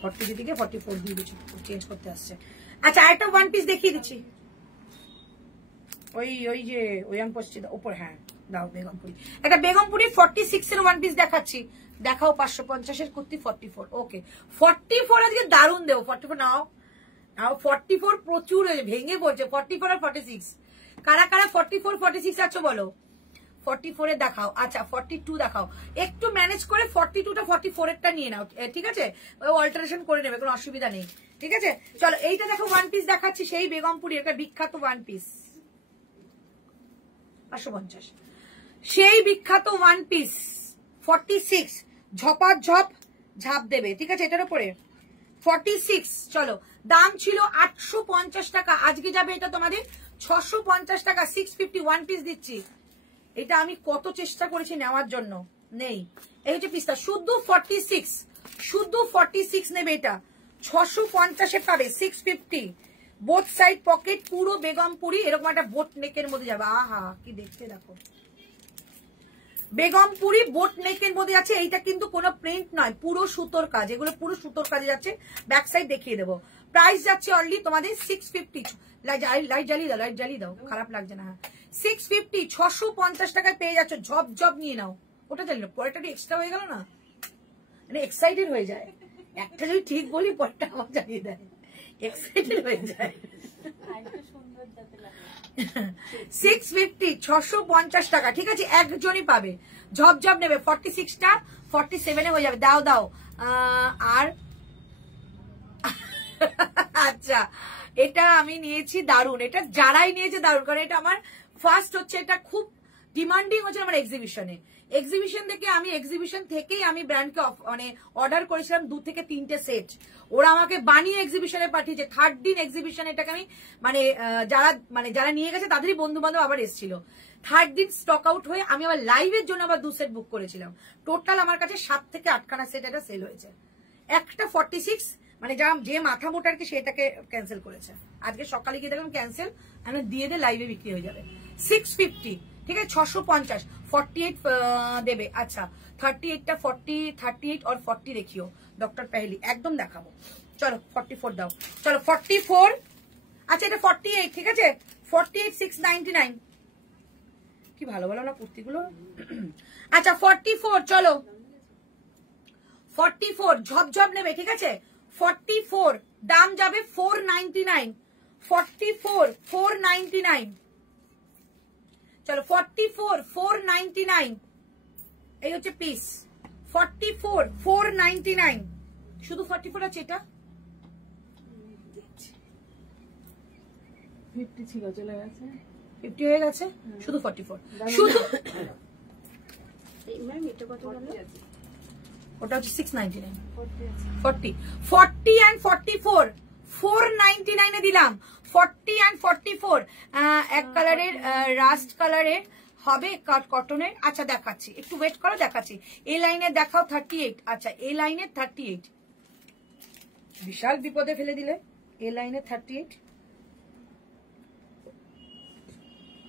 40 দিকে 44 দিয়ে দিচ্ছি, চেঞ্জ করতে আসছে। আচ্ছা, আরেকটা ওয়ান পিস দেখিয়ে দিচ্ছি, ওই যে ওয়ান পড়ছে উপর। হ্যাঁ দাও, বেগমপুরি। একটা বেগমপুরি 46 এর ওয়ান পিস দেখাচ্ছি, দেখাও। 550 এর কুর্তি 44। ওকে, 44 আজকে দারুণ দেবো। 44 নাও, 44 প্রচুর ভেঙে পড়ছে। 44 আর 46, কারা কারা 44 46 আছো বলো? 44 এর দেখাও। আচ্ছা, 42 দেখাও। একটু ম্যানেজ করে 42টা 44 এরটা নিয়ে নাও, ঠিক আছে? অল্টারেশন করে নেবে, কোনো অসুবিধা নেই, ঠিক আছে? চলো, এইটা দেখো, ওয়ান পিস দেখাচ্ছি, সেই বেগমপুরি, একটা বিখ্যাত ওয়ান পিস, 550, সেই বিখ্যাত ওয়ান পিস 46, ঝপাঝপ ঝাপ দেবে, ঠিক আছে? এটার উপরে 46। চলো, দাম ছিল 850 টাকা, আজকে যাবে এটা তোমাদের 650 টাকা। 650 ওয়ান পিস দিচ্ছি। এটা আমি কত চেষ্টা করেছি নেওয়ার জন্য, নেই। এই হচ্ছে পিসটা, শুধু 46, শুধু 46 নেবে এটা, 650 পাবে, 650। বোথ সাইড পকেট, পুরো বেগমপুরি এরকম একটা বোট নেকের মধ্যে যাবে। আহা কি দেখতে দেখো, বেগমপুরি বোট নেকের মধ্যে আছে। এইটা কিন্তু কোনো প্রিন্ট নয়, পুরো সুতোর কাজ, এগুলো পুরো সুতোর কাজে যাচ্ছে। ব্যাক সাইড দেখিয়ে দেবো। প্রাইস যাচ্ছে অনলি তোমাদের 650। লাইট জ্বালিয়ে দাও, লাইট জ্বালিয়ে দাও, খারাপ লাগছে না। 650, 650 টাকায় পেয়ে যাচ্ছ। ঝপ ঝপ নিয়ে নাও। ওটা জ্বালিয়ে নাও, পরেরটা এক্সট্রা হয়ে গেল না, মানে এক্সাইটেড হয়ে যায়। একটা যদি ঠিক বলি পরেরটা আমার জ্বালিয়ে দেয়, এক্সাইটেড হয়ে যায়। 650, 650 টাকা, ঠিক আছে, একজনই পাবে। ঝপঝপ নেবে। 46টা 47-এ হয়ে যাবে। দাও দাও। আর আচ্ছা, এটা আমি নিয়েছি দারুন, এটা যারাই নিয়েছে দারুন, কারণ এটা আমার ফার্স্ট হচ্ছে, এটা খুব ডিমান্ডিং হচ্ছে আমার এক্সিবিশনে। এক্সিবিশন থেকে আমি এক্সিবিশন থেকেই আমি ব্র্যান্ডকে মানে অর্ডার করেছিলাম 2 থেকে 3টে সেট। ওরা আমাকে বানিয়ে এক্সিবিশনে পাঠিয়েছে। 3rd দিন এক্সিবিশন, এটাকে আমি মানে যারা নিয়ে গেছে তাদেরই বন্ধু বান্ধব আবার এসেছিল। 3rd দিন স্টক আউট হয়ে আমি আবার লাইভের জন্য আবার 2 সেট বুক করেছিলাম। টোটাল আমার কাছে 7 থেকে 8খানা সেট এটা সেল হয়েছে। একটা 46 মানে যে মাথা মোটারকে সেটাকে ক্যান্সেল করেছে। আজকে সকালে গিয়ে দেখলাম ক্যান্সেল, আমি দিয়ে দে, লাইভে বিক্রি হয়ে যাবে। 650, ঠিক আছে, 650, 48 দেবে। আচ্ছা 38টা 40, 38 और 40 দেখিও ডক্টর পেহলি, একদম দেখাবো। চলো 44 দাও, চলো 44। আচ্ছা এটা 48, ঠিক আছে, 48, 699। কি ভালো ভালো না কুর্তিগুলো। আচ্ছা 44, চলো 44 ঝপঝপ নেবে, ঠিক আছে। 44 দাম যাবে 499। 44 499। চলো 44 499, এই হচ্ছে পিস। 44 499, শুধু 44 আছে। এটা 50 ছিল, চলে গেছে, 50 হয়ে গেছে, শুধু 44। শুধু ম্যাম এটা কত বলো? ওটা হচ্ছে 699। 40 and 44 499 এ দিলাম। 40 and 44 এক কালারের, রাস্ট কালারের হবে, কটনের। আচ্ছা দেখাচ্ছি, একটু ওয়েট করো, দেখাচ্ছি। এই লাইনে দেখাও 38। আচ্ছা এই লাইনে 38, বিশাল বিপদে ফেলে দিলে। এই লাইনে 38,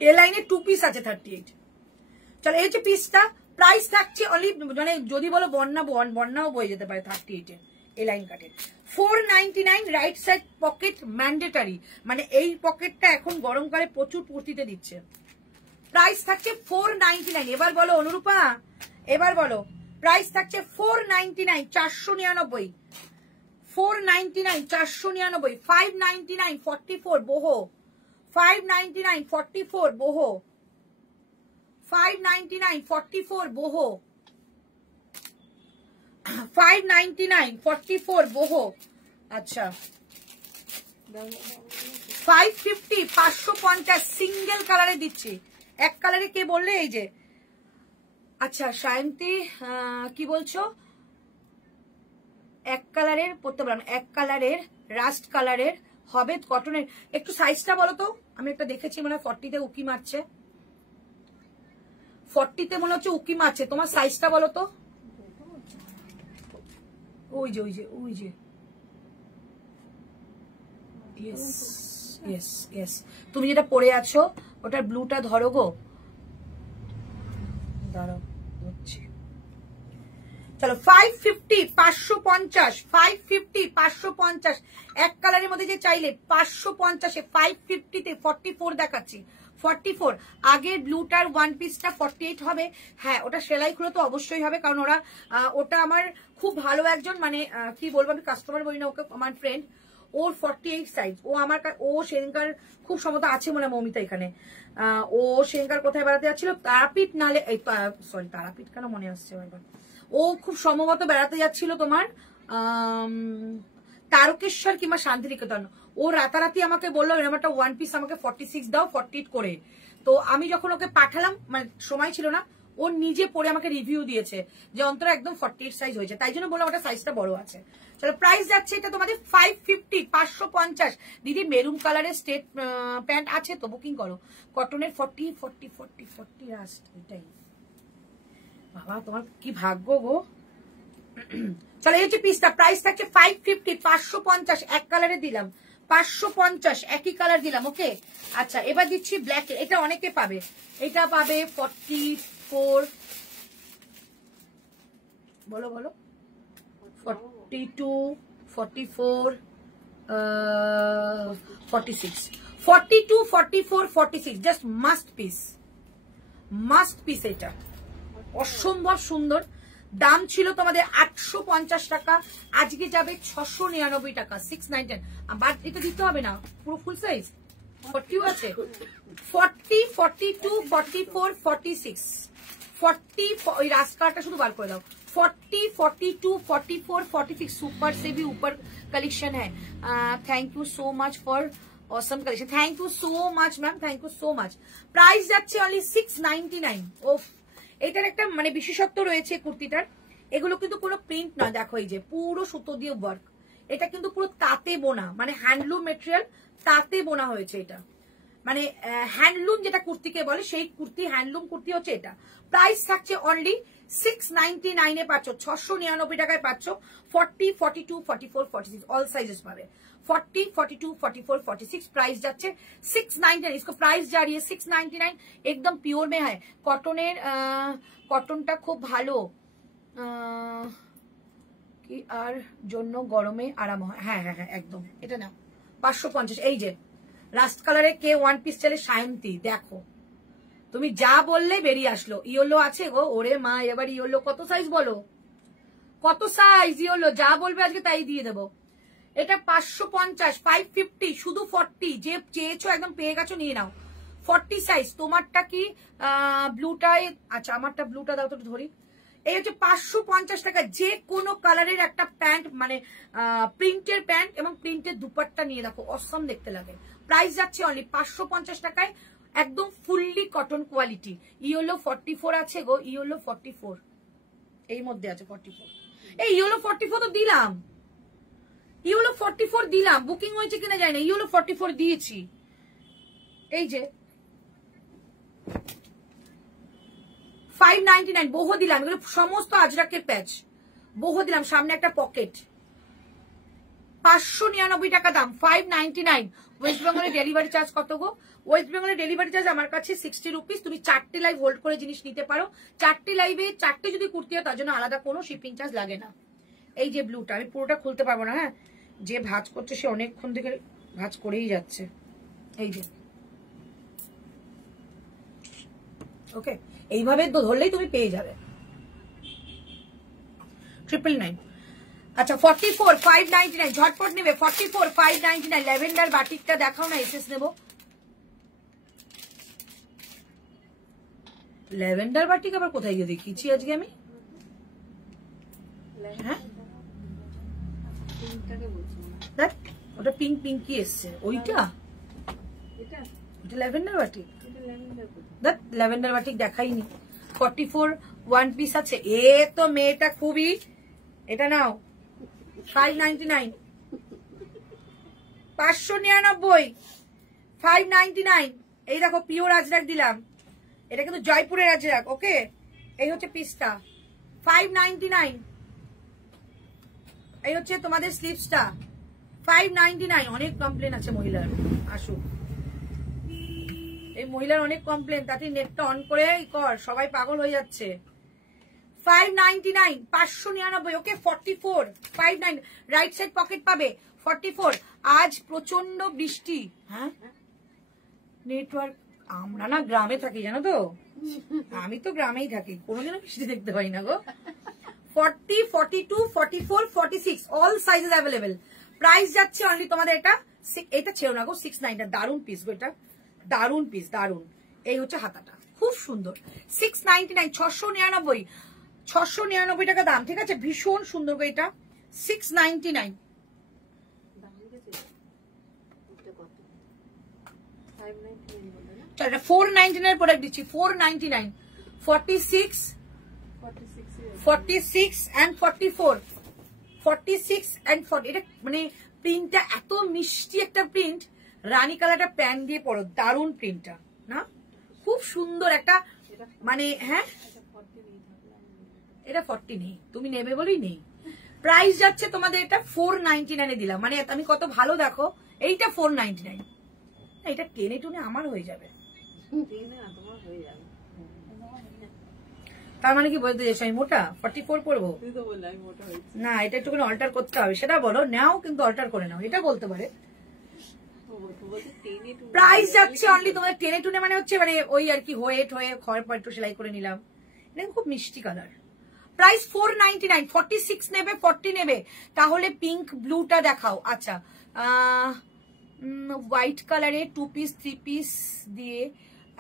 এই লাইনে 2 পিস আছে 38। চলো এই হচ্ছে পিসটা। প্রাইস থাকছে অনলি, মানে যদি বলো বন্যাও বয়ে যেতে পারে 38-এ। এই লাইন কাটে 499। রাইট সাইড পকেট ম্যান্ডেটারি, মানে এই পকেটটা এখন গরমকালে প্রচুর কুর্তিতে দিচ্ছে। প্রাইস থাকছে 499। এবার বলো অনুরূপা, এবার বলো প্রাইস থাকছে 499, 499। 499, 499। 599, 44 boho। 599, 44 boho। 599, 44 boho। 599, 44 boho। আচ্ছা 550, 550 সিঙ্গেল কালারে দিচ্ছি। এক কালারে কে বললে? এই যে, আচ্ছা সায়ন্তী কি বলছো? এক কালারের পড়তে পারলাম, এক কালারের রাস্ট কালারের হবে, কটনের। একটু সাইজটা বলো তো, আমি একটা দেখেছি মনে হয় 40-তে উকি মারছে। 40-তে মনে হচ্ছে উকি মারছে। তোমার সাইজটা বলো তো। ওই যে ওই যে ওই যে, ইয়েস ইয়েস ইয়েস, তুমি যেটা পরে আছো ওটার ব্লুটা ধরো গো, দাঁড়াও হচ্ছে। চলো 550, 550, 550, 550। এক কালারের মধ্যে যে চাইলে 550-এ 550-তে 44 দেখাচ্ছি। 44 আগের ব্লুটার ওয়ান পিসটা 48 হবে। হ্যাঁ ওটা সেলাই খুলে তো অবশ্যই হবে, কারণ ওটা আমার খুব ভালো একজন, মানে কি বলবো, আমি কাস্টমার বলি না ওকে, আমার ফ্রেন্ড। ওর 48 সাইজ। ও সেদিনকার খুব সম্ভবত আছে মনে হয় মৌমিতা এখানে। ও সেদিনকার কোথায় বেড়াতে যাচ্ছিল, তারাপীঠ নালে, সরি তারাপীঠ কেন মনে আসছে এবার, ও খুব সম্ভবত বেড়াতে যাচ্ছিল তোমার তারকেশ্বর কিংবা শান্তিনিকেতন। ও রাতারাতি আমাকে বললো এরকম একটা ওয়ান পিস আমাকে 46 দাও 48 করে। তো আমি যখন ওকে পাঠালাম, মানে সময় ছিল না, ও নিজে পরে আমাকে রিভিউ দিয়েছে যে অন্তর একদম 48 সাইজ হয়েছে, তাই জন্য বললাম ওটা সাইজটা বড় আছে। চলো প্রাইস যাচ্ছে এটা তোমাদের 550, 550। দিদি মেরুন কালারের স্টেট প্যান্ট আছে তো, বুকিং করো। কটনের 40 40 40 40 রাস্ট, এটাই। বাবা তোমার কি ভাগ্য গো, চলো এই হচ্ছে পিসটা, প্রাইস থাকছে 550, 550 এক কালারে দিলাম, 550 একই কালার দিলাম। ওকে আচ্ছা এবার দিচ্ছি ব্ল্যাক, এটা অনেকে পাবে, এটা পাবে 44, বলো বলো 42, 44, 46, 42, 44, 46 জাস্ট মাস্ট পিস। এটা অসম্ভব সুন্দর। দাম ছিল তোমাদের 850 টাকা, আজকে যাবে 699 টাকা, 699। বাট এটা দিতে হবে না, পুরো ফুল সাইজ 40 আছে, 40, 42, 44, 46, 40 ওই রাস্তাটা শুধু বার করে দাও, 40, 42, 44, 46 सुपर से भी ऊपर कलेक्शन है। Thank you so much for awesome collection, thank you so much ma'am, thank you so much. Price যাচ্ছে অনলি 699। ওফ এটার একটা মানে বিশেষত্ব রয়েছে কুর্তিটার, এগুলো কিন্তু কোনো প্রিন্ট নয়, দেখো এই যে পুরো সুতো দিয়ে ওয়ার্ক, এটা কিন্তু পুরো তাঁতে বোনা, মানে হ্যান্ডলুম মেটেরিয়াল, তাঁতে বোনা হয়েছে এটা, মানে হ্যান্ডলুম যেটা কুর্তিকে বলে সেই কুর্তি, হ্যান্ডলুম কুর্তি হচ্ছে এটা। প্রাইস থাকছে অনলি 699 এ পাচ্ছ, 699 টাকায় পাচ্ছ। 40, 42, 44, 46 অল साइजेस পাবে, 40, 42, 44, 46 प्राइस যাচ্ছে 699। इसको प्राइस जा रही है 699, एकदम পিওর में है, কটনের, কটনটা খুব ভালো কি আর জন্য গরমে আরাম হয়। হ্যাঁ হ্যাঁ হ্যাঁ একদম, এটা নাও 550। এই যে রাস্ট কালারে কে ওয়ান পিস চালে সায়ন্তী, দেখো তুমি যা বললে বেরিয়ে আসলো, ইয়েলো আছে গো, ওরে মা এবার ইয়েলো কত সাইজ বলো, কত সাইজ ইয়েলো, যা বলবে আজকে তাই দিয়ে দেবো। এটা 550, 550 শুধু 40, যে চেয়েছো একদম পেয়ে গেছো, নিয়ে নাও 40 সাইজ। তোমারটা কি ব্লুটাই, আচ্ছা আমারটা ব্লুটা দাও তো ধরি। এই হচ্ছে 550 টাকা, যে কোনো কালারের একটা প্যান্ট, মানে প্রিন্টের প্যান্ট এবং প্রিন্টের দুপাট্টা নিয়ে দেখো, অসম দেখতে লাগে। প্রাইস যাচ্ছে অনলি 550 টাকায়, একদম ফুললি কটন কোয়ালিটি। ইয়েলো 44 আছে গো, ইয়েলো 44 এই মধ্যে আছে 44। এই ইয়েলো 44 তো দিলাম, ইয়েলো 44 দিলাম, বুকিং হয়েছে কিনা জানি না, ইয়েলো 44 দিয়েছি। এই যে 599 বহু দিলাম, এগুলো সমস্ত আজরাকের প্যাচ, বহু দিলাম, সামনে একটা পকেট, 599 টাকা দাম, 599। ওয়েস্ট বেঙ্গলের ডেলিভারি চার্জ কত গো? ওয়েস্ট বেঙ্গলের ডেলিভারি চার্জ আমার কাছে 60 রুপিস। তুমি 4টে লাইভ হোল্ড করে জিনিস নিতে পারো, 4টে লাইভে 4টে যদি কুর্তি হয় তার জন্য আলাদা কোনো শিপিং চার্জ লাগে না। এই যে ব্লুটা আমি পুরোটা খুলতে পারবো না, হ্যাঁ যে ভাঁজ করছে সে অনেকক্ষণ থেকে ভাঁজ করেই যাচ্ছে। এই যে ওকে, এইভাবে তো ধরলেই তুমি পেয়ে যাবে 999। আচ্ছা 44, 599 ঝটপট নেবে, 44, 599। ল্যাভেন্ডার বাটিকটা দেখাও না, এসএস নেবো। ল্যাভেন্ডার বাটিক আবার কোথায় গিয়ে দেখিয়েছি আজকে আমি? হ্যাঁ ওটা পিঙ্ক পিঙ্কি এসছে, ওইটা ওটা ল্যাভেন্ডার বাটিক, ল্যাভেন্ডার বাটিক দেখাইনি। 44 ওয়ান পিস আছে, এ তো মেয়েটা খুবই, এটা নাও 599, 599, 599। এই দেখো পিওর আজরাক দিলাম, এটা কিন্তু জয়পুরের আজরাক। ওকে এই হচ্ছে পিসটা 599, এই হচ্ছে তোমাদের স্লিপসটা 599। অনেক কমপ্লেন আছে মহিলার, আসুক এই মহিলার অনেক কমপ্লেন, তাতে নেটটা অন করে কর, সবাই পাগল হয়ে যাচ্ছে। 599, 599। ওকে 44, 59 রাইট সাইড পকেট পাবে 44। আজ প্রচন্ড বৃষ্টি, হ্যাঁ নেটওয়ার্ক, আমরা না গ্রামে থাকি জানো তো, আমি তো গ্রামেই থাকি, কোনোদিনও বৃষ্টি দেখতে পাই না গো। 40, 42, 44, 46 অল সাইজেস অ্যাভেলেবেল। প্রাইস যাচ্ছে অনলি তোমাদের এটা ছেড়ো না গো 69। দারুন পিস গো, এটা দারুন পিস, দারুন। এই হচ্ছে হাতাটা, খুব সুন্দর। 699, 699, 699 টাকা দাম, ঠিক আছে, ভীষণ সুন্দর গো এটা। 699। চল এটা 499 প্রোডাক্ট দিচ্ছি, 499, 46, 46 and 44, 46 and 40। এটা মানে প্রিন্টটা এত মিষ্টি একটা প্রিন্ট, রানী কালারটা প্যান্ট দিয়ে পরো, দারুন প্রিন্টটা না, খুব সুন্দর একটা মানে। হ্যাঁ এটা 40 নেই, তুমি নেবে বলেই নেই। প্রাইস যাচ্ছে তোমাদের এটা 499 দিলাম, মানে আমি কত ভালো দেখো, এইটা 499, এটা টেনে টুনে আমার হয়ে যাবে। তার মানে কি বলতে চাইছো আমি মোটা? 44 পড়বো না, এটা একটুখানি অল্টার করতে হবে, সেটা বলো। নাও কিন্তু অল্টার করে নাও, এটা বলতে পারে। প্রাইস যাচ্ছে অনলি তোমাদের টেনে টুনে, মানে হচ্ছে মানে ওই আর কি ওয়েট হয়ে খড় পর একটু সেলাই করে নিলাম। এটা খুব মিষ্টি কালার। প্রাইস 499। 46 নেবে, 40 নেবে, তাহলে পিঙ্ক ব্লুটা দেখাও। আচ্ছা, হোয়াইট কালারে 2 পিস 3 পিস দিয়ে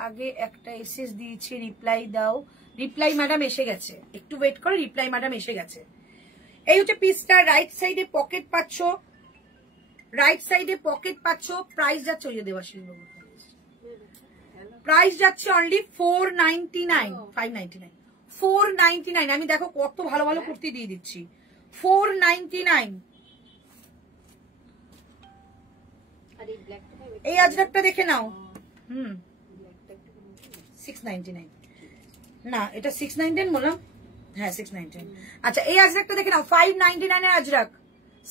আগে একটা এসএস দিয়েছি, রিপ্লাই দাও। রিপ্লাই ম্যাডাম এসে গেছে, একটু ওয়েট করো, রিপ্লাই ম্যাডাম এসে গেছে। এই হচ্ছে পিসটা, রাইট সাইডে পকেট পাচ্ছ, রাইট সাইডে পকেট পাচ্ছ। প্রাইস যাচ্ছে ওই যে দেবাশিস বাবু, প্রাইস যাচ্ছে অনলি 499, 599, 499। আমি দেখো কত ভালো ভালো কুর্তি দিয়ে দিচ্ছি, 499। এই আজরাকটা দেখে নাও। 699 না, এটা 699 বললাম, হ্যাঁ 699। আচ্ছা, এই আজরাকটা দেখে নাও, 599 এর আজরাক,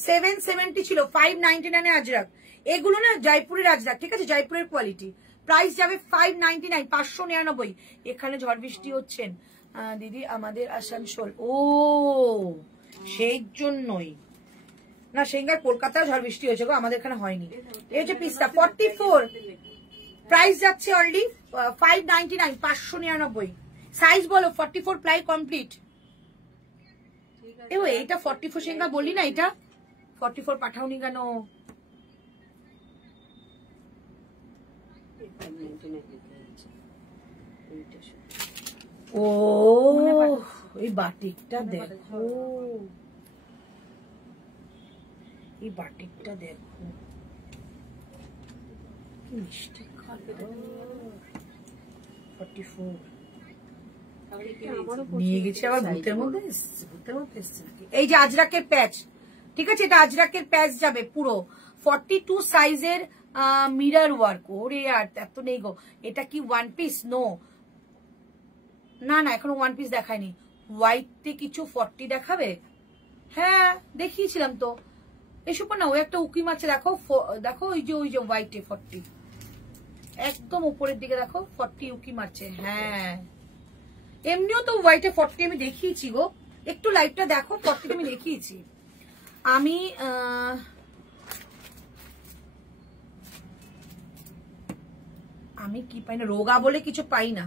770 ছিল, 599 এর আজরাক। এগুলো না জয়পুরের আজরাক, ঠিক আছে, জয়পুরের কোয়ালিটি। প্রাইস যাবে 599, 599। এখানে ঝড় বৃষ্টি হচ্ছেন দিদি আমাদের আসানসোল, ও সেই জন্যই না, সেঙ্গার কলকাতায় ঝড় বৃষ্টি হয়েছে গো, আমাদের এখানে হয়নি। এই হচ্ছে পিসটা 44, প্রাইস যাচ্ছে অনলি 599, 599। সাইজ বলো 44 প্লাই কমপ্লিট। এও এইটা 44 সেঙ্গা বলি না, এটা 44 পাঠাওনি কেন? ও এই বাটিকটা দেখো, এই বাটিকটা দেখো কি মিষ্টি কালার। 44 নিয়ে গেছি আবার ভূতের মধ্যে, ভূতের মধ্যে এসছে নাকি? এই যে আজরাকের প্যাচ, ঠিক আছে, এটা আজরাকের প্যাচ যাবে পুরো 42 সাইজের মিরর ওয়ার্ক। ওরে আর এত নেই গো। এটা কি ওয়ান পিস? নো, না না, এখনো ওয়ান পিস দেখায়নি। হোয়াইটে কিছু 40 দেখাবে? হ্যাঁ দেখিয়েছিলাম তো। এসব না, ওই একটা উকি মারছে, দেখো দেখো, ওই যে হোয়াইটে 40, একদম উপরের দিকে দেখো 40 উকি মারছে। হ্যাঁ, এমনিও তো হোয়াইটে 40 আমি দেখিয়েছি গো, একটু লাইটটা দেখো, 40 আমি দেখিয়েছি। আমি কি পাই না, রোগা বলে কিছু পাই না।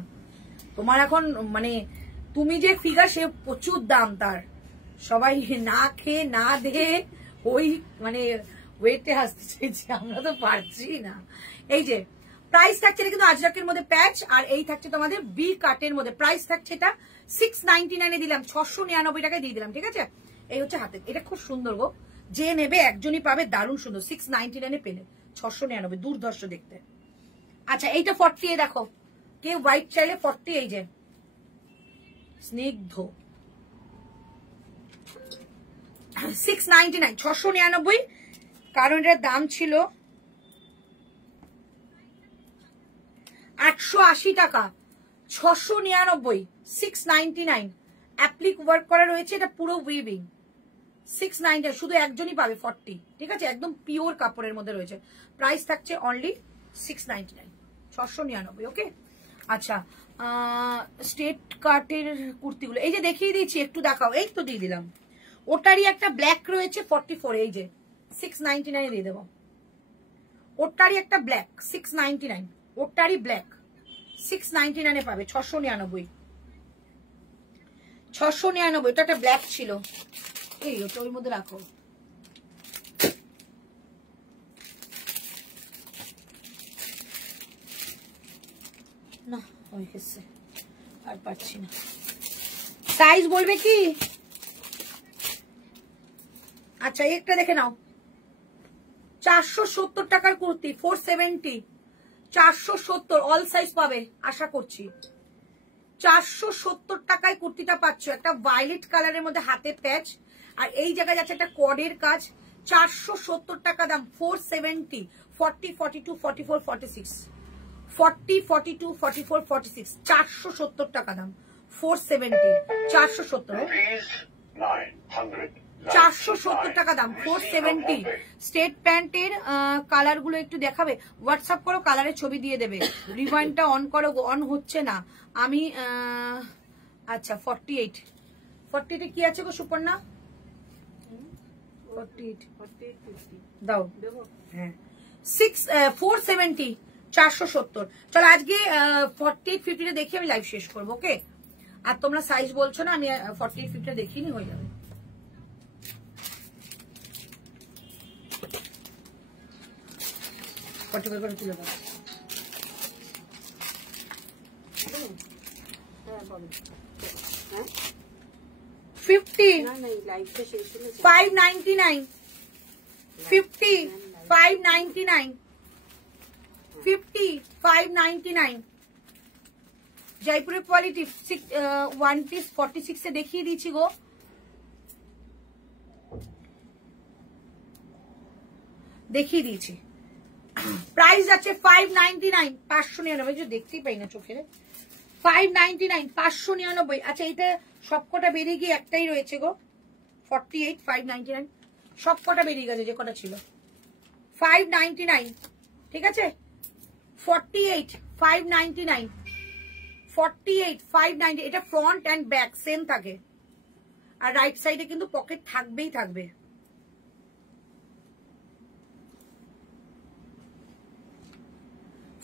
তোমার এখন মানে তুমি যে ফিগার, সে প্রচুর দাম তার, সবাই না খেয়ে না দে ওই মানে ওয়েটে আসতে চাইছে, আমরা তো পারছি না। এই যে প্রাইস থাকছে, এটা কিন্তু আজরাকের মধ্যে প্যাচ, আর এই থাকছে তোমাদের বি কাটের মধ্যে। প্রাইস থাকছে এটা 699 দিলাম, 699 টাকায় দিয়ে দিলাম, ঠিক আছে। এই হচ্ছে হাতে, এটা খুব সুন্দর গো, যে নেবে একজনই পাবে, দারুণ সুন্দর। 699 পেলে 699, দুর্ধর্ষ দেখতে। আচ্ছা, এইটা 40 এ দেখো, কেউ হোয়াইট চাইলে 40, এই যে স্নিগ্ধ 699, 699, কারণ এটার দাম ছিল 880 টাকা, 699, 699। অ্যাপ্লিক ওয়ার্ক করা রয়েছে, এটা পুরো উইভিং। 699, শুধু একজনই পাবে 40, ঠিক আছে, একদম পিওর কাপড়ের মধ্যে রয়েছে। প্রাইস থাকছে অনলি 699, 699, ওকে। আচ্ছা, স্ট্রেট কাটের কুর্তিগুলো এই যে দেখিয়ে দিয়েছি, একটু দেখাও। এই তো দিয়ে দিলাম, ওটারই একটা ব্ল্যাক রয়েছে 44, এই যে 699 দিয়ে দেবো। ওটারই একটা ব্ল্যাক 699, ওটারই ব্ল্যাক 699 পাবে, 699, 699। ওটা একটা ব্ল্যাক ছিল, এই ওটা ওর মধ্যে রাখো। না হয়ে গেছে, আর পারছি না। সাইজ বলবে কি? আচ্ছা, একটা দেখে নাও, 470 টাকার কুর্তি, 470, 470 অল সাইজ পাবে আশা করছি। 470 টাকায় কুর্তিটা পাচ্ছ, একটা ভায়োলেট কালারের মধ্যে হাতে প্যাচ, আর এই জায়গায় যাচ্ছে একটা কর্ডের কাজ। 470 টাকা দাম, 470, 40, 42, 44, 46, 40, 42, 44, 46, 470 টাকা দাম, 470, 470, 470 টাকা দাম, 470। স্টেট প্যান্টের কালার গুলো একটু দেখাবে, হোয়াটসঅ্যাপ করো, কালারের ছবি দিয়ে দেবে। রিওয়াইন্ডটা অন করো, অন হচ্ছে না। আমি আচ্ছা 48, 48 কি আছে গো সুপর্ণা? 48 দাও, হ্যাঁ 470, 470। চলো আজকে 48, 50 দেখি আমি লাইভ শেষ করবো, ওকে? আর তোমরা সাইজ বলছো না, আমি 48, 50 দেখিনি, হয়ে যাবে। করে তুলে দাও। 50, 599, 50, 599, 50, 599। জয়পুরের কোয়ালিটি 1 পিস 46 এ দেখিয়ে দিচ্ছি গো। দেখিয়ে দিয়েছি। প্রাইস আছে 599, 599, যে দেখতেই পাই না চোখে। 599, 599। আচ্ছা এটা সবকটা বেরিয়ে গিয়ে একটাই রয়েছে গো, 48, 599 সবকটা বেরিয়ে গেছে, যে কটা ছিল। 599, ঠিক আছে? 48, 599, 48, 590। এটা ফ্রন্ট অ্যান্ড ব্যাক সেম থাকে, আর রাইট সাইডে কিন্তু পকেট থাকবেই থাকবে।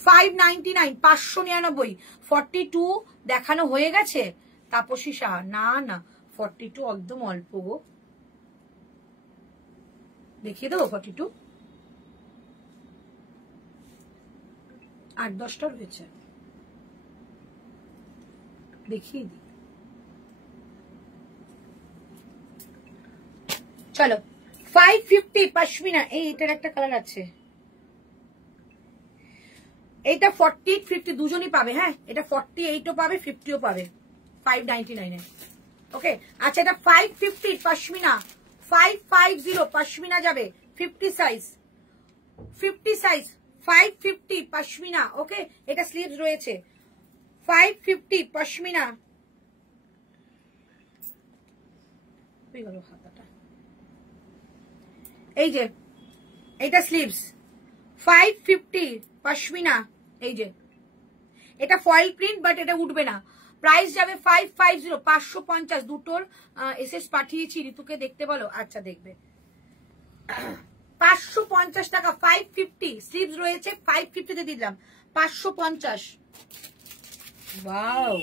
$599, 599। 42 দেখানো হয়ে গেছে তাপসী সাহা? না না, 42 একদম অল্প গো, দেখিয়ে দেবো। 42 8-10টা রয়েছে, দেখিয়ে দিই। চলো 550 পশমিনা। এইটার একটা কালার আছে, এটা 48, 50 দুজনই পাবে। হ্যাঁ এটা 48ও পাবে, 50ও পাবে, 599 এ, ওকে? আচ্ছা এটা 550 পশমিনা, 550 পশমিনা যাবে, 50 সাইজ, 50 সাইজ, 550 পশমিনা, ওকে? এটা স্লিভস রয়েছে, 550 পশমিনা। এই যে এটা স্লিভস, 550 পশমিনা। এই যে এটা ফয়েল প্রিন্ট, বাট এটা উঠবে না। প্রাইস যাবে 550, 550। দুটোর এসএস পাঠিয়েছি, ঋতুকে দেখতে বলো। আচ্ছা দেখবে। 550 টাকা, 550 স্লিভস রয়েছে, 550 তে দিলাম 550। ওয়াও,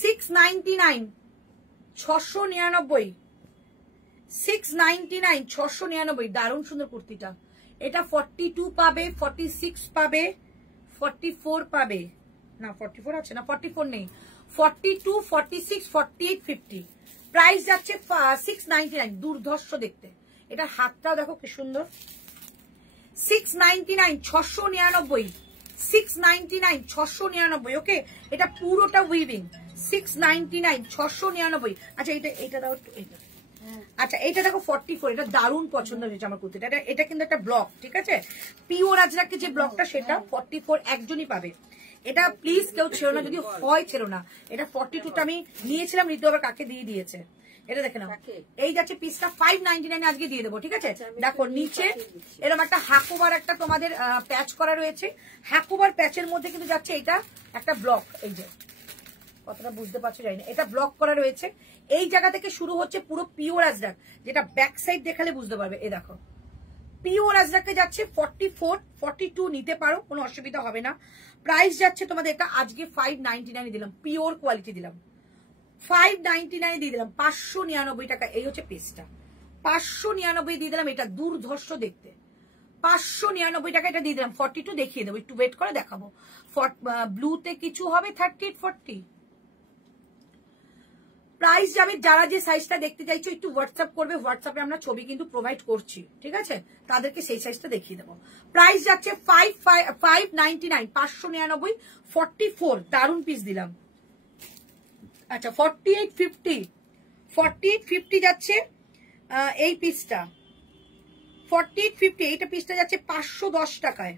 699, 699, 699, 699। দারুণ সুন্দর কুর্তিটা। এটা 42 পাবে, 46 পাবে, 44 পাবে না, 44 আছে না, 44 নেই, 42, 46, 48, 50। প্রাইস যাচ্ছে 699। দুর্ধর্ষ দেখতে, এটা হাতটাও দেখো কি সুন্দর। 699, 699, 699, 699, ওকে? এটা পুরোটা উইভিং, 699, 699। আচ্ছা এটা দাও, এটা আচ্ছা এটা দেখো 44, এটা দারুণ পছন্দ হয়েছে আমার কুর্তিটা। এটা কিন্তু একটা ব্লক, ঠিক আছে? পিওর আজরাকে যে ব্লকটা, সেটা 44 একজনই পাবে। এটা প্লিজ কেউ ছেড়ো না, যদি হয় ছেড়ো না। এটা 42টা আমি নিয়েছিলাম, ঋতু আবার কাকে দিয়ে দিয়েছে, এটা দেখে নাও। এই যাচ্ছে পিসটা 599 আজকে দিয়ে দেবো, ঠিক আছে? দেখো নিচে এরকম একটা হাকুবার একটা তোমাদের প্যাচ করা রয়েছে। হাকুবার প্যাচের মধ্যে কিন্তু যাচ্ছে এটা একটা ব্লক। এই যে কতটা বুঝতে পারছো জানি না, এটা ব্লক করা রয়েছে। এই জায়গা থেকে শুরু হচ্ছে পুরো পিওর আজরাক, যেটা ব্যাক সাইড দেখালে বুঝতে পারবে। এই দেখো পিওর আজরাকে যাচ্ছে 44, 42 নিতে পারো, কোনো অসুবিধা হবে না। প্রাইস যাচ্ছে তোমাদের এটা আজকে 599 দিলাম, পিওর কোয়ালিটি দিলাম, 599 দিয়ে দিলাম, 599 টাকা। এই হচ্ছে পিসটা, 599 দিয়ে দিলাম। এটা দুর্ধর্ষ দেখতে, 599 টাকা এটা দিয়ে দিলাম। 42 দেখিয়ে দেবো, একটু ওয়েট করে দেখাবো। ব্লুতে কিছু হবে 38, 40। প্রাইস যাবে, যারা যে সাইজটা দেখতে চাইছো একটু হোয়াটসঅ্যাপ করবে, হোয়াটসঅ্যাপে আমরা ছবি কিন্তু প্রোভাইড করছি, ঠিক আছে? তাদেরকে সেই সাইজটা দেখিয়ে দেবো। প্রাইস যাচ্ছে 599, 599, 44। দারুণ পিস দিলাম। আচ্ছা 48, 50, 48, 50 যাচ্ছে এই পিসটা, 48, 50 এইটা পিসটা যাচ্ছে 510 টাকায়।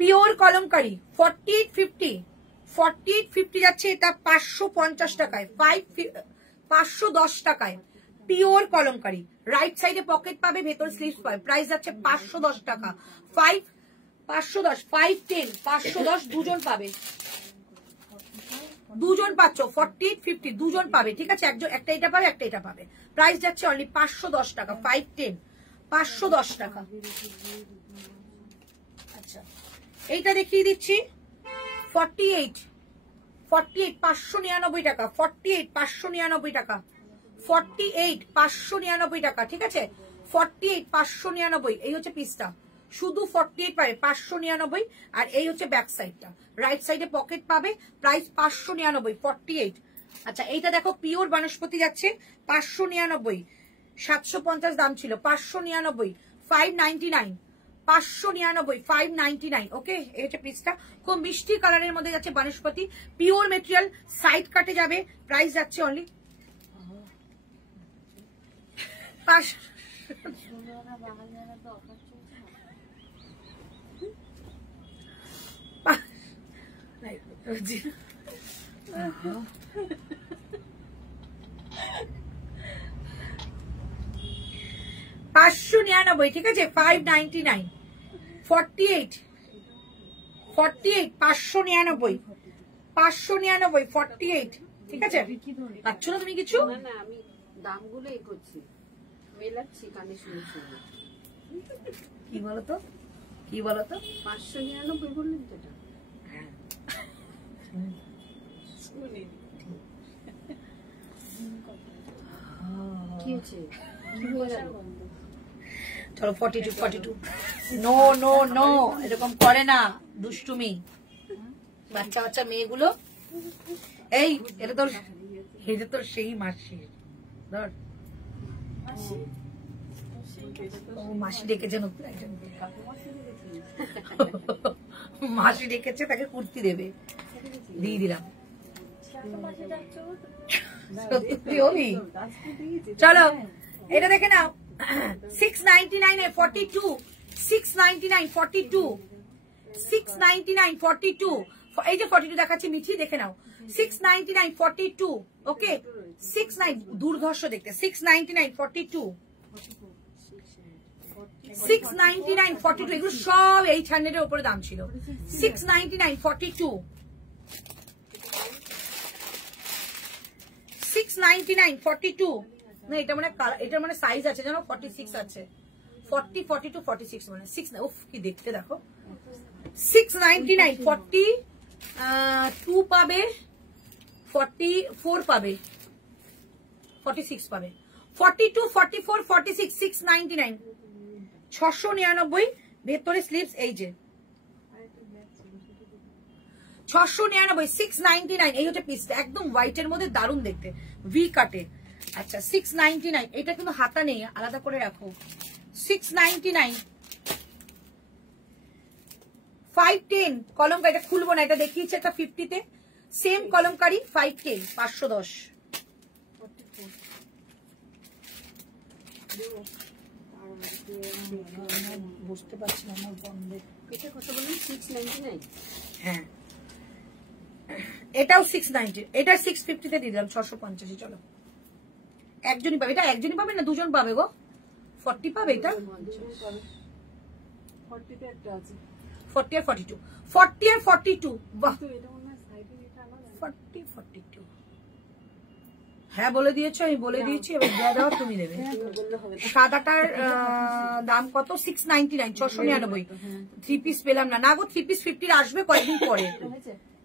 পিওর কলমকারি 4850 যাচ্ছে এটা 550 টাকায়, 510 টাকায় পিওর কলমকারি। রাইট সাইডে পকেট পাবে, ভেতর স্লিভস পাবে, প্রাইস যাচ্ছে 510 টাকা। 510 510 510 দুজন পাবে, দুজন পাচ্ছ 4850 দুজন পাবে, ঠিক আছে? একজন একটা এটা পাবে, একটা এটা পাবে। প্রাইস যাচ্ছে অনলি 510 টাকা, 510 510 টাকা। আচ্ছা এইটা দেখিয়ে দিচ্ছি 48 599 টাকা, 48 599 টাকা, 48 599 টাকা, ঠিক আছে? 48 599, এই হচ্ছে পিসটা, শুধু 48 পাবে 599, আর এই হচ্ছে ব্যাক সাইডটা। রাইট সাইডে পকেট পাবে, প্রাইস 599 48। আচ্ছা এইটা দেখো পিওর বনস্পতি যাচ্ছে 599, 750 দাম ছিল, 599 599 599 599। ওকে এই হচ্ছে পিসটা, খুব মিষ্টি কালারের মধ্যে যাচ্ছে বনস্পতি, পিওর মেটেরিয়াল, সাইড কাটে যাবে, প্রাইস যাচ্ছে অনলি 5। ঠিক আছে 599 48 599 48, ঠিক আছে? পাচ্ছ না তুমি কিছু? না আমি দামগুলো এই করছি, মেলাচ্ছি কানে শুনেছি। কি বলতো, কি বলতো 599 বললেন তো এটা? কি হচ্ছে, কি হয়ে গেল? চলো 42 নো নো নো, এরকম করে না, দুষ্টুমি বাচ্চা বাচ্চা মেয়েগুলো। এই এটা তো সেই মাসির ধর, ও মাসি ডেকেছে নতুন একজন, মাসি ডেকেছে, তাকে কুর্তি দেবে, দিয়ে দিলাম। চলো এটা দেখে নাও 699 42 699 42 699 42, এই যে 42 দেখাচ্ছি মিঠি, দেখে নাও 699 42। ওকে 69 দুর্ধর্ষ দেখতে, 699 42 699 42, এগুলো সব 800 এর উপরে দাম ছিল। 699 42 699 42। না এটা মানে এটার মানে সাইজ আছে জানো, 46 আছে, 40 42 46 মানে 6 না, উফ কি দেখতে দেখো। 699 42 পাবে, 44 পাবে, 46 পাবে, 42 44 46 699 699, ভেতরে স্লিভস এই যে 699 699, এই হচ্ছে পিসটা, একদম হোয়াইটের মধ্যে দারুণ দেখতে, ভি কাটে। আচ্ছা 699, এটা কিন্তু হাতা নেই, আলাদা করে রাখো। 699 510 কলমকারি, এটা খুলবো না, এটা দেখিয়েছে একটা 50 তে, সেম কলমকারি 510 510। বুঝতে পারছি না আমার বন্ধে, এটা কত বললেন? 699। হ্যাঁ এটাও 690, এটা 650 তে দিয়ে দিলাম 650। চলো একজনই পাবে, এটা একজনই পাবে না দুজন পাবে গো, 40 পাবে এটা, 40 তে একটা আছে, 40 আর 42 40 আর 42, বাহ 40 42। হ্যাঁ বলে দিয়েছো, আমি বলে দিয়েছি, এবার দিয়ে দাও, তুমি দেবে। সাদাটার দাম কত? 699 699, 3 পিস পেলাম না, না গো 3 পিস 50 আসবে কয়েকদিন পরে।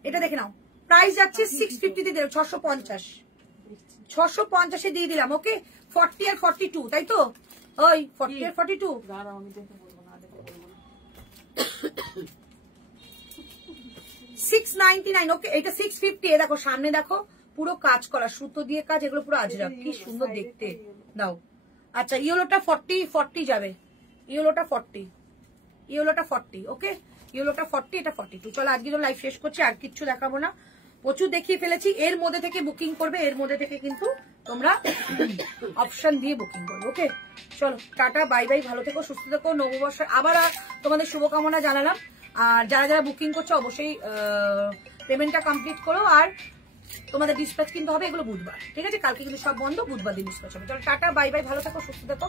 এটা দেখে নাও, প্রাইস যাচ্ছে 650 দিয়ে দিলাম, 650 650 দিয়ে দিলাম। ওকে 40 আর 42 তাই তো, ওই 40 আর 42 699। ওকে এটা 650, এ দেখো সামনে দেখো পুরো কাজ করা, সুতো দিয়ে কাজ, এগুলো পুরো আজরাক, কি সুন্দর দেখতে দাও। আচ্ছা ইয়েলোটা 40 যাবে, ইয়েলোটা 40। ওকে ইয়েলোটা 40, এটা 42। চলো আজকে তো লাইভ শেষ করছি, আর কিচ্ছু দেখাবো না, প্রচুর দেখিয়ে ফেলেছি। এর মধ্যে থেকে বুকিং করবে, এর মধ্যে থেকে কিন্তু তোমরা অপশন দিয়ে বুকিং করবে। ওকে চলো টাটা বাই বাই, ভালো থেকো সুস্থ থেকো, নববর্ষের আবার তোমাদের শুভকামনা জানালাম। আর যারা যারা বুকিং করছো অবশ্যই পেমেন্টটা কমপ্লিট করো। আর তোমাদের ডিসপ্যাচ কিন্তু হবে এগুলো বুধবার, ঠিক আছে? কালকে কিন্তু সব বন্ধ, বুধবার দিন ডিসপ্যাচ হবে। চলো টাটা, বাই বাই, ভালো থাকো, সুস্থ থাকো।